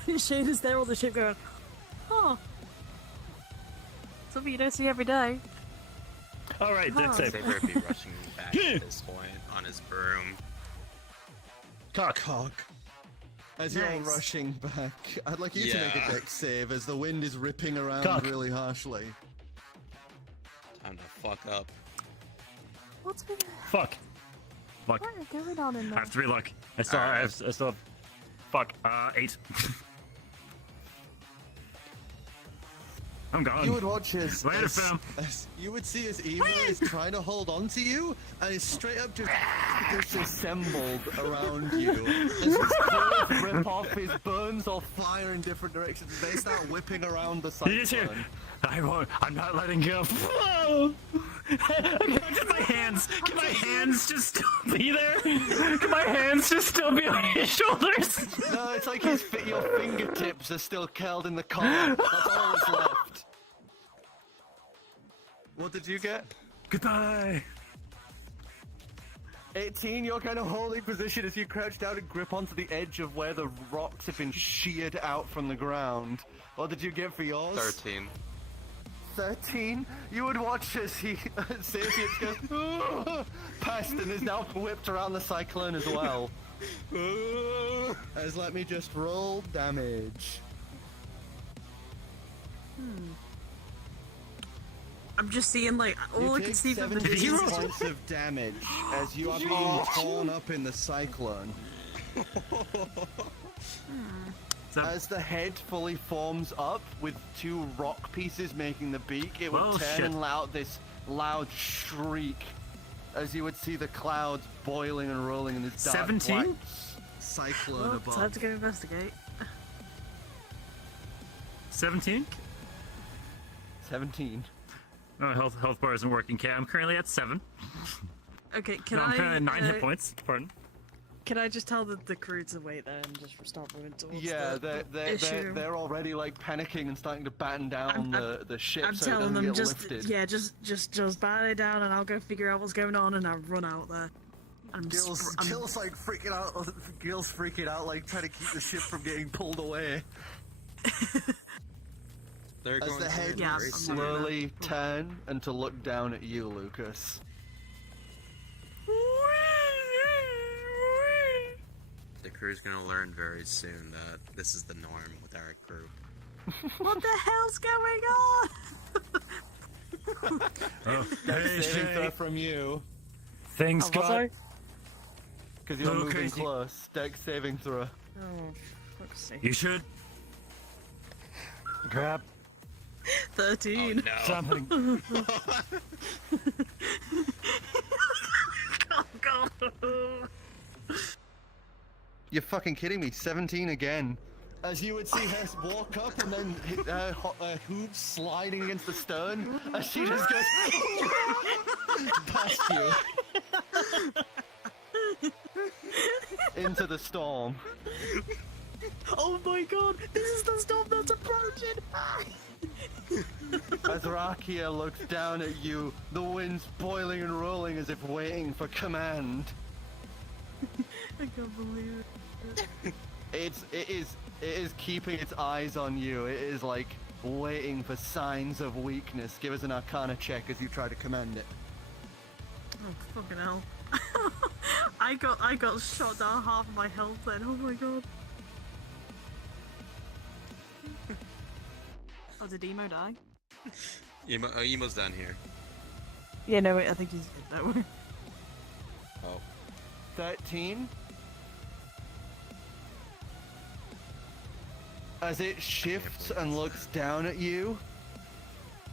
Shaena's there on the ship going, oh. Something you don't see every day. Alright, Huh. dex save. Xavier would be rushing back at this point on his broom. Cock. As you're Nice. rushing back, I'd like you to make a Yeah. dex save as the wind is ripping around Cock. really harshly. Time to fuck up. What's been... Fuck. Fuck. What is going on in I there? have 3 luck. I still have... Fuck. 8. I'm gone. You would watch as, Later, fam. as you would see as Eva is trying to hold on to you, and is straight up just disassembled around you. As his clothes rip off, his bones all fire in different directions. They start whipping around the Did you just hear? cyclone. I won't. I'm not letting go. Whoa! Can my hands? Can my hands just still be there? Can my hands just still be on his shoulders? No, it's like your fingertips are still curled in the collar. That's all that's left. What did you get? Goodbye. 18, you're kind of holding position as you crouch down and grip onto the edge of where the rocks have been sheared out from the ground. What did you get for yours? 13. 13? You would watch as Xavier goes past and is now whipped around the cyclone as well. As let me just roll damage. I'm just seeing, like, all You I can take see from the 17 distance. points of damage as you are being torn up in the cyclone. As the head fully forms up with 2 rock pieces making the beak, it would Well, turn shit. and loud this loud shriek as you would see the clouds boiling and rolling in this dark 17? black cyclone Well, above. time to go investigate. 17? 17. Oh, health bar isn't working. Okay, I'm currently at 7. Okay, can No, I'm I... currently at 9 hit points. Pardon. Can I just tell the crew to wait there and just start moving towards Yeah, the they're issue? they're already like panicking and starting to batten down the ship I'm so it telling doesn't them get lifted. just batten it down, and I'll go figure out what's going on, and I'll run out there. Gill's like freaking out. Gill's freaking out, like trying to keep the ship from getting pulled away. They're As going the to head Yeah, very I'm soon. slowly turn and to look down at you, Lucas. The crew's gonna learn very soon that this is the norm with our group. What the hell's going on? Oh, Dex hey, saving throw Shay. from you, Thanks, Oh, was God. I? because you're Little moving crazy. close. Dex saving throw. Oh, fuck's sake. You should grab 13. no. something. Oh god. You're fucking kidding me. 17 again. As you would see her walk up and then hit her hooves sliding against the stern, as she just goes past you into the storm. Oh my god, this is the storm that's approaching! As Rakia looks down at you, the wind's boiling and rolling as if waiting for command. I can't believe it. It is keeping its eyes on you. It is like waiting for signs of weakness. Give us an Arcana check as you try to command it. Oh fucking hell. I got shot down half of my health then, oh my god. Oh, did Emo die? Emo's down here. Yeah, no, wait, I think he's dead. No. Oh. 13. As it shifts and looks down at you,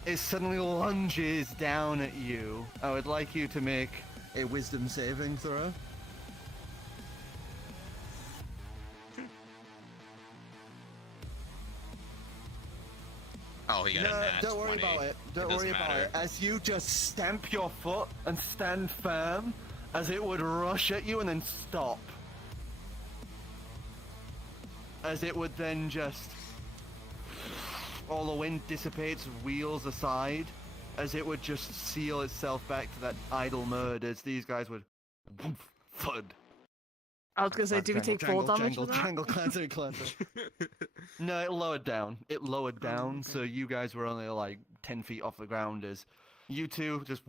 it suddenly lunges down at you. I would like you to make a wisdom saving throw. Oh, he got a No, nat don't worry 20. about it. Don't doesn't worry about matter. it. As you just stamp your foot and stand firm, as it would rush at you and then stop. As it would then just... all the wind dissipates, wheels aside, as it would just seal itself back to that idle mode, as these guys would... thud. I was gonna say, do we take fall damage for that? Jangle, clancy, clancy. No, it lowered down. It lowered down, so you guys were only like 10 feet off the ground as you two just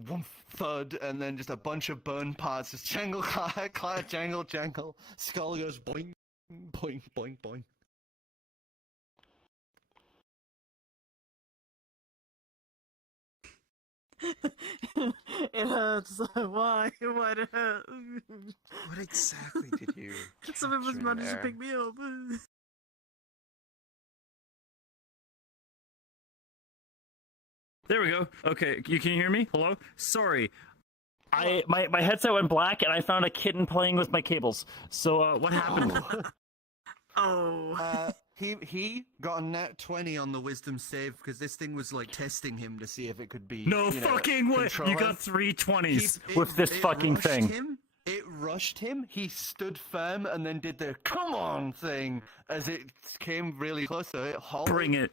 thud, and then just a bunch of burn parts just jangle, jangle, jangle. Skull goes boing, boing, boing, boing. It hurts. Why? Why'd it hurt? What exactly did you? Some of us capture in managed to there? pick me up. There we go. Okay, you can hear me? Hello? Sorry. My headset went black and I found a kitten playing with my cables. So what happened? Oh. He got a nat 20 on the wisdom save because this thing was like testing him to see if it could be. No you know, fucking way! control You him. got 3 20s It- with this it fucking rushed thing. Him, it rushed him. He stood firm and then did the "come on" thing as it came really close. So it halted. Bring it.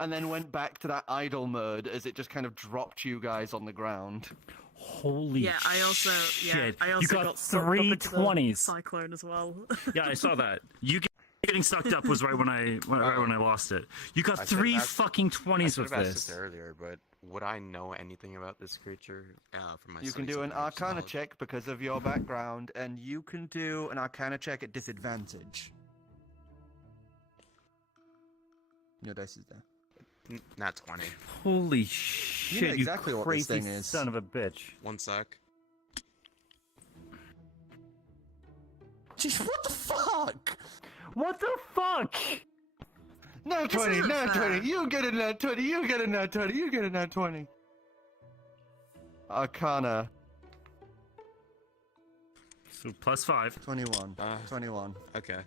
And then went back to that idle mode as it just kind of dropped you guys on the ground. Holy Yeah, I also shit. I also you got sucked up 3 into the 20s. cyclone as well. Yeah, I saw that. You getting sucked up was right when I lost it. You got I should've 3 asked- fucking I 20s should with have asked this this. earlier, but would I know anything about this creature from my You can studies do of an magic Arcana knowledge? check because of your background, and you can do an Arcana check at disadvantage. Your dice is there. Not 20. Holy shit, exactly you what this crazy thing is. son of a bitch. 1 sec. Jeez, what the fuck? What the fuck? Nat This 20, isn't nat fair. 20, you get a nat 20, you get a nat 20, you get a nat 20. Arcana, So plus 5. 21. Uh. 21. Okay.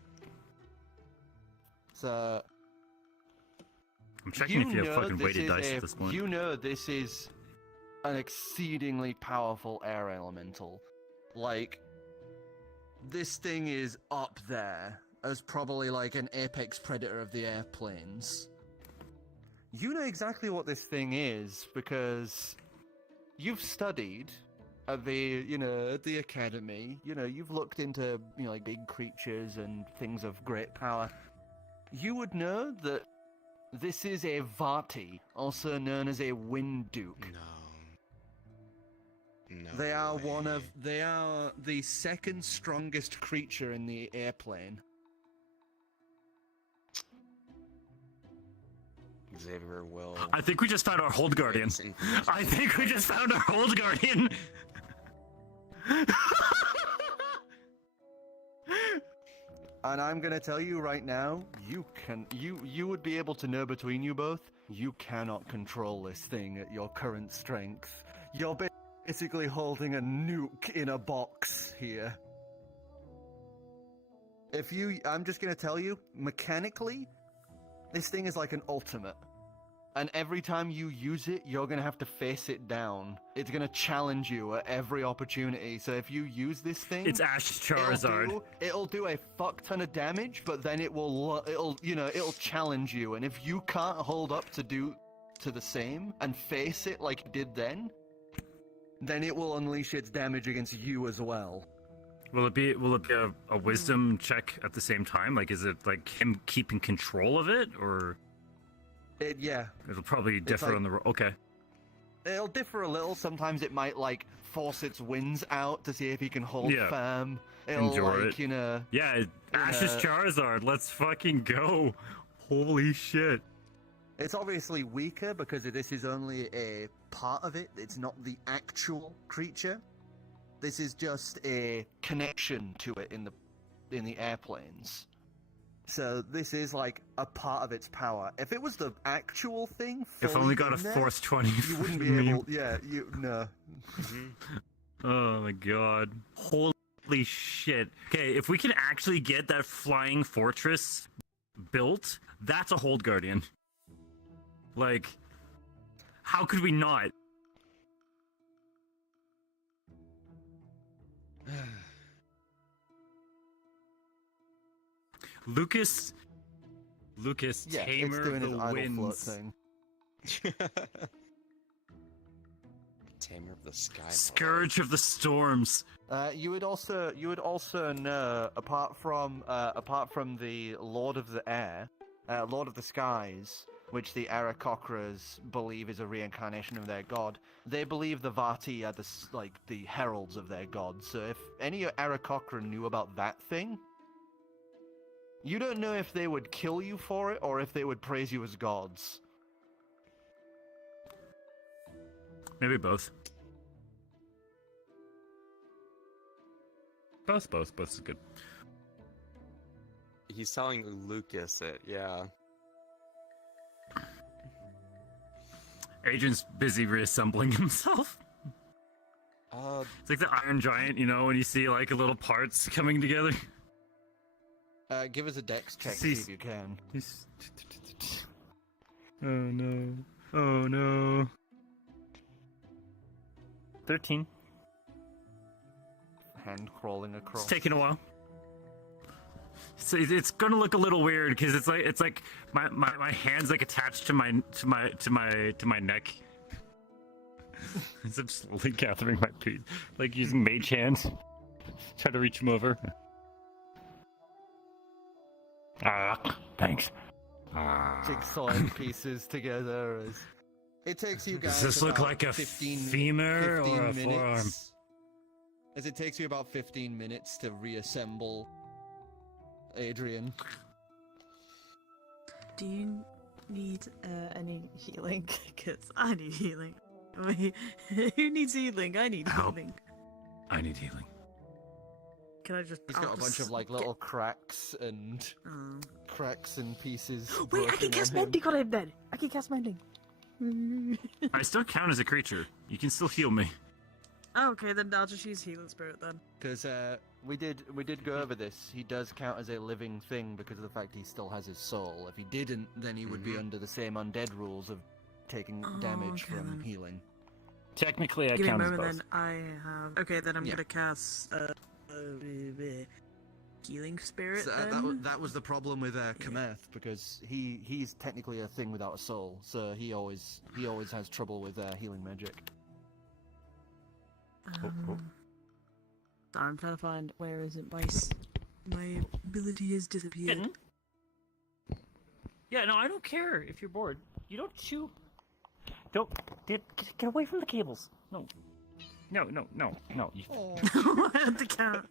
So, I'm checking if you have fucking this weighted is dice at this point. You know this is an exceedingly powerful air elemental. Like, this thing is up there as probably like an apex predator of the airplanes. You know exactly what this thing is because you've studied at the academy. You know, you've looked into, like big creatures and things of great power. You would know that this is a Vati, also known as a Wind Duke. No. They are way. they are the second strongest creature in the airplane. Xavier will. I think we just found our Hold Guardian. I think we just found our Hold Guardian. And I'm gonna tell you right now, you would be able to know between you both, you cannot control this thing at your current strength. You're basically holding a nuke in a box here. I'm just gonna tell you, mechanically, this thing is like an ultimate. And every time you use it, you're gonna have to face it down. It's gonna challenge you at every opportunity. So if you use this thing, It's Ash Charizard. It'll do a fuck ton of damage, but then it'll challenge you. And if you can't hold up to the same and face it like it did then it will unleash its damage against you as well. Will it be a wisdom check at the same time? Like, is it like him keeping control of it, or Yeah. it'll probably differ like- on the okay. It'll differ a little. Sometimes it might like force its winds out to see if he can hold Yeah. firm. It'll Endure like, it. Yeah, Ash's Charizard. Let's fucking go! Holy shit! It's obviously weaker because this is only a part of it. It's not the actual creature. This is just a connection to it in the airplanes. So this is like a part of its power. If it was the actual thing, If fully only got a in there, force 20. you wouldn't be meme. able. Yeah, no. Oh my god! Holy shit! Okay, if we can actually get that flying fortress built, that's a Hold Guardian. Like, how could we not? Lucas, Yeah, Tamer it's doing of his the idle float Winds. thing. Tamer of the Sky. Scourge of the Storms. You would also know, apart from the Lord of the Air, Lord of the Skies, which the Aarakocras believe is a reincarnation of their god, they believe the Vati are the heralds of their god. So if any Aarakocra knew about that thing, you don't know if they would kill you for it or if they would praise you as gods. Maybe both. Both is good. He's telling Lucas it, yeah. Adrian's busy reassembling himself. It's like the Iron Giant, when you see like little parts coming together. Give us a dex check See- if you can. Oh no. Oh no. 13. Hand crawling across. It's taking a while. So it's gonna look a little weird because it's like my hands like attached to my neck. As I'm slowly gathering my feet, like using mage hands, try to reach him over. Thanks. Jigsawing pieces together. It takes you guys. Does this look about like a 15 femur or a minutes, forearm? As it takes you about 15 minutes to reassemble Adrian. Do you need any healing? Because I need healing. Wait, who needs healing? I need Help. healing. I need healing. Can I just? He's got a bunch of little cracks and pieces. Wait, I broken can cast on him. mending on him then. I can cast mending. I still count as a creature. You can still heal me. Okay, then I'll just use healing spirit then. Because we did go over this. He does count as a living thing because of the fact he still has his soul. If he didn't, then he would be under the same undead rules of taking damage okay, from then. healing. Technically, I Give me a count as moment both. then. I have. Okay, then I'm Yeah. gonna cast healing spirit. So, then? that was the problem with Cometh, because he's technically a thing without a soul, so he always has trouble with healing magic. I'm trying to find where is it. My ability has disappeared. Kitten? Yeah, no, I don't care if you're bored. You don't chew. Don't get away from the cables. No. No. You... The cat.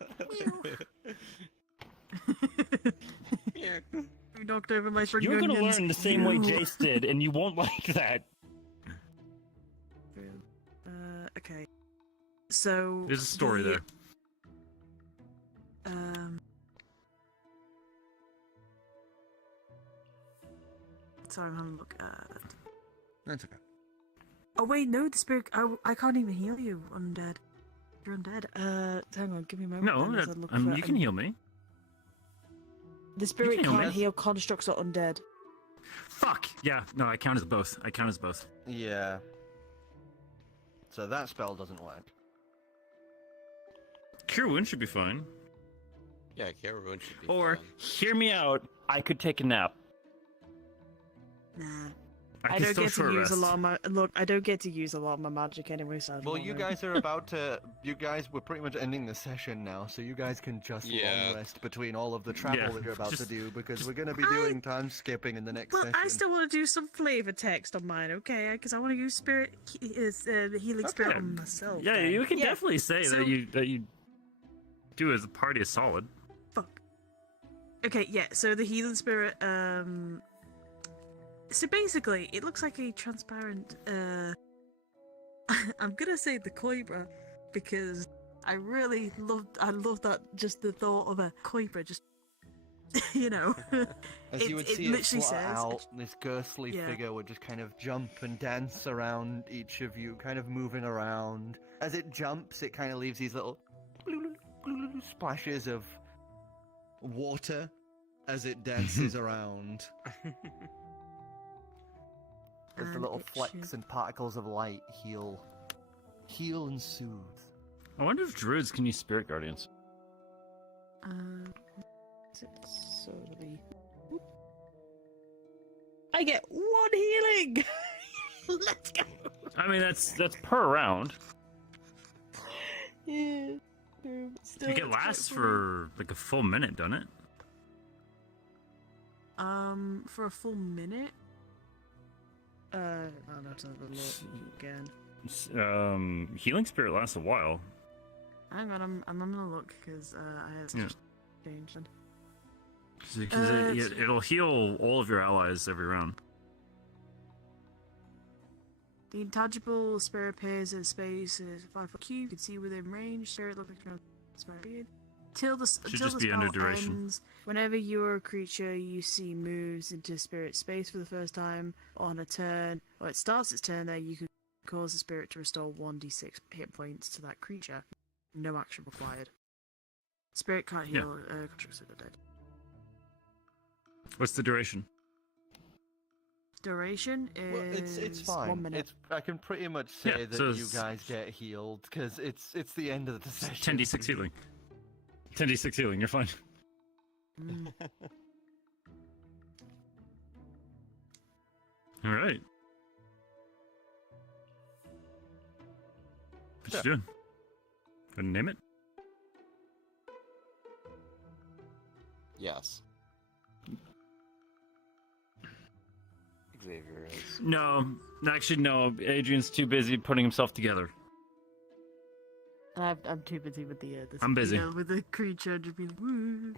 You knocked over my friggin' You're gonna onions. learn the same way Jace did, and you won't like that. Okay. So There's a story there. Sorry, I'm having a look at. That's okay. Oh wait, no, the spirit. I can't even heal you, undead. You're undead. Hang on, give me a moment. No, then as I look for you can heal me. The spirit heal me. can't heal constructs or undead. Fuck! Yeah, no, I count as both. Yeah. So that spell doesn't work. Cure Wound should be fine. Yeah, Cure Wound should be Or, fun. hear me out, I could take a nap. Nah. I I can don't still get to short use rest. a lot of my look. I don't get to use a lot of my magic anyway. So I don't Well, know you then. guys are about to. You guys, we're pretty much ending the session now, so you guys can just Yeah. long rest between all of the travel Yeah, that you're about to just- do, because we're going to be doing time skipping in the next Well, session. I still want to do some flavor text on mine, okay? Because I want to use the healing spirit Okay. on myself. Yeah, then. you can Yeah, definitely say so- that you do as a party is solid. Fuck. Okay, yeah. So the healing spirit. So basically, it looks like a transparent. I'm gonna say the Koibra because I really love that. Just the thought of a Koibra, just you know. As you would it see it literally flutter says- out, this ghostly Yeah. figure would just kind of jump and dance around each of you, kind of moving around. As it jumps, it kind of leaves these little splashes of water as it dances around. As the And little it flecks should- and particles of light heal and soothe. I wonder if druids can use spirit guardians. So I get one healing. Let's go. I mean, that's per round. Yeah. I think it lasts for like a full minute, doesn't it? For a full minute. I'll have to have a look again. Healing spirit lasts a while. Hang on, I'm gonna look because I have Yeah. changed. Because it'll heal all of your allies every round. The intangible spirit appears in space is 5 foot cube. You can see within range. Spirit looks like a till the just be under spell duration. ends. Whenever you're a creature you see moves into spirit space for the first time on a turn, or it starts its turn there, you can cause the spirit to restore 1d6 hit points to that creature. No action required. Spirit can't Yeah. heal constructs that are dead. What's the duration? Duration is Well, it's fine. 1 minute. I can pretty much say Yeah, that so you it's- guys get healed because it's the end of the session. 10d6 healing. 10d6 healing, you're fine. Mm. Alright. What you doing? Gonna name it? Yes. Xavier is. No. Actually, no. Adrian's too busy putting himself together. I'm too busy with the I'm busy. Yeah, with the creature just being like, woo.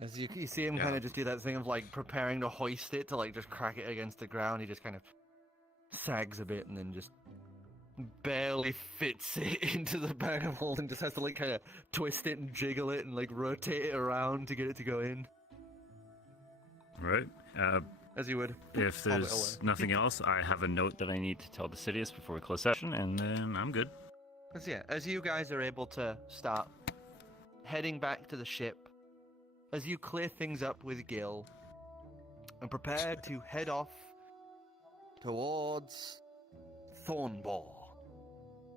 As you see him Yeah. kind of just do that thing of like preparing to hoist it to like just crack it against the ground. He just kind of sags a bit and then just barely fits it into the bag of holding. Just has to like kind of twist it and jiggle it and like rotate it around to get it to go in. Right. as you would. If Hobbit there's away. nothing else, I have a note that I need to tell Dicidius before we close session, and then I'm good. As you guys are able to start heading back to the ship, as you clear things up with Gill, and prepare to head off towards Thornball.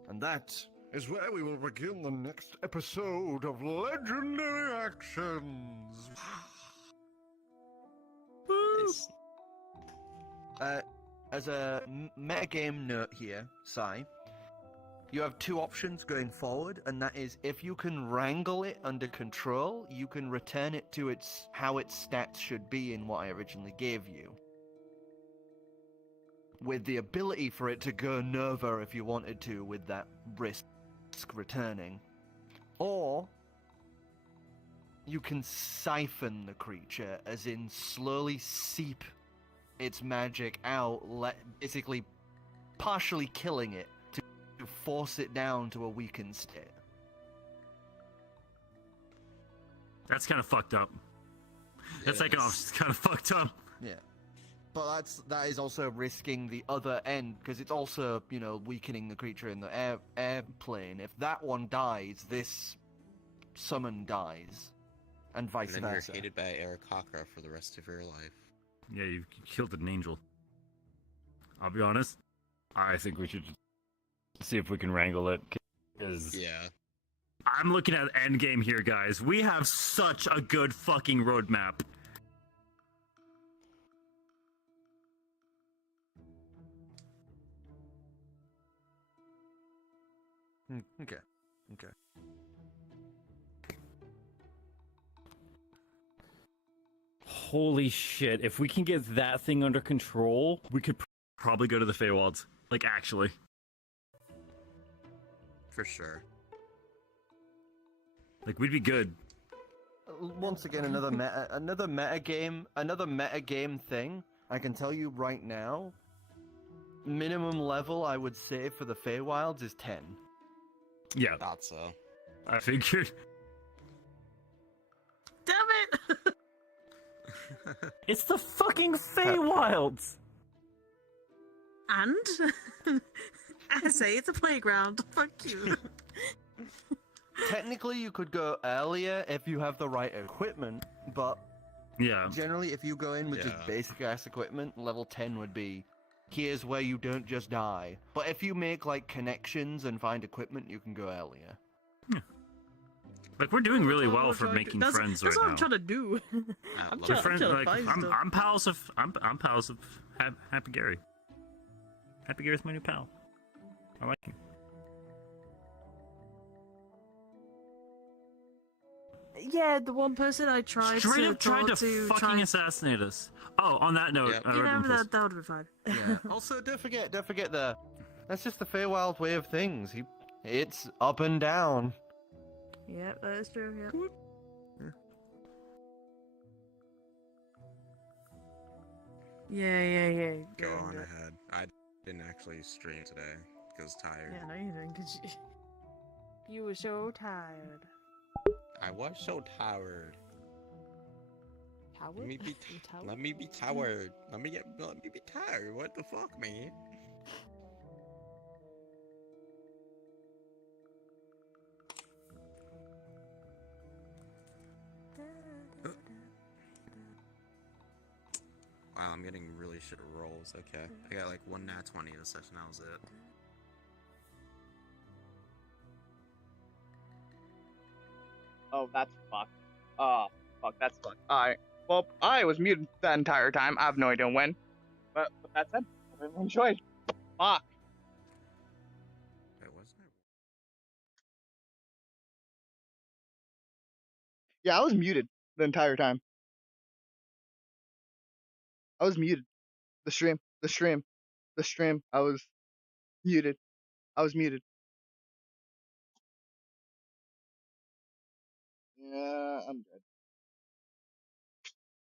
And that is where we will begin the next episode of Legendary Actions. Nice. As a metagame note here, Sai, you have two options going forward, and that is if you can wrangle it under control, you can return it to how its stats should be in what I originally gave you. With the ability for it to go Nova if you wanted to, with that risk returning. Or you can siphon the creature, as in slowly seep its magic out, basically partially killing it to force it down to a weakened state. That's kind of fucked up. That It second is. off is kind of fucked up. Yeah. But that is also risking the other end, because it's also, weakening the creature in the airplane. If that one dies, this summon dies. And vice And then versa. you're hated by Aarakocra for the rest of your life. Yeah, you killed an angel. I'll be honest. I think we should see if we can wrangle it. Because Yeah. I'm looking at endgame here, guys. We have such a good fucking roadmap. Okay. Holy shit. If we can get that thing under control, we could probably go to the Feywilds. Like, actually. For sure. Like, we'd be good. Once again, another meta game thing. I can tell you right now, minimum level I would say for the Feywilds is 10. Yeah, Thought so. I figured. Damn it! It's the fucking Feywilds! And? I say it's a playground. Fuck you. Technically, you could go earlier if you have the right equipment, but Yeah. generally, if you go in with just Yeah. basic ass equipment, level 10 would be here's where you don't just die. But if you make like connections and find equipment, you can go earlier. Like, we're doing really That's what well I'm for trying to- making that's, friends that's right what now. I'm trying to do. I'm love We're it. friends, trying to like, find stuff. I'm pals of Happy Gary. Happy Gary's my new pal. I like him. Yeah, the one person I tried Straight to up tried talk to try fucking and- assassinate us. Oh, on that note, Yep. I You read know, one post. that would have been fine. Yeah. Also, don't forget that's just the Feywild way of things. It's up and down. Yeah, that is true, yeah. Yeah. Go on ahead. I didn't actually stream today because tired. Yeah, no, you didn't, because you were so tired. I was so tired. Howard? Let me be You tired? Let me be tired. Let me be tired. What the fuck, man? Wow, I'm getting really shit rolls. Okay. I got like one nat 20 this session, that was it. Oh, that's fucked. Oh, fuck, that's fucked. Alright. Well, I was muted the entire time. I have no idea when. But with that said, I really enjoyed. Fuck. Wait, wasn't it? Yeah, I was muted the entire time. I was muted. The stream. I was muted. Yeah, I'm dead.